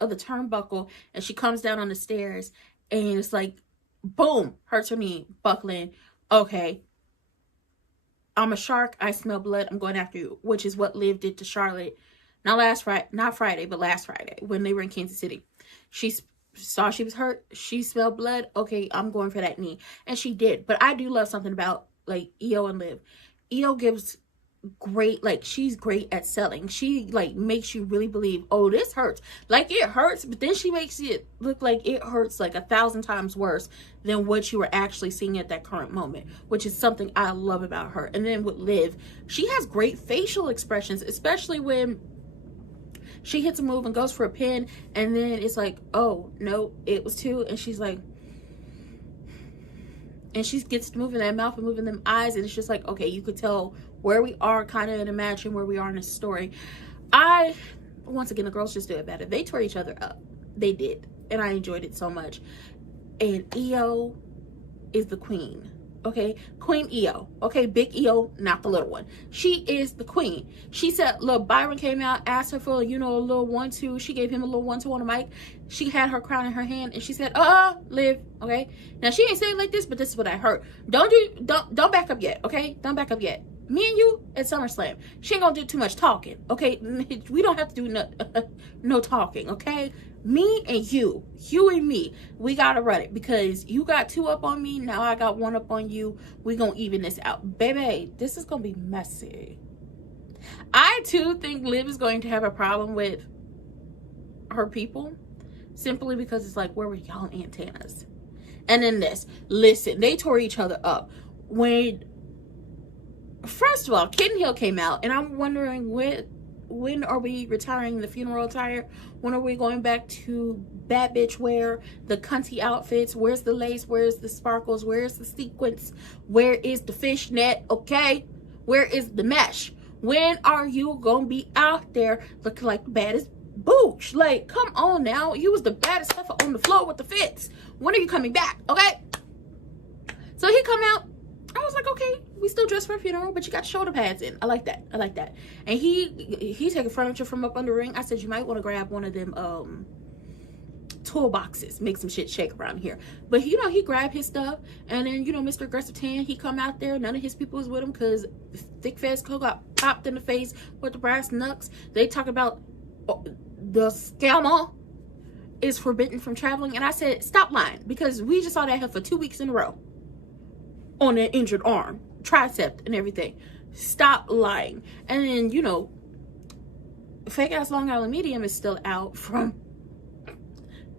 of the turnbuckle, and she comes down on the stairs, and it's like, boom, hurts her knee, buckling. Okay, I'm a shark. I smell blood. I'm going after you, which is what Liv did to Charlotte. Not Friday, but last Friday when they were in Kansas City. She saw she was hurt. She smelled blood. Okay, I'm going for that knee. And she did. But I do love something about, like, EO and Liv. EO gives great, like, she's great at selling. She, like, makes you really believe, oh, this hurts. Like, it hurts, but then she makes it look like it hurts like 1,000 times worse than what you were actually seeing at that current moment, which is something I love about her. And then with Liv, she has great facial expressions, especially when she hits a move and goes for a pin, and then it's like, oh, no, it was 2. And she's like, and she gets to moving that mouth and moving them eyes, and it's just like, okay, you could tell where we are kind of in a match and where we are in a story. Once again, the girls just do it better. They tore each other up. They did. And I enjoyed it so much. And EO is the queen. Okay, Queen EO. Okay, big EO, not the little one. She is the queen. She said, look, Byron came out, asked her for, you know, a little 1-2. She gave him a little 1-2 on the mic. She had her crown in her hand, and she said, Liv. Okay, now she ain't saying it like this, but this is what I heard. Don't back up yet. Okay, don't back up yet. Me and you at SummerSlam. She ain't gonna do too much talking. Okay, we don't have to do no talking. Okay, me and you and me, we gotta run it, because you got 2 up on me, now I got 1 up on you. We gonna even this out, baby. This is gonna be messy. I too think Liv is going to have a problem with her people, simply because it's like, where were y'all antennas? And then this, listen, they tore each other up when, first of all, Kitten Hill came out, and I'm wondering when are we retiring the funeral attire? When are we going back to bad bitch wear, the cunty outfits? Where's the lace? Where's the sparkles? Where's the sequins? Where is the fishnet? Okay, where is the mesh? When are you gonna be out there looking like the baddest booch? Like, come on now, you was the baddest stuff on the floor with the fits. When are you coming back? Okay, so he come out. I was like, okay, we still dressed for a funeral, but you got shoulder pads in. I like that. I like that. And he taking furniture from up under the ring. I said, you might want to grab one of them toolboxes, make some shit shake around here. But you know, he grabbed his stuff, and then you know, Mr. Aggressive Tan, he come out there. None of his people was with him because Thick Fez got popped in the face with the brass knucks. They talk about the scammer is forbidden from traveling, and I said, stop lying, because we just saw that here for 2 weeks in a row on an injured arm, tricep, and everything. Stop lying. And then, you know, fake ass Long Island Medium is still out from.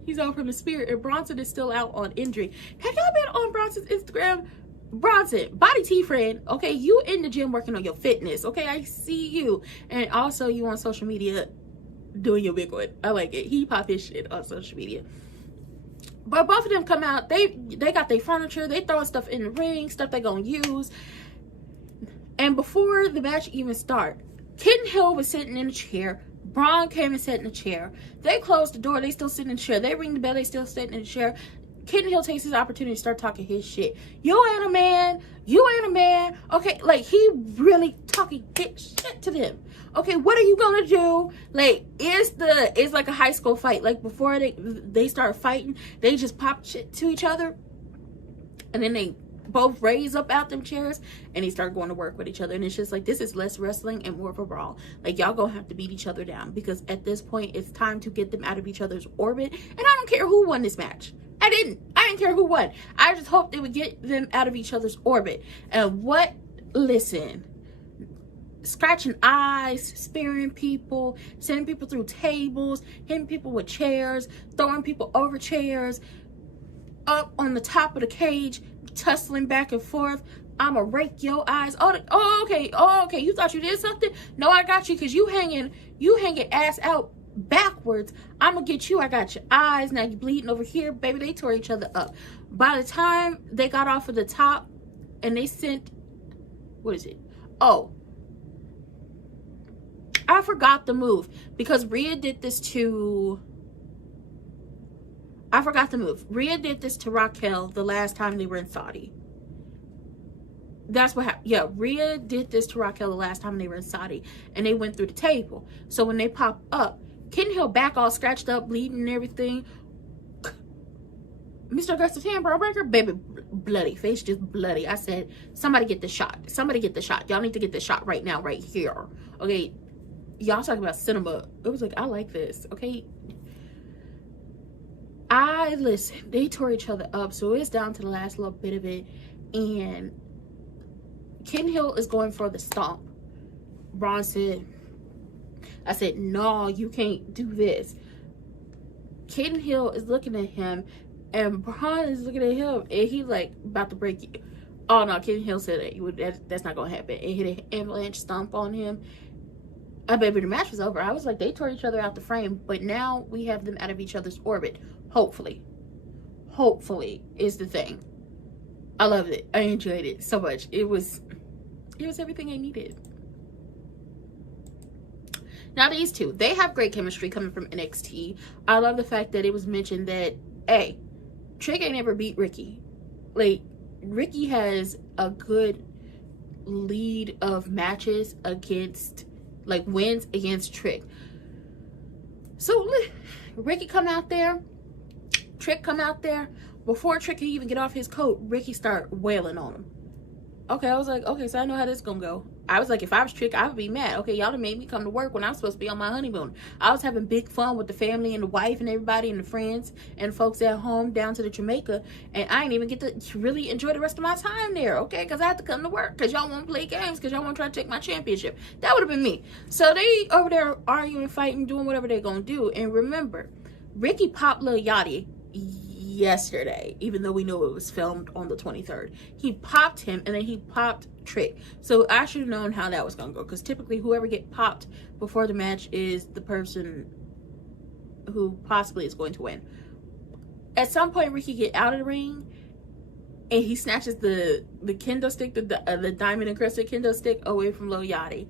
He's out from the spirit, and Bronson is still out on injury. Have y'all been on Bronson's Instagram? Bronson, body T friend, okay, you in the gym working on your fitness, okay, I see you. And also you on social media doing your big one. I like it. He pop his shit on social media. But both of them come out, they got their furniture, they throwing stuff in the ring, stuff they gonna use. And before the match even start, Kitten Hill was sitting in a chair. Braun came and sat in the chair. They closed the door, they still sitting in the chair. They ring the bell, they still sitting in the chair. Kitten Hill takes his opportunity to start talking his shit. You ain't a man. You ain't a man. Okay, like, he really talking his shit to them. Okay, what are you gonna do? Like, it's like a high school fight. Like, before they start fighting, they just pop shit to each other. And then they both raise up out them chairs and they start going to work with each other. And it's just like, this is less wrestling and more of a brawl. Like, y'all gonna have to beat each other down, because at this point it's time to get them out of each other's orbit. And I don't care who won this match. I didn't care who won. I just hoped they would get them out of each other's orbit. And listen, scratching eyes, spearing people, sending people through tables, hitting people with chairs, throwing people over chairs, up on the top of the cage, tussling back and forth. I'ma rake your eyes. Oh, okay. You thought you did something? No, I got you, because you hanging ass out backwards. I'ma get you. I got your eyes. Now you bleeding over here. Baby, they tore each other up. By the time they got off of the top and they sent, what is it? Oh, I forgot the move, because Rhea did this to, I forgot the move. Rhea did this to Raquel the last time they were in Saudi. That's what happened. Yeah, Rhea did this to Raquel the last time they were in Saudi, and they went through the table. So when they pop up, Kitten Hill back all scratched up, bleeding and everything. Mr. Aggressive Tan, bro breaker, baby, bloody face, just bloody. I said, somebody get the shot. Somebody get the shot. Y'all need to get the shot right now, right here. Okay, y'all talking about cinema. It was like, I like this. Okay, listen, they tore each other up, so it's down to the last little bit of it, and Kitten Hill is going for the stomp. Braun said, I said, no, you can't do this. Kitten Hill is looking at him, and Braun is looking at him, and he like about to break you. Oh no, Kitten Hill said that's not gonna happen. It hit an avalanche stomp on him. Baby, the match was over. I was like, they tore each other out the frame, but now we have them out of each other's orbit. Hopefully is the thing. I loved it. I enjoyed it so much. It was everything I needed. Now these two, they have great chemistry coming from NXT. I love the fact that it was mentioned that, hey, Trick ain't ever beat Ricky. Like, Ricky has a good lead of matches against, like, wins against Trick. So Ricky come out there, Trick come out there. Before Trick can even get off his coat, Ricky start wailing on him. Okay, I was like, okay, so I know how this is gonna go. I was like, if I was Trick, I would be mad. Okay, y'all done made me come to work when I'm supposed to be on my honeymoon. I was having big fun with the family and the wife and everybody and the friends and folks at home down to the Jamaica, and I didn't even get to really enjoy the rest of my time there, okay? Because I had to come to work because y'all want to play games, because y'all want to try to take my championship. That would have been me. So they over there arguing, fighting, doing whatever they're gonna do. And remember, Ricky popped Lil Yachty yesterday, even though we know it was filmed on the 23rd. He popped him, and then he popped Trick. So I should have known how that was gonna go, because typically whoever get popped before the match is the person who possibly is going to win. At some point, Ricky get out of the ring and he snatches the kendo stick, the diamond encrusted kendo stick away from Lil Yachty.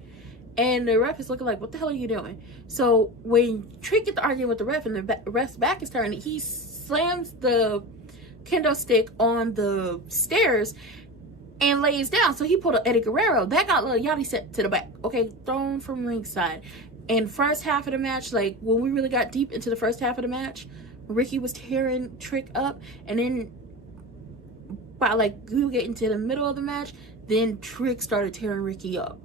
And the ref is looking like, what the hell are you doing? So when Trick get to arguing with the ref and the ref's back is turned, he slams the kendo stick on the stairs, and lays down. So he pulled an Eddie Guerrero. That got Lil Yachty set to the back. Okay, thrown from ringside. And first half of the match, like when we really got deep into the first half of the match, Ricky was tearing Trick up. And then by like we were getting to the middle of the match, then Trick started tearing Ricky up.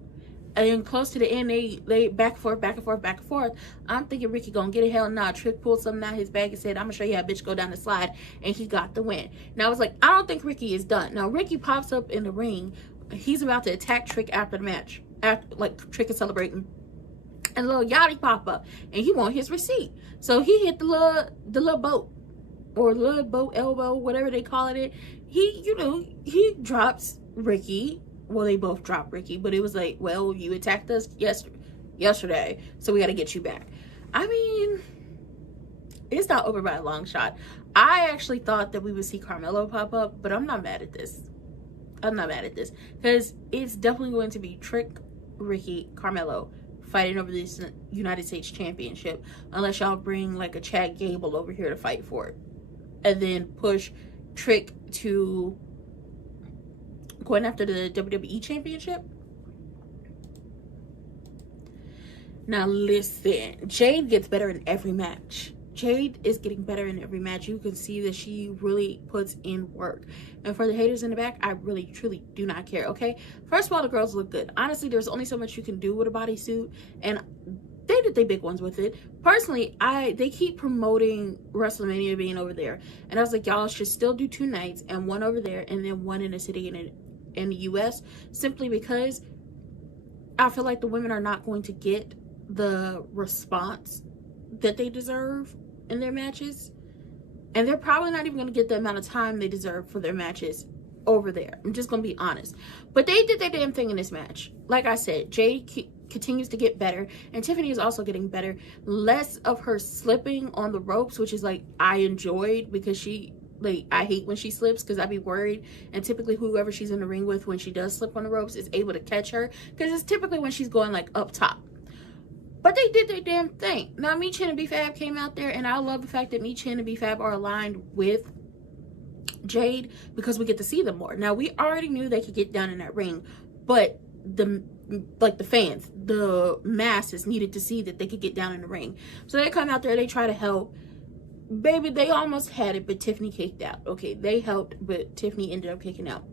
And then close to the end, they back and forth, back and forth, back and forth. I'm thinking Ricky gonna get it. Hell nah. Trick pulled something out his bag and said, I'm gonna show you how bitch go down the slide. And he got the win. Now I was like, I don't think Ricky is done. Now Ricky pops up in the ring. He's about to attack Trick after the match. After like Trick is celebrating. And Lil Yachty pop up. And he want his receipt. So he hit the little boat. Or little boat elbow, whatever they call it. He drops Ricky. Well, they both dropped Ricky, but it was like, well, you attacked us yesterday, so we got to get you back. I mean, it's not over by a long shot. I actually thought that we would see Carmelo pop up, but I'm not mad at this. I'm not mad at this because it's definitely going to be Trick, Ricky, Carmelo fighting over this United States Championship, unless y'all bring like a Chad Gable over here to fight for it, and then push Trick to going after the WWE Championship. Now listen, Jade gets better in every match. Jade is getting better in every match. You can see that she really puts in work. And for the haters in the back, I really truly do not care, okay? First of all, the girls look good. Honestly, there's only so much you can do with a bodysuit, and they did their big ones with it. Personally, they keep promoting WrestleMania being over there, and I was like, y'all should still do 2 nights and one over there and then one in a city in the US, simply because I feel like the women are not going to get the response that they deserve in their matches, and they're probably not even going to get the amount of time they deserve for their matches over there. I'm just going to be honest, but they did their damn thing in this match. Like I said, Jade continues to get better, and Tiffany is also getting better. Less of her slipping on the ropes, which is like I enjoyed, because she like, I hate when she slips because I'd be worried, and typically whoever she's in the ring with when she does slip on the ropes is able to catch her, because it's typically when she's going like up top. But they did their damn thing. Now Michin and B-Fab came out there, and I love the fact that Michin and B-Fab are aligned with Jade because we get to see them more. Now we already knew they could get down in that ring, but the fans, the masses needed to see that they could get down in the ring. So they come out there, they try to help. Baby, they almost had it, but Tiffany kicked out. Okay, they helped, but Tiffany ended up kicking out.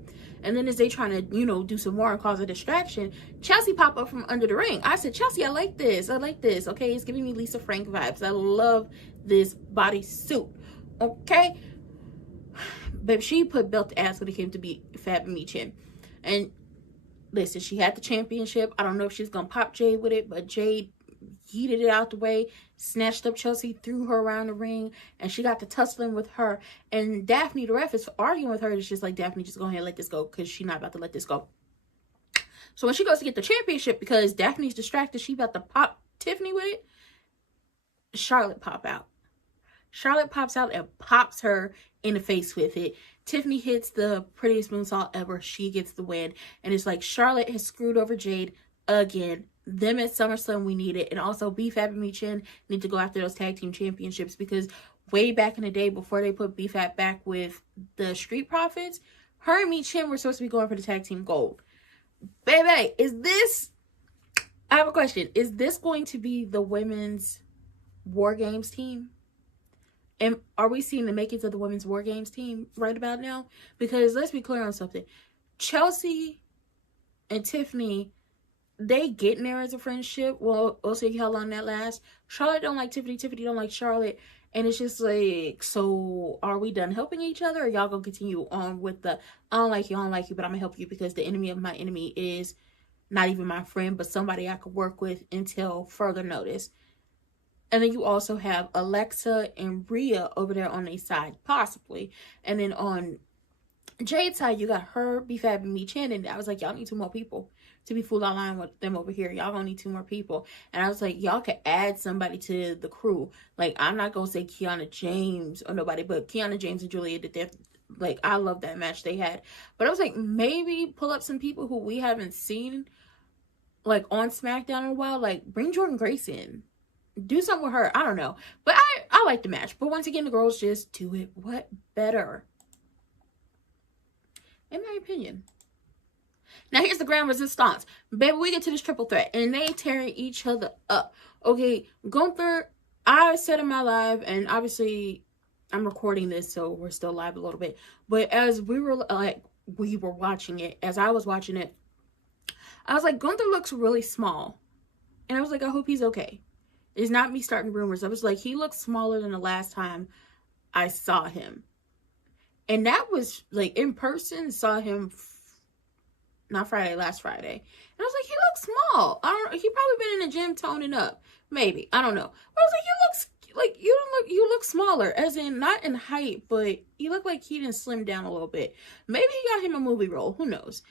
And then as they trying to, you know, do some more and cause a distraction, Chelsea popped up from under the ring. I said, Chelsea, I like this. I like this. Okay, it's giving me Lisa Frank vibes. I love this bodysuit. Okay? But she put belt to ass when it came to be Fab and Michin. And listen, she had the championship. I don't know if she's going to pop Jade with it, but Jade yeeted it out the way, snatched up Chelsea, threw her around the ring, and she got to tussling with her. And Daphne, the ref, is arguing with her. It's just like, Daphne, just go ahead and let this go, because she's not about to let this go. So when she goes to get the championship, because Daphne's distracted, she about to pop Tiffany with it, Charlotte pop out. Charlotte pops out and pops her in the face with it. Tiffany hits the prettiest moonsault ever. She gets the win. And it's like, Charlotte has screwed over Jade again. Them at SummerSlam, we need it. And also, B-Fab and Michin need to go after those tag team championships, because way back in the day, before they put B-Fab back with the Street Profits, her and Michin were supposed to be going for the tag team gold. Baby, I have a question. Is this going to be the women's War Games team? And are we seeing the makings of the women's War Games team right about now? Because let's be clear on something. Chelsea and Tiffany, they get in there as a friendship. Well, we'll see how long that lasts. Charlotte don't like Tiffany. Tiffany don't like Charlotte. And it's just like, so are we done helping each other? Or y'all gonna continue on with the, I don't like you, but I'm gonna help you because the enemy of my enemy is not even my friend, but somebody I could work with until further notice. And then you also have Alexa and Rhea over there on their side, possibly. And then on Jade's side, you got her, B-Fab, and Michin. And I was like, y'all need 2 more people to be full online with them over here. Y'all gonna need 2 more people. And I was like, y'all could add somebody to the crew. Like, I'm not gonna say Kiana James or nobody, but Kiana James and Julia did that. Like, I love that match they had. But I was like, maybe pull up some people who we haven't seen, like, on SmackDown in a while. Like, bring Jordan Grace in. Do something with her. I don't know. But I like the match. But once again, the girls just do it what better, in my opinion. Now here's the grand resistance. Baby, we get to this triple threat and they tearing each other up. Okay, Gunther, I said in my live, and obviously I'm recording this, so we're still live a little bit. But as we were watching it, as I was watching it, I was like, Gunther looks really small. And I was like, I hope he's okay. It's not me starting rumors. I was like, he looks smaller than the last time I saw him. And that was like in person, saw him not Friday, last Friday. And I was like, he looks small. I don't know. He probably been in the gym toning up. Maybe. I don't know. But I was like, you look smaller, as in not in height, but you look like he didn't slim down a little bit. Maybe he got him a movie role. Who knows?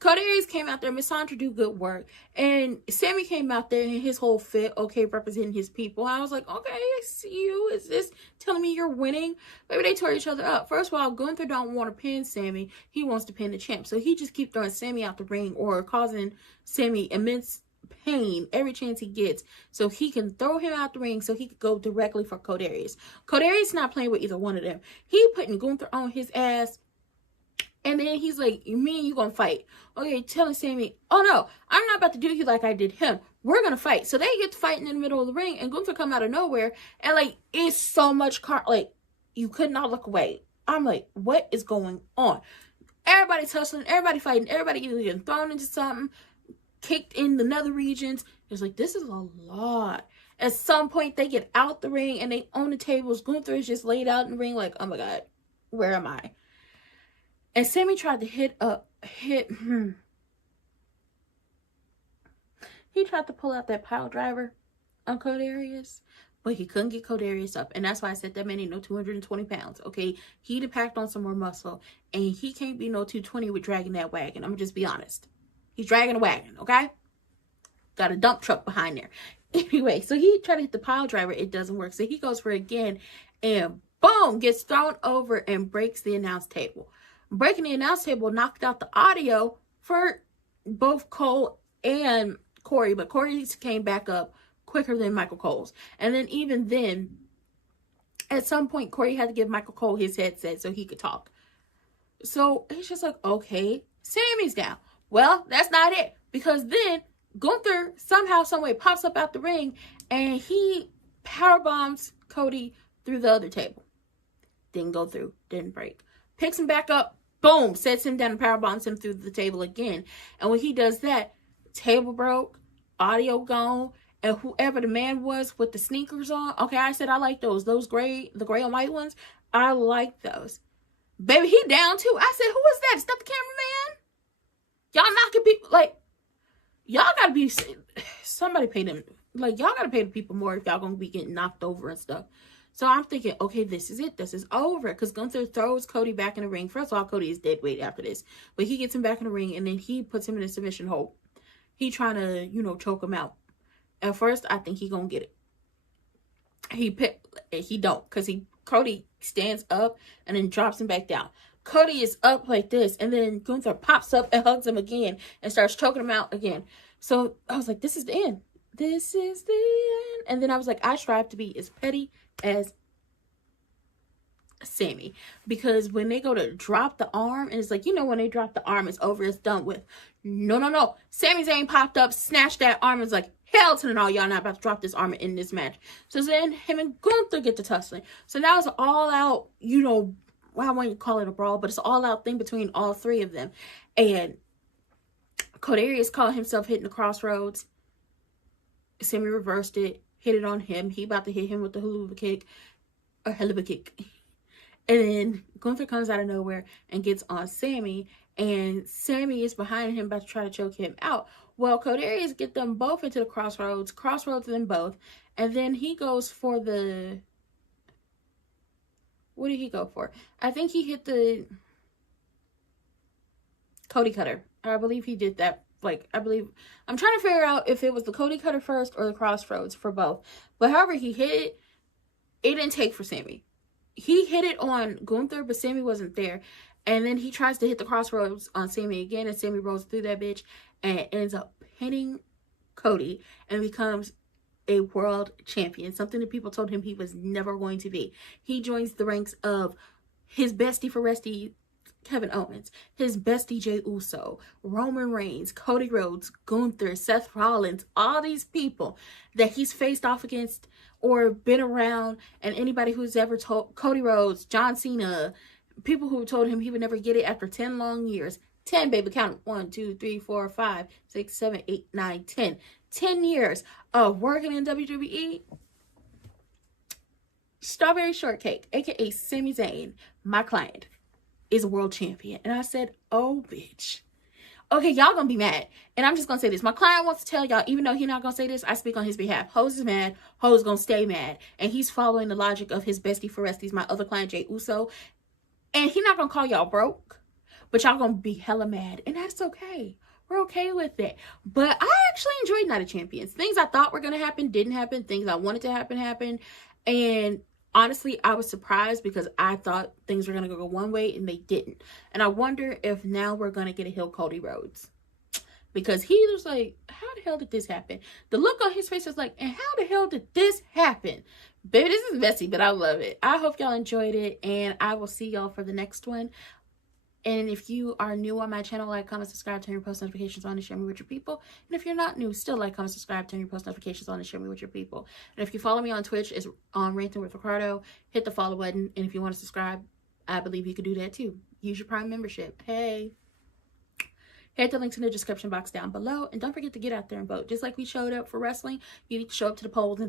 Cody Aries came out there, Miss Sandra do good work, and Sammy came out there in his whole fit, okay, representing his people. I was like, okay, I see you. Is this telling me you're winning? Maybe they tore each other up. First of all, Gunther don't want to pin Sammy. He wants to pin the champ. So he just keep throwing Sammy out the ring or causing Sammy immense pain every chance he gets, so he can throw him out the ring so he could go directly for Cody Aries. Cody Aries not playing with either one of them. He putting Gunther on his ass. And then he's like, me and you gonna fight. Okay, telling Sammy, oh no, I'm not about to do you like I did him. We're gonna fight. So they get to fighting in the middle of the ring, and Gunther come out of nowhere, and like, it's so much like, you could not look away. I'm like, what is going on? Everybody's hustling, everybody fighting, everybody getting thrown into something, kicked in the nether regions. It's like, this is a lot. At some point, they get out the ring, and they own the tables. Gunther is just laid out in the ring like, oh my God, where am I? And Sammy tried to he tried to pull out that pile driver on Cody Aries, but he couldn't get Cody Aries up. And that's why I said that man ain't no 220 pounds, okay? He'd have packed on some more muscle, and he can't be no 220 with dragging that wagon. I'm gonna just be honest. He's dragging a wagon, okay? Got a dump truck behind there. Anyway, so he tried to hit the pile driver. It doesn't work. So he goes for it again, and boom, gets thrown over and breaks the announce table. Breaking the announce table knocked out the audio for both Cole and Corey, but Corey came back up quicker than Michael Cole's. And then even then, at some point, Corey had to give Michael Cole his headset so he could talk. So he's just like, okay, Sammy's down. Well, that's not it, because then Gunther somehow, someway pops up out the ring, and he power bombs Cody through the other table. Didn't go through, didn't break. Picks him back up. Boom, sets him down and power bombs him through the table again. And when he does that, table broke, audio gone, and whoever the man was with the sneakers on, okay, I said I like those. Those the gray and white ones, I like those. Baby, he down too. I said, who is that? Is that the cameraman? Y'all knocking people, like, y'all gotta be, somebody pay them, like, y'all gotta pay the people more if y'all gonna be getting knocked over and stuff. So I'm thinking, okay, this is it. This is over. Because Gunther throws Cody back in the ring. First of all, Cody is dead weight after this. But he gets him back in the ring, and then he puts him in a submission hold. He trying to, you know, choke him out. At first, I think he gonna get it. He don't. Because Cody stands up and then drops him back down. Cody is up like this. And then Gunther pops up and hugs him again and starts choking him out again. So I was like, this is the end. This is the end. And then I was like, I strive to be as petty as Sammy, because when they go to drop the arm, and it's like, you know, when they drop the arm, it's over, it's done with. No. Sami Zayn popped up, snatched that arm, and was like, hell to the no, y'all not about to drop this arm in this match. So then him and Gunther get to tussling. So now it's an all out, you know, well, I wouldn't call it a brawl, but it's an all out thing between all three of them. And Cody Aries called himself hitting the crossroads. Sammy reversed it, hit it on him. He about to hit him with the hula kick. And then Gunther comes out of nowhere and gets on Sammy. And Sammy is behind him about to try to choke him out. Well, Cody Aries get them both into the crossroads them both. And then he goes for the... What did he go for? I think he hit the Cody Cutter. I believe he did that. I'm trying to figure out if it was the Cody Cutter first or the crossroads for both. But however he hit it didn't take for Sammy. He hit it on Gunther, but Sammy wasn't there. And then he tries to hit the crossroads on Sammy again, and Sammy rolls through that bitch and ends up pinning Cody and becomes a world champion. Something that people told him he was never going to be. He joins the ranks of his bestie for Resty, Kevin Owens, his bestie Jey Uso, Roman Reigns, Cody Rhodes, Gunther, Seth Rollins, all these people that he's faced off against or been around, and anybody who's ever told Cody Rhodes, John Cena, people who told him he would never get it after 10 long years. 10, baby, count them. 1, 2, 3, 4, 5, 6, 7, 8, 9, 10. 10 years of working in WWE. Strawberry Shortcake, aka Sami Zayn, my client, is a world champion. And I said, oh, bitch. Okay, y'all gonna be mad. And I'm just gonna say this. My client wants to tell y'all, even though he's not gonna say this, I speak on his behalf. Hoes is mad. Hoes gonna stay mad. And he's following the logic of his bestie Foresties, my other client, Jey Uso. And he's not gonna call y'all broke. But y'all gonna be hella mad. And that's okay. We're okay with it. But I actually enjoyed Night of Champions. Things I thought were gonna happen didn't happen. Things I wanted to happen happened. And honestly, I was surprised because I thought things were going to go one way and they didn't. And I wonder if now we're going to get a heel Cody Rhodes. Because he was like, how the hell did this happen? The look on his face was like, and how the hell did this happen? Baby, this is messy, but I love it. I hope y'all enjoyed it. And I will see y'all for the next one. And if you are new on my channel, like, comment, subscribe, turn your post notifications on, and share me with your people. And if you're not new, still like, comment, subscribe, turn your post notifications on, and share me with your people. And if you follow me on Twitch, it's on Ranting with Ricardo. Hit the follow button. And if you want to subscribe, I believe you could do that too. Use your Prime membership. Hey. Hit the links in the description box down below. And don't forget to get out there and vote. Just like we showed up for wrestling, you need to show up to the polls and